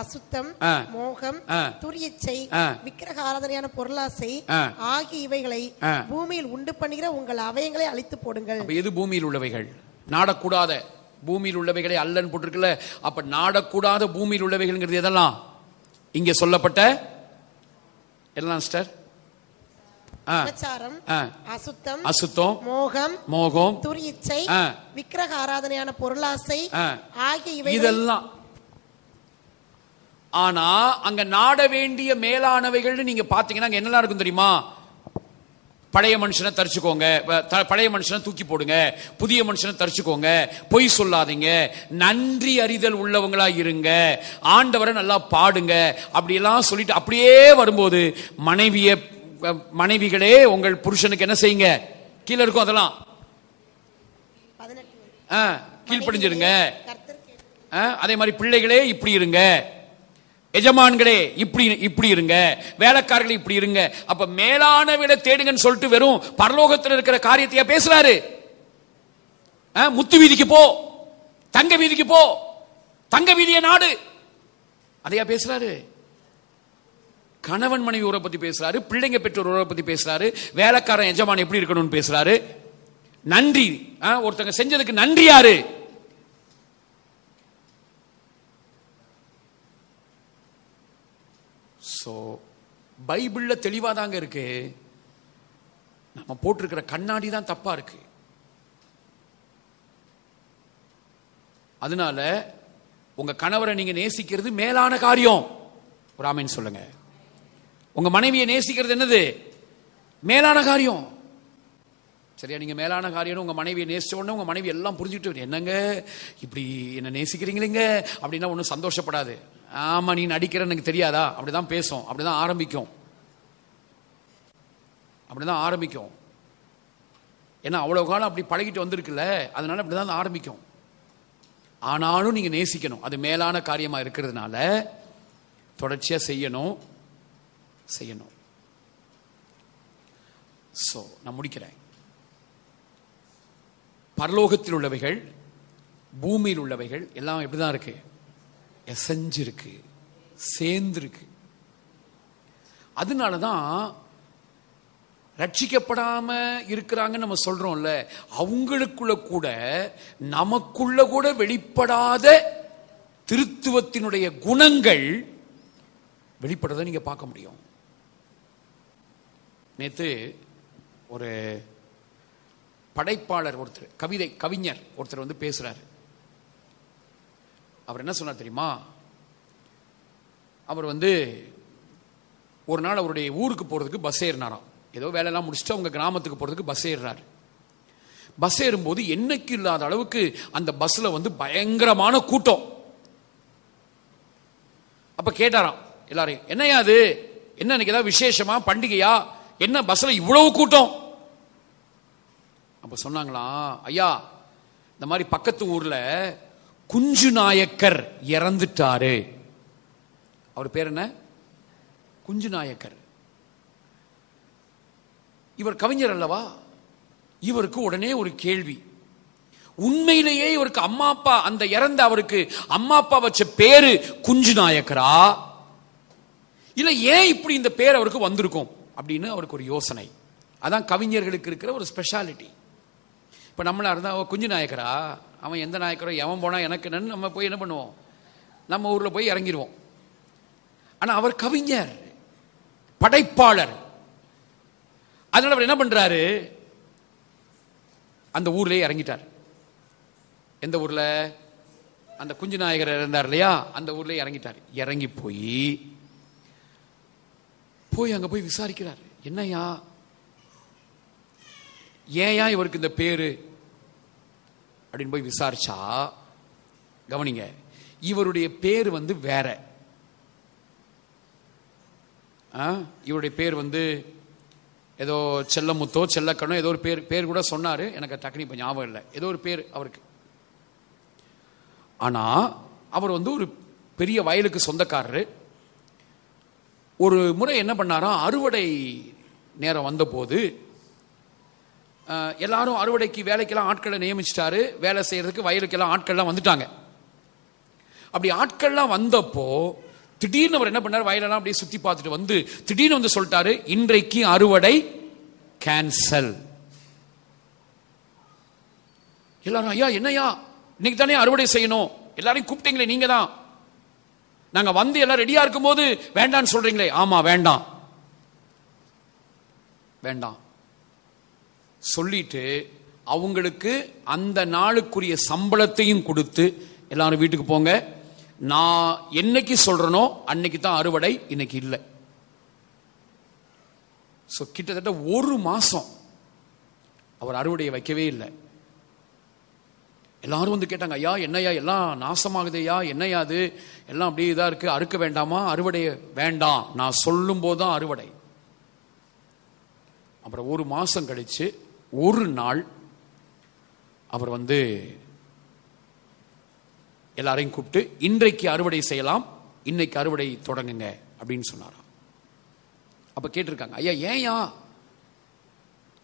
அசுத்தம், மோகம், துரியச்சை, விக்கிரக ஆராதனையான பொருளாசை ஆகிய இவைகளை பூமியில் உண்டு பண்ணுகிற உங்கள் அவயங்களை அழித்து போடுங்கள். எது பூமியில் உள்ளவைகள்? நாடக்கூடாத பூமியில் உள்ளவைகளை அல்லன்னு போட்டிருக்குல்ல. அப்ப நாடக்கூடாத பூமியில் உள்ளவைகள் எதெல்லாம் இங்க சொல்லப்பட்ட எல்லாம் சிஸ்டர்? விபச்சாரம், அசுத்தம், மோகம், துரியச்சை, விக்கிரக ஆராதனையான பொருளாசை ஆகிய இதெல்லாம். ஆனா அங்க நாட வேண்டிய மேலானவைகள் நீங்க பாத்தீங்கன்னா என்னெல்லாம் இருக்கும் தெரியுமா? பழைய மனுஷனை தரிச்சுக்கோங்க, பழைய மனுஷனை தூக்கி போடுங்க, புதிய மனுஷனை தரிச்சுக்கோங்க, பொய் சொல்லாதீங்க, நன்றி அறிதல் உள்ளவங்களா இருங்க, ஆண்டவரை நல்லா பாடுங்க, அப்படியெல்லாம் சொல்லிட்டு அப்படியே வரும்போது மனைவிகளே உங்கள் புருஷனுக்கு என்ன செய்யுங்க? கீழே இருக்கும் அதெல்லாம். கீழ்ப்படிஞ்சிருங்க. அதே மாதிரி பிள்ளைகளே இப்படி இருங்க, எஜமான்களே இப்படி இருங்க, வேலைக்காரர்களே இப்படி இருங்க. அப்ப மேலான விட தேடுங்கன்னு சொல்லிட்டு வெறும் பரலோகத்தில் இருக்கிற காரியத்தையா பேசுறாரு? முத்து வீதிக்கு போ, தங்க வீதிக்கு போ, தங்க வீதிய நாடு, அதையா பேசுறாரு? கணவன் மனைவி உறவை பத்தி பேசுறாரு, பிள்ளைங்க பெற்றோர் உறவை பத்தி பேசுறாரு, வேலைக்காரன் எஜமான் எப்படி இருக்கணும்னு பேசுறாரு. நன்றி, ஒருத்தங்க செஞ்சதுக்கு நன்றி யாரு? சோ பைபிள்ல தெளிவா தாங்க இருக்கு. நம்ம போட்டிருக்கிற கண்ணாடி தான் தப்பா இருக்கு. அதனால உங்க கணவரை நீங்க நேசிக்கிறது மேலான காரியம். ஒரு ஆமென் சொல்லுங்க. உங்க மனைவியை நேசிக்கிறது என்னது? மேலான காரியம். சரியா? நீங்க மேலான காரியம் உங்க மனைவியை நேசிச்ச உடனே உங்க மனைவி எல்லாம் புரிஞ்சுட்டு, என்னங்க இப்படி என்ன நேசிக்கிறீங்களேங்க அப்படின்னா ஒன்றும் சந்தோஷப்படாது. ஆமா, நீ நடிக்கிற எனக்கு தெரியாதா? அப்படிதான் பேசும், அப்படிதான் ஆரம்பிக்கும். ஏன்னா அவ்வளவு காலம் அப்படி பழகிட்டு வந்திருக்குல்ல, அதனால அப்படிதான் ஆரம்பிக்கும். ஆனாலும் நீங்க நேசிக்கணும். அது மேலான காரியமா இருக்கிறதுனால தொடர்ச்சியா செய்யணும். சோ நான் முடிக்கிறேன். பரலோகத்தில் உள்ளவைகள், பூமியில் உள்ளவைகள் எல்லாம் எப்படிதான் இருக்கு? எசைஞ்சிருக்கு, சேர்ந்திருக்கு. அதனாலதான் ரட்சிக்கப்படாம இருக்கிறாங்கன்னு நம்ம சொல்றோம்ல, அவங்களுக்குள்ள கூட நமக்குள்ள கூட வெளிப்படாத திருத்துவத்தினுடைய குணங்கள் வெளிப்படுறதை நீங்க பார்க்க முடியும். நேத்து ஒரு படைப்பாளர் ஒருத்தர், கவிஞர் ஒருத்தர் வந்து பேசுறாரு. அவர் என்ன சொன்னார் தெரியுமா? அவர் வந்து ஒரு நாள் அவருடைய ஊருக்கு போறதுக்கு பஸ் ஏறினாராம். ஏதோ வேலையெல்லாம் முடிச்சுட்டு அவங்க கிராமத்துக்கு போறதுக்கு பஸ் ஏறுறாரு. பஸ் ஏறும்போது என்னைக்கு இல்லாத அளவுக்கு அந்த பஸ்ல வந்து பயங்கரமான கூட்டம். அப்ப கேட்டாராம் எல்லாரையும், என்னையா அது, என்ன இன்னைக்கு ஏதாவது விசேஷமா, பண்டிகையா, என்ன பஸ்ல இவ்வளவு கூட்டம்? அப்ப சொன்னாங்களா, ஐயா இந்த மாதிரி பக்கத்து ஊர்ல குஞ்சு நாயக்கர் இறந்துட்டாரு. அவர் பேர் என்ன? குஞ்சு நாயக்கர். இவர் கவிஞர் அல்லவா? இவருக்கு உடனே ஒரு கேள்வி. உண்மையிலேயே இவருக்கு அம்மா அப்பா, அந்த இறந்த அவருக்கு அம்மா அப்பா வச்ச பேரு குஞ்சு நாயக்கரா, இல்ல ஏன் இப்படி இந்த பேர் அவருக்கு வந்திருக்கும் அப்படின்னு அவருக்கு ஒரு யோசனை. அதான் கவிஞர்களுக்கு இருக்கிற ஒரு ஸ்பெஷாலிட்டி. இப்ப நம்மளா இருந்தா குஞ்சு நாயக்கரா, அவன் எந்த நாயக்கரோ, எவன் போனா எனக்கு என்னன்னு நம்ம போய் என்ன பண்ணுவோம், நம்ம ஊர்ல போய் இறங்கிடுவோம். ஆனா அவர் கவிஞர், படைப்பாளர். அதனால அவர் என்ன பண்றாரு, அந்த ஊர்லயே இறங்கிட்டார். எந்த ஊர்ல? அந்த குஞ்சு நாயகர் இருந்தார் இல்லையா, அந்த ஊர்லயே இறங்கிட்டார். இறங்கி போய் அங்க போய் விசாரிக்கிறார். என்னையா, ஏயா இவருக்கு இந்த பேரு அப்படின்னு போய் விசாரிச்சா, கவனிங்க, இவருடைய பேர் வந்து வேற. இவருடைய பேர் வந்து ஏதோ செல்லமுத்தோ செல்லக்கணோ ஏதோ ஒரு பேர் கூட சொன்னாரு, எனக்கு டக்குனு இப்ப ஞாபகம் இல்லை. ஏதோ ஒரு பேர் அவருக்கு. ஆனா அவர் வந்து ஒரு பெரிய வயலுக்கு சொந்தக்காரரு. ஒரு முறை என்ன பண்ணாரா, அறுவடை நேரம் வந்த போது எல்லாரும் அறுவடைக்கு வேலைக்கெல்லாம் ஆட்களை நியமிச்சிட்டாரு. வேலை செய்யறதுக்கு வயலுக்கெல்லாம் ஆட்கள்லாம் வந்துட்டாங்க. அப்படி ஆட்கள்லாம் வந்தப்போ திடீர்னு அவர் என்ன பண்ணார், வயலெல்லாம் அப்படியே சுத்தி பார்த்துட்டு வந்து திடீர்னு வந்து சொல்லிட்டாரு, இன்றைக்கு அறுவடை கேன்சல். எல்லாரும், ஐயா என்னையா இன்னைக்கு தானே அறுவடை செய்யணும், எல்லாரையும் கூப்பிட்டீங்களே நீங்க தான், நாங்க வந்து எல்லாம் ரெடியா இருக்கும் போது வேண்டான்னு சொல்றீங்களே. ஆமா வேண்டாம் சொல்லிட்டு அவங்களுக்கு அந்த நாளுக்குரிய சம்பளத்தையும் கொடுத்து எல்லாரும் வீட்டுக்கு போங்க, நான் என்னைக்கு சொல்றனோ அன்னைக்கு தான் அறுவடை, இன்னைக்கு இல்லை. கிட்டத்தட்ட ஒரு மாசம் அவர் அறுவடையை வைக்கவே இல்லை. எல்லாரும் வந்து கேட்டாங்க, ஐயா என்னையா எல்லாம் நாசமாகுதையா, என்னையா அது எல்லாம் அப்படியே இதா இருக்கு, அறுக்க வேண்டாமா? அறுவடை வேண்டாம், நான் சொல்லும் போதுதான் அறுவடை. அப்புறம் ஒரு மாசம் கழிச்சு ஒரு நாள் அவர் வந்து எல்லாரையும் கூப்பிட்டு இன்றைக்கு அறுவடை செய்யலாம், இன்னைக்கு அறுவடை தொடங்குங்க அப்படின்னு சொன்னாராம். அப்ப கேட்டிருக்காங்க, ஐயா ஏன்யா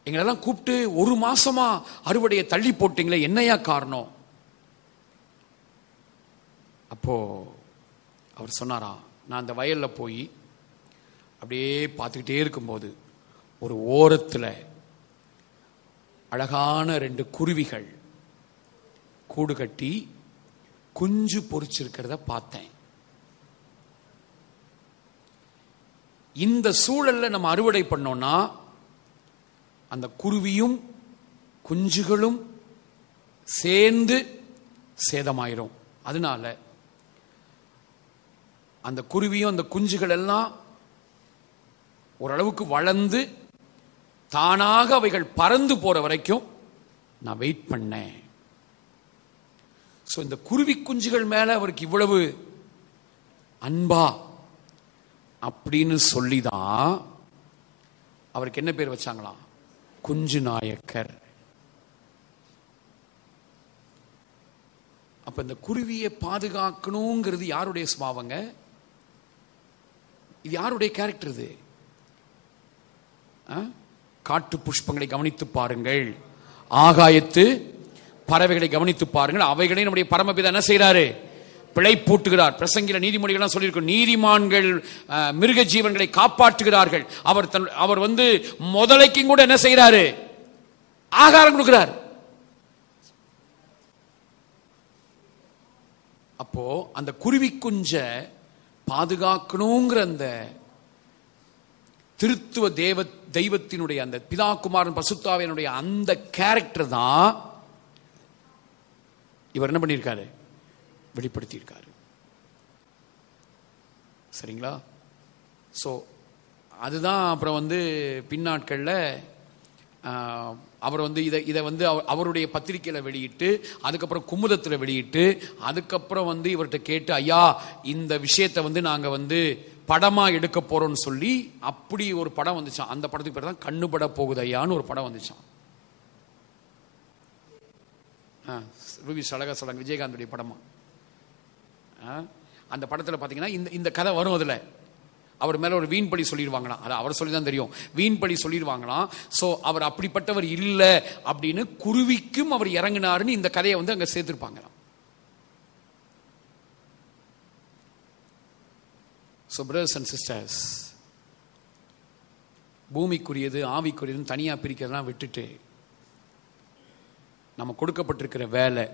எங்களெல்லாம் கூப்பிட்டு ஒரு மாசமா அறுவடையை தள்ளி போட்டீங்களே, என்னையா காரணம்? அப்போ அவர் சொன்னாராம், நான் அந்த வயல்ல போய் அப்படியே பார்த்துக்கிட்டே இருக்கும்போது ஒரு ஓரத்தில் அழகான 2 குருவிகள் கூடு கட்டி குஞ்சு பொறிச்சிருக்கிறத பார்த்தேன். இந்த சூழல்ல நம்ம அறுவடை பண்ணோம்னா அந்த குருவியும் குஞ்சுகளும் சேர்ந்து சேதமாயிரும். அதனால அந்த குருவியும் அந்த குஞ்சுகள் எல்லாம் ஓரளவுக்கு வளர்ந்து தானாக அவைகள் பறந்து போற வரைக்கும் நான் வெயிட் பண்ணேன். சோ இந்த குருவி குஞ்சுகள் மேல அவருக்கு இவ்வளவு அன்பா அப்படின்னு சொல்லிதான் அவருக்கு என்ன பேர் வச்சாங்களாம்? குஞ்சு நாயக்கர். அப்ப இந்த குருவியை பாதுகாக்கணுங்கிறது யாருடைய சுபாவங்க? இது யாருடைய கேரக்டர்? இது காட்டு புஷ்பங்களை கவனித்து பாருங்கள், ஆகாயத்து பறவைகளை கவனித்து பாருங்கள், அவைகளை நம்முடைய பரமபிதா என்ன செய்யறாரு? பிழைப்பூட்டுகிறார். பிரசங்கில நீதிமொழிகள் சொல்லியிருக்கும், நீதிமான்கள் மிருக ஜீவன்களை காப்பாற்றுகிறார்கள். அவர் முதலைக்கும் கூட என்ன செய்யறாரு? ஆகாரம் கொடுக்கிறார். அப்போ அந்த குருவி குஞ்ச பாதுகாக்கணுங்கிற அந்த திருத்துவ தெய்வத்தினுடைய அந்த பிதா குமாரன் பசுத்தாவியனுடைய அந்த கேரக்டர் தான் இவர் என்ன பண்ணியிருக்காரு? வெளிப்படுத்தியிருக்காரு. சரிங்களா? சோ அதுதான் அப்புறம் பின்னாட்கள்ல அவர் இதை அவருடைய பத்திரிகையில வெளியிட்டு, அதுக்கப்புறம் குமுதத்தில் வெளியிட்டு, அதுக்கப்புறம் இவர்கிட்ட கேட்டு, ஐயா இந்த விஷயத்தை நாங்க படமா எடுக்க போறோம்னு சொல்லி அப்படி ஒரு படம் வந்துச்சான். அந்த படத்துக்கு பேர் தான் கண்ணுபட போகுது ஐயான்னு ஒரு படம் வந்துச்சான். ரூபி சலகா சலங்க விஜயகாந்துடைய படமா. அந்த படத்துல பாத்தீங்கன்னா இந்த கதை வரும். அதுல அவர் மேல ஒரு வீண்படி சொல்லிடுவாங்களாம். அது அவர் சொல்லி தான் தெரியும், வீண்படி சொல்லிடுவாங்களாம். சோ அவர் அப்படிப்பட்டவர் இல்ல அப்படின்னு குருவிக்கும் அவர் இறங்கினாருன்னு இந்த கதையை அங்க சேர்த்திருப்பாங்களாம். So brothers and sisters, பூமிக்குரியது ஆவிக்குரியது தனியா பிரிக்கிறதெல்லாம் விட்டுட்டு, நம்ம கொடுக்கப்பட்டிருக்கிற வேலை,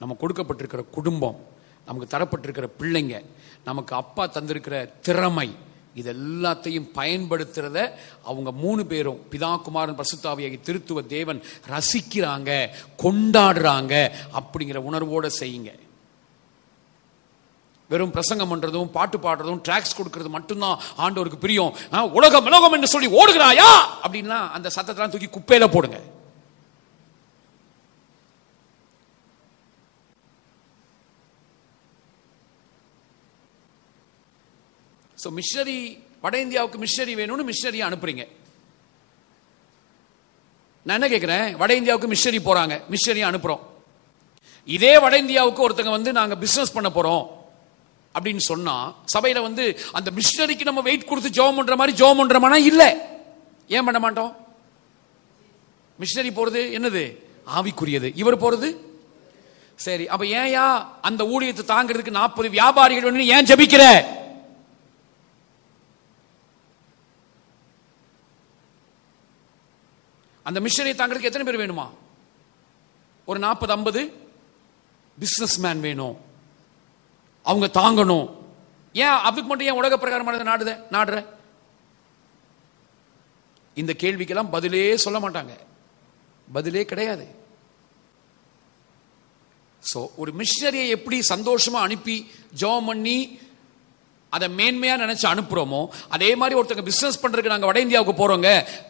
நம்ம கொடுக்கப்பட்டிருக்கிற குடும்பம், நமக்கு தரப்பட்டிருக்கிற பிள்ளைங்க, நமக்கு அப்பா தந்திருக்கிற திறமை, இது எல்லாத்தையும் பயன்படுத்துறத அவங்க 3 பேரும் பிதா குமாரன் பரிசுத்தாவியாகிய திருத்துவ தேவன் ரசிக்கிறாங்க, கொண்டாடுறாங்க அப்படிங்கிற உணர்வோட செய்யுங்க. வெறும் பிரசங்கம் பண்றதும் பாட்டு பாடுறதும் டிராக்ஸ் கொடுக்கிறது மட்டும்தான் ஆண்டவருக்கு பிரியம். உலகம் என்று சொல்லி ஓடுகிறாயா அப்படின்னா அந்த சத்தத்தெல்லாம் தூக்கி குப்பையில போடுங்க. சோ மிஷனரி, வட இந்தியாவுக்கு மிஷனரி வேணும்னு மிஷனரி அனுப்புறீங்க. நான் என்ன கேட்கிறேன், வட இந்தியாவுக்கு மிஷனரி போறாங்க, மிஷனரி அனுப்புறோம். இதே வட இந்தியாவுக்கு ஒருத்தங்க நாங்க பிசினஸ் பண்ண போறோம் அப்படின்னு சொன்னா சபையில அந்த மிஷனரிக்கு நம்ம வெயிட் கொடுத்து ஜெபம் பண்ற மாதிரி ஜெபம் பண்றோமா? இல்ல. ஏன் பண்ண மாட்டோம்? மிஷனரி போறது என்னது? ஆவிக்குரியது. இவர் போறது சரி. அப்ப ஏன்யா அந்த ஊழியத்தை தாங்கிறதுக்கு 40 வியாபாரிகள் ஏன் ஜெபிக்கிற? அந்த மிஷனரி தாங்கிறதுக்கு எத்தனை பேர் வேணுமா? ஒரு 40-50 பிசினஸ் மேன் வேணும், அவங்க தாங்கணும். ஏன் அதுக்கு மட்டும் ஏன் உலக பிரகாரமானதை நாடுற? இந்த கேள்விக்கெல்லாம் பதிலே சொல்ல மாட்டாங்க, பதிலே கிடையாது. சோ ஒரு மிஷனரியை எப்படி சந்தோஷமா அனுப்பி ஜெபம் பண்ணி அதை மேன்மையா நினைச்சு அனுப்புறோமோ, அதே மாதிரி ஒருத்தங்க பிசினஸ் பண்றதுக்கு நாங்க வட இந்தியாவுக்கு போறோங்க,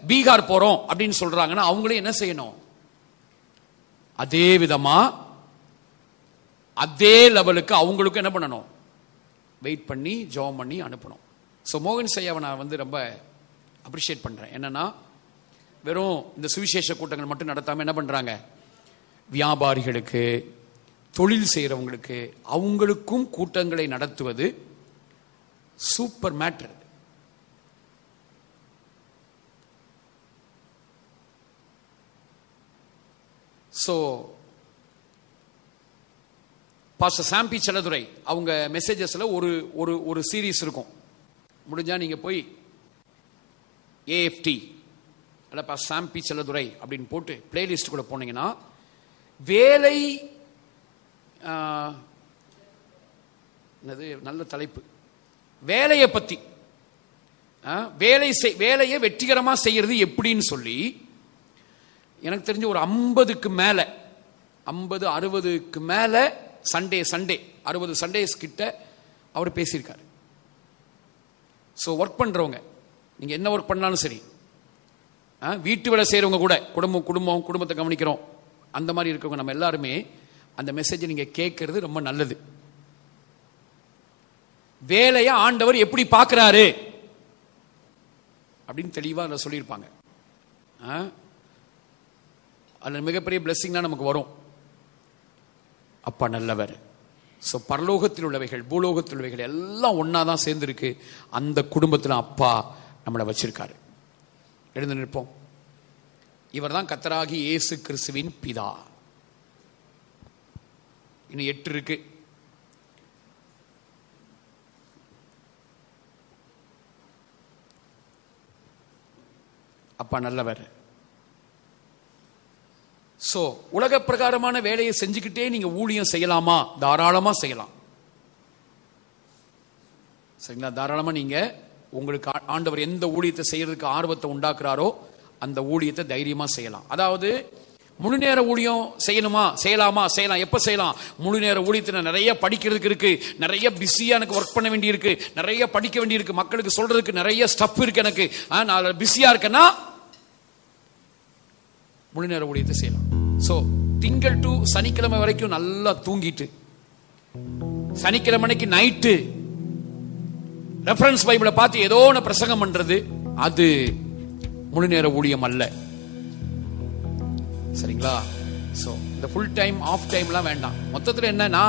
பீகார் போறோம் அப்படின்னு சொல்றாங்கன்னா அவங்களே என்ன செய்யணும்? அதே விதமா அதே லெவலுக்கு அவங்களுக்கு என்ன பண்ணணும்? வெயிட் பண்ணி ஜெபம் பண்ணி அனுப்பணும். ஸோ மோகன் சையாவை நான் ரொம்ப அப்ரிஷியேட் பண்றேன். என்னன்னா வெறும் இந்த சுவிசேஷ கூட்டங்கள் மட்டும் நடத்தாம என்ன பண்றாங்க? வியாபாரிகளுக்கு, தொழில் செய்கிறவங்களுக்கு அவங்களுக்கும் கூட்டங்களை நடத்துவது super matter. So pastor Sambi Chelladurai அவங்க மெசேஜஸ்ல ஒரு ஒரு ஒரு சீரீஸ் இருக்கும். முடிஞ்சா நீங்க போய் ஏஎஃப்டி அல்ல பாஸ்டர் சாம்பி செல்லதுரை அப்படின்னு போட்டு பிளேலிஸ்ட் கூட போனீங்கன்னா வேலை நல்ல தலைப்பு, வேலையை பத்தி, வேலையை வெற்றிகரமா செய்யறது எப்படின்னு சொல்லி எனக்கு தெரிஞ்ச ஒரு 50க்கு மேல 50-60க்கு மேல சண்டே 60 சண்டேஸ் கிட்ட அவர் பேசியிருக்காரு. ஸோ ஒர்க் பண்றவங்க, நீங்க என்ன ஒர்க் பண்ணாலும் சரி, வீட்டு வேலை செய்யறவங்க கூட, குடும்பத்தை கவனிக்கிறோம் அந்த மாதிரி இருக்கவங்க, நம்ம எல்லாருமே அந்த மெசேஜை நீங்க கேட்கறது ரொம்ப நல்லது. வேலையை ஆண்டவர் எப்படி பார்க்கிறாரு அப்படின்னு தெளிவா அதில் சொல்லியிருப்பாங்க. அதில் மிகப்பெரிய பிளெஸிங் தான் நமக்கு வரும். அப்பா நல்லவர். ஸோ பரலோகத்தில் உள்ளவைகள் பூலோகத்தில் உள்ளவைகள் எல்லாம் ஒன்னா தான் சேர்ந்துருக்கு. அந்த குடும்பத்தில் அப்பா நம்மளை வச்சிருக்காரு. எழுந்து நிற்போம். இவர் தான் கர்த்தராகிய இயேசு கிறிஸ்துவின் பிதா. இன்னும் 8 இருக்கு. அப்பா நல்லவர். சோ உலக பிரகாரமான வேலையை செஞ்சுக்கிட்டே நீங்க ஊழியம் செய்யலாமா? தாராளமா செய்யலாம். சரிங்களா? தாராளமா நீங்க உங்களுக்கு ஆண்டவர் எந்த ஊழியத்தை செய்யறதுக்கு ஆர்வத்தை உண்டாக்குறாரோ அந்த ஊழியத்தை தைரியமா செய்யலாம். அதாவது முழு நேர ஊழியம் செய்யணுமா? செய்யலாமா? செய்யலாம். எப்ப செய்யலாம்? முழு நேர ஊழியத்துல நிறைய படிக்கிறதுக்கு இருக்கு, நிறைய பிஸியா எனக்கு ஒர்க் பண்ண வேண்டி இருக்கு, நிறைய படிக்க வேண்டி இருக்கு, மக்களுக்கு சொல்றதுக்கு நிறைய ஸ்டஃப் இருக்கு, எனக்கு நான் பிஸியா இருக்கேன்னா முழு நேர ஊழியத்தை செய்யலாம். சோ திங்கள் டு சனிக்கிழமை வரைக்கும் நல்லா தூங்கிட்டு சனிக்கிழமைக்கு நைட்டு ரெஃபரன்ஸ் பைபிளை பார்த்து ஏதோ ஒன்று பிரசங்கம் பண்றது அது முழு நேர ஊழியம் அல்ல. சரிங்களா? சோ இந்த ஃபுல் டைம் ஆஃப் டைம்லாம் வேண்டாம். மொத்தத்தில் என்னன்னா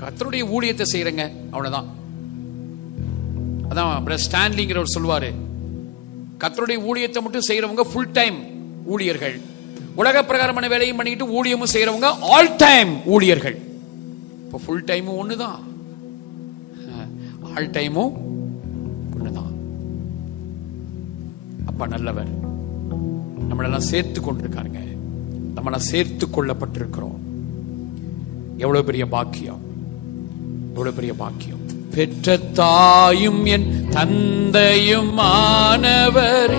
கர்த்தருடைய ஊழியத்தை செய்யறங்க, அவ்வளவுதான். அதான் பிரதர் ஸ்டான்லிங்கிறவர் சொல்வாரு, கர்த்தருடைய ஊழியத்தை மட்டும் செய்யறவங்க ஃபுல் டைம் ஊழியர்கள், உலக பிரகாரமான வேலையும் பண்ணிட்டு ஊழியமும் செய்யறவங்க ஆல் டைம் ஊழியர்கள். இப்போ ஃபுல் டைமும் ஒண்ணுதான், ஆல் டைமும் ஒண்ணுதான். அப்பா நல்லவர். நம்மளெல்லாம் சேர்த்து கொண்டிருக்காருங்க, நம்மளாம் சேர்த்து கொள்ளப்பட்டிருக்கிறோம். எவ்வளவு பெரிய பாக்கியம், எவ்வளவு பெரிய பாக்கியம். பெற்ற தாயும் என் தந்தையும் ஆனவர்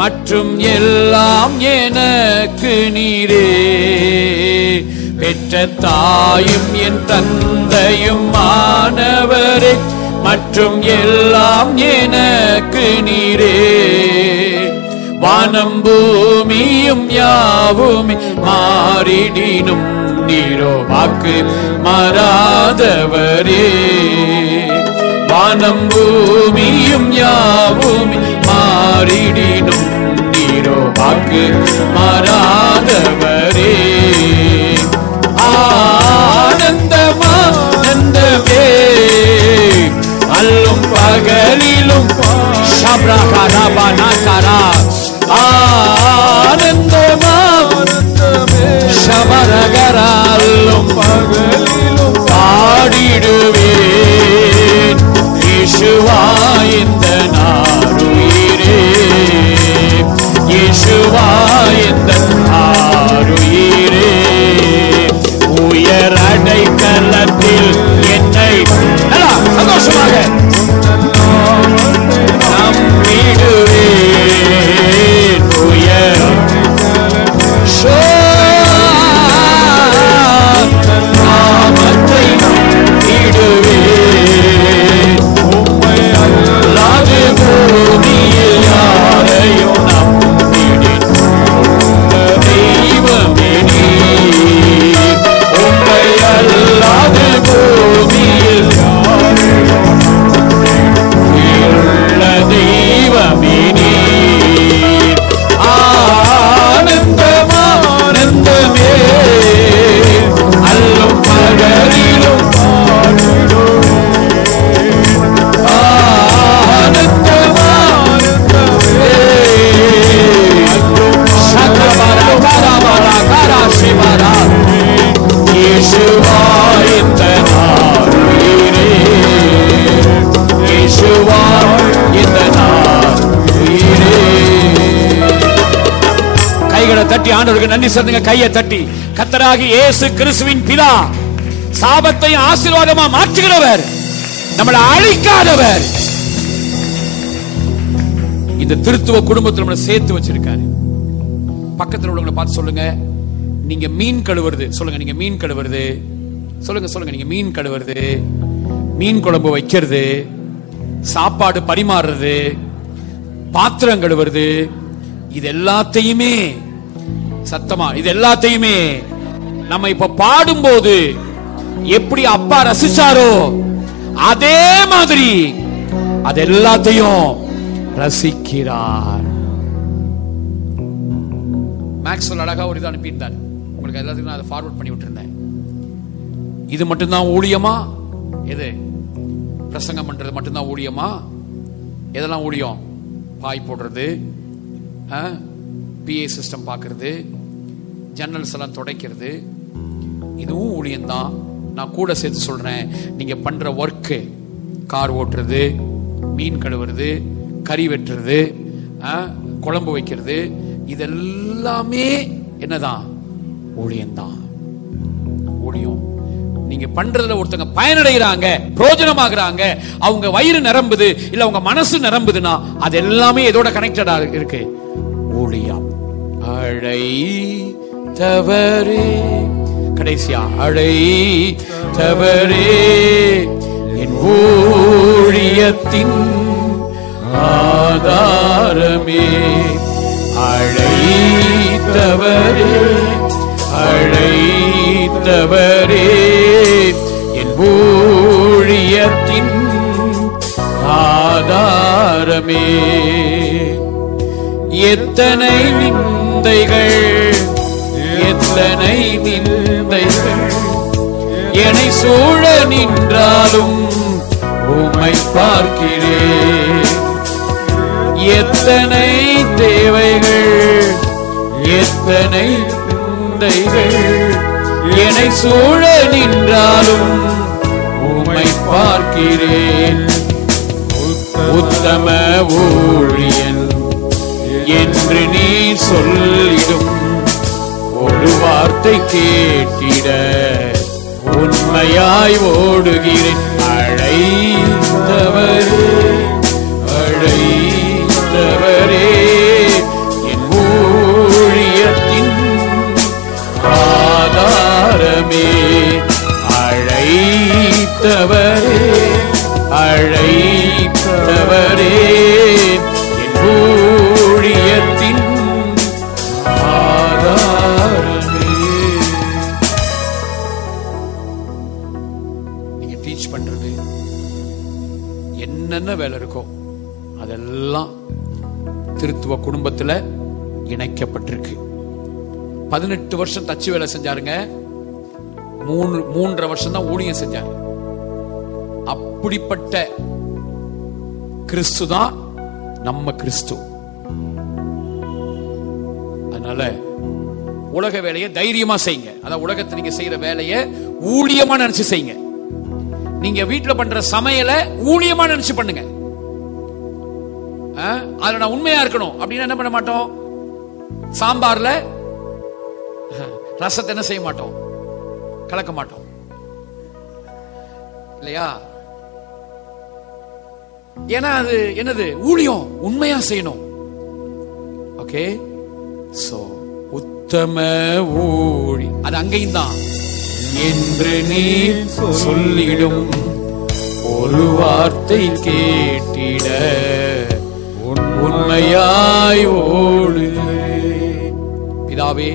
மற்றும் எல்லாம் எனக்கு நீரே. பெற்ற தாயும் என் தந்தையும் ஆனவரே மற்றும் எல்லாம் எனக்கு நீரே. வானம் பூமியும் யாவுமே மாறிடினும் நீரோ வாக்கு மாறாதவரே. வானம் பூமியும் யாவுமே மாறிடினும் நீரோ வாக்கு மாறாதவரே. ஆனந்தமானந்தமே அல்லும் பகலிலும் ஷப்ரகரபனகரா. ஆனந்தமானந்தமே ஷபரகரா அல்லும் பகலிலும் பாடிடுவேன். இயேசுவா இந்த நாருயிரே, இயேசுவா தட்டி ஆண்டவருக்கு நன்றி சொல்லுங்க. கையை தட்டி. கர்த்தராகிய இயேசு கிறிஸ்துவின் பிதா சாபத்தை ஆசீர்வாதமா மாற்றுகிறவர், நம்மளை அழிக்காதவர். இந்த திருத்துவ குடும்பத்தில் நம்மளை சேர்த்து வச்சிருக்காரு. பக்கத்தில் உள்ளவங்களை பார்த்து சொல்லுங்க, நீங்க மீன் கழுவுறது. சொல்லுங்க, நீங்க மீன் கழுவுறது. சொல்லுங்க சொல்லுங்க, நீங்க மீன் கழுவுறது, மீன் குழம்பு வைக்கிறது, சாப்பாடு பரிமாறுறது, பாத்திரம் கழுவுறது, இது எல்லாத்தையுமே சத்தமா, இது எல்லாத்தையுமே நம்ம இப்ப பாடும்போது எப்படி அப்பா ரசிச்சாரோ அதே மாதிரி அது எல்லாத்தையும் ரசிக்கிறார். மேக்ஸ்வெல் அழகா ஒரு இதை அனுப்பியிருந்தார் உங்களுக்கு, எல்லாத்துக்கும் நான் அதை ஃபார்வர்ட் பண்ணி விட்டுருந்தேன். இது மட்டும்தான் ஊழியமா? எது? பிரசங்கம் பண்றது மட்டும்தான் ஊழியமா? எதெல்லாம் ஊழியம்? பாய் போடுறது, பிஏ சிஸ்டம் பார்க்கறது, ஜன்னல்ஸ் எல்லாம் துடைக்கிறது, இதுவும் ஊழியம்தான். நான் கூட சேர்த்து சொல்றேன், நீங்க பண்ற ஒர்க்கு, கார் ஓட்டுறது, மீன் கழுவுறது, கறி வெட்டுறது, குழம்பு வைக்கிறது, இதெல்லாமே என்னதான்? ஊழியம்தான். ஊழியம். நீங்க பண்றதுல ஒருத்தங்க பயனடைகிறாங்க, பிரயோஜனமாகறாங்க, அவங்க வயிறு நிரம்புது, இல்ல அவங்க மனசு நிரம்புதுன்னா அது எல்லாமே எதோட கனெக்டடா இருக்கு? ஊழியம். அழைத்தவரே, கடைசியா அழைத்தவரே என் ஊழியத்தின் ஆதாரமே, அழைத்தவரே அழைத்தவரே என் ஊழியத்தின் ஆதாரமே. எத்தனை நிந்தைகள், எத்தனை நிந்தைகள் என்னை சூழ நின்றாலும் உம்மை பார்க்கிறேன். எத்தனை தேவைகள், எத்தனை நிந்தைகள் என்னை சூழ நின்றாலும் உம்மை பார்க்கிறேன். உத்தம ஊழியன் என்று நீ சொல்லிடும் ஒரு வார்த்தை கேட்டிட உண்மையாய் ஓடுகிறேன். அழைத்தவரே அழைத்தவரே என் ஊழியத்தின் ஆதாரமே, அழைத்தவரே அழைத்தவரே என் ஊழியத்தின் ஆதாரமே. நீங்க டீச் பண்றது என்னென்ன வேலை இருக்கோ அதெல்லாம் திருத்துவ குடும்பத்துல இணைக்கப்பட்டிருக்கு. 18 வருஷம் தச்சு வேலை செஞ்சாருங்க, 3.5 வருஷம் தான் ஊழியம் செஞ்சாரு. அப்படிப்பட்ட கிறிஸ்து தான் நம்ம கிறிஸ்து. அதனால உலக வேலையை தைரியமா செய்யுங்க. அதான் உலகத்தை நீங்க செய்யற வேலையை ஊழியமா நினைச்சு செய்யுங்க. நீங்க வீட்டுல பண்ற சமையலை ஊழியமா நினைச்சு பண்ணுங்க. அதுல நான் உண்மையா இருக்கணும் அப்படின்னா என்ன பண்ண மாட்டோம்? சாம்பார்ல ரசத்தை என்ன செய்ய மாட்டோம்? கலக்க மாட்டோம் இல்லையா? ஏன்னா அது என்னது? ஊழியம். உண்மையா செய்யணும். ஓகே. சோ உத்தம ஊழி அது அங்கேயும் தான் என்று நீ சொல்லிடும் ஒரு வார்த்தை கேட்டிட உண்மையாய் ஓடு. பிதாவே,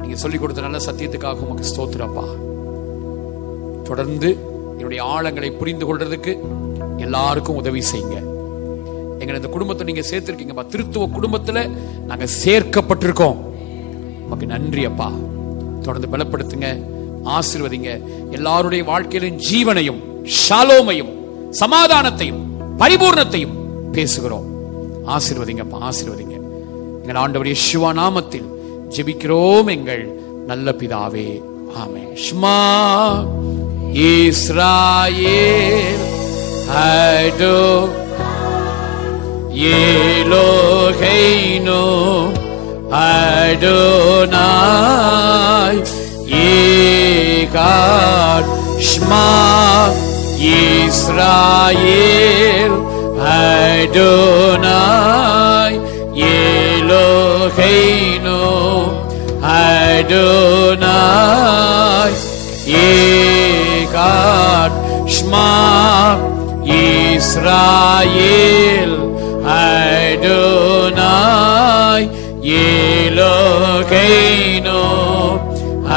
நீங்க சொல்லிக் கொடுத்த நல்ல சத்தியத்துக்காக உமக்கு ஸ்தோத்திரப்பா. தொடர்ந்து என்னுடைய ஆழங்களை புரிந்து கொள்றதுக்கு எல்லாருக்கும் உதவி செய்யுங்க. எங்களை இந்த குடும்பத்தை நீங்க சேர்த்திருக்கீங்கப்பா. திருத்துவ குடும்பத்துல நாங்க சேர்க்கப்பட்டிருக்கோம். உமக்கு நன்றி அப்பா. தொடர்ந்து பலப்படுத்துங்க, ஆசீர்வதிங்க. எல்லாருடைய வாழ்க்கையிலும் ஜீவனையும் ஷாலோமையும் சமாதானத்தையும் பரிபூர்ணத்தையும் பேசுகிறோம். ஆசீர்வதிங்கப்பா, ஆசீர்வதிங்க. எங்கள் ஆண்டவர் இயேசுவா நாமத்தில் ஜெபிக்கிறோம் எங்கள் நல்ல பிதாவே, ஆமென். Sharma Israel ஹடோ எலோஹைனோ Adonai, Echad Shema Yisrael, Adonai Eloheinu, Adonai Echad Shema Yisrael, Adonai Eloheinu,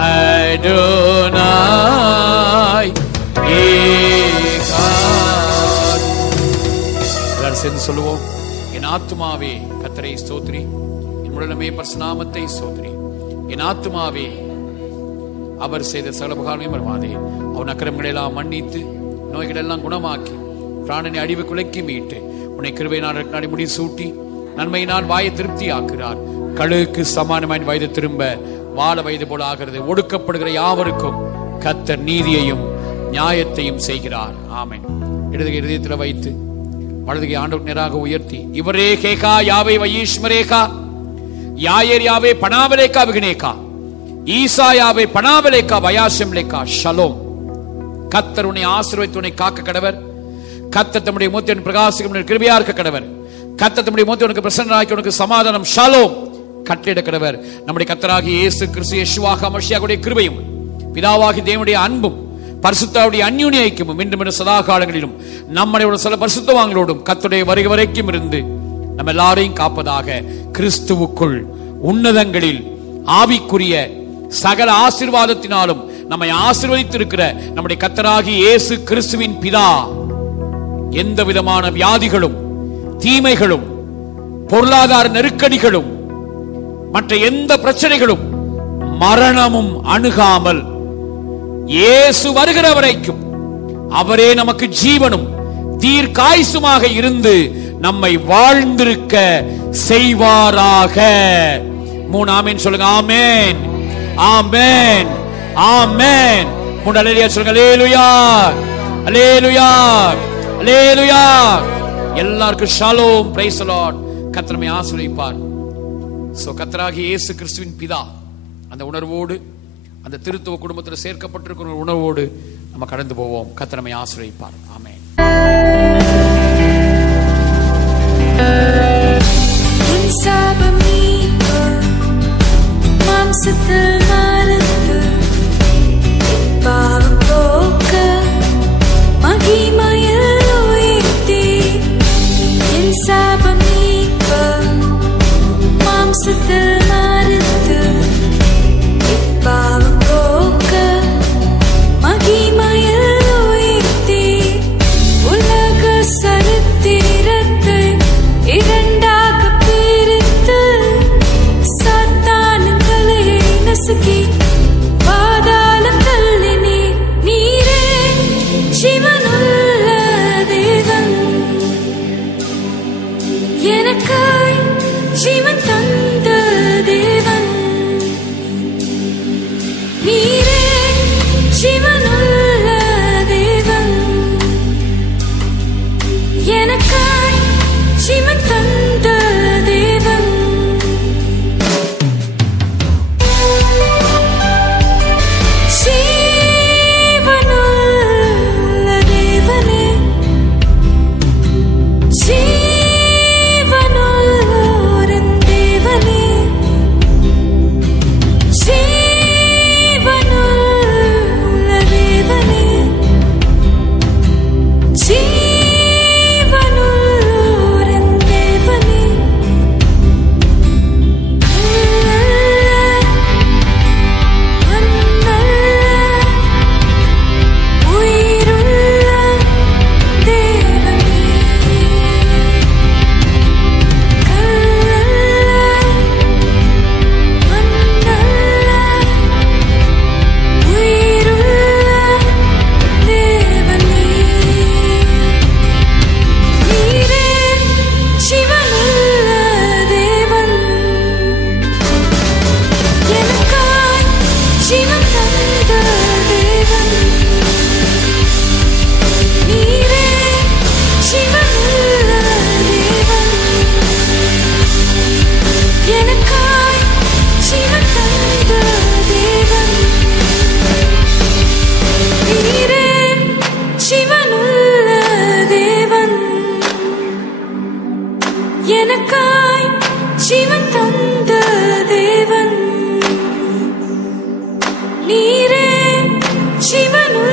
Adonai Echad. எல்லாரும் சேர்ந்து சொல்லுவோம். என் ஆத்துமாவே கர்த்தரை ஸ்தோத்திரி, என் முழுமே பரிசுநாமத்தை ஸ்தோத்திரி. என் ஆத்துமாவே அவர் செய்த சகல உபகாரங்களையும் மறவாதே. அவன் அக்கிரமங்களை எல்லாம் மன்னித்து நோய்களெல்லாம் குணமாக்கி பிராணனை அழிவு குலைக்கி மீட்டு உன்னை கிருபையினால் முடி சூட்டி நன்மையினால் வாயை திருப்தி ஆக்குகிறார். கழுகுக்கு சமானமான வயது திரும்ப வாழ வயது போல ஆகிறது. ஒடுக்கப்படுகிற யாவருக்கும் கர்த்தர் நீதியையும் நியாயத்தையும் செய்கிறார். ஆமென். இடது இருதயத்தில் வைத்து வலதுகை ஆண்டவர் நேராக உயர்த்தி, இவரே கேகா யாவே வைஷ்மரேகா யாயர் யாவே பனாவலேகா விக்னேகா ஈசா யாவே பனாவலேகா வயாசம் லேகா ஷலோம். கர்த்தர் உன்னை ஆசீர்வதித்து உன்னை காக்க கடவர். கர்த்தர் தம்முடைய முகத்தின் பிரகாசிக்கும் கிருபையா இருக்க கடவர். கர்த்தர் தம்முடைய முகத்தை உனக்கு பிரசன்னராக்கி உனக்கு சமாதானம் ஷலோம் கட்டளையிட கடவர். நம்முடைய கர்த்தராகிய இயேசு கிறிஸ்து யெஷுவா மஷியாவுடைய கிருபையும் பிதாவாகி தேவனுடைய அன்பும் பரிசுத்தாவுடைய அந்யோன்ய ஐக்கியமும் மீண்டும் சதா காலங்களிலும் நம்முடைய சில பரிசுத்தவான்களோடும் கர்த்தருடைய வருகை வரைக்கும் இருந்து நம்ம எல்லாரையும் காப்பதாக. கிறிஸ்துவுக்குள் உன்னதங்களில் ஆவிக்குரிய சகல ஆசீர்வாதத்தினாலும் நம்மை ஆசீர்வதித்திருக்கிற நம்முடைய கர்த்தராகிய இயேசு கிறிஸ்துவின் பிதா எந்த விதமான வியாதிகளும் தீமைகளும் பொருளாதார நெருக்கடிகளும் மற்ற எந்த பிரச்சனைகளும் மரணமும் அணுகாமல் இயேசு வருகிற வரைக்கும் அவரே நமக்கு ஜீவனும் தீர்க்காயுசுமாக இருந்து நம்மை வாழ்ந்திருக்க செய்வாராக. 3 ஆமென் சொல்லுங்க. ஆமென், ஆமென், ஆமென். 3 அல்லேலூயா சொல்லுங்க. அல்லேலூயா, அல்லேலூயா, அல்லேலூயா. எல்லாருக்கும் ஷாலோம். Praise the Lord. கர்த்தர் நம்மை ஆசீர்வதிப்பார். சோ கர்த்தராகிய இயேசு கிறிஸ்துவின் பிதா அந்த உணர்வோடு அந்த திருத்துவ குடும்பத்தில் சேர்க்கப்பட்டிருக்கிற உணர்வோடு நம்ம கடந்து போவோம். கர்த்தர் நம்மை ஆசீர்வதிப்பார். ஆமென். பாதாளம் தள்ளினே நீரே சிவனுள் எனக்காய் ஜீவன் தந்த தேவன் நீரே ஜீவனுள்ள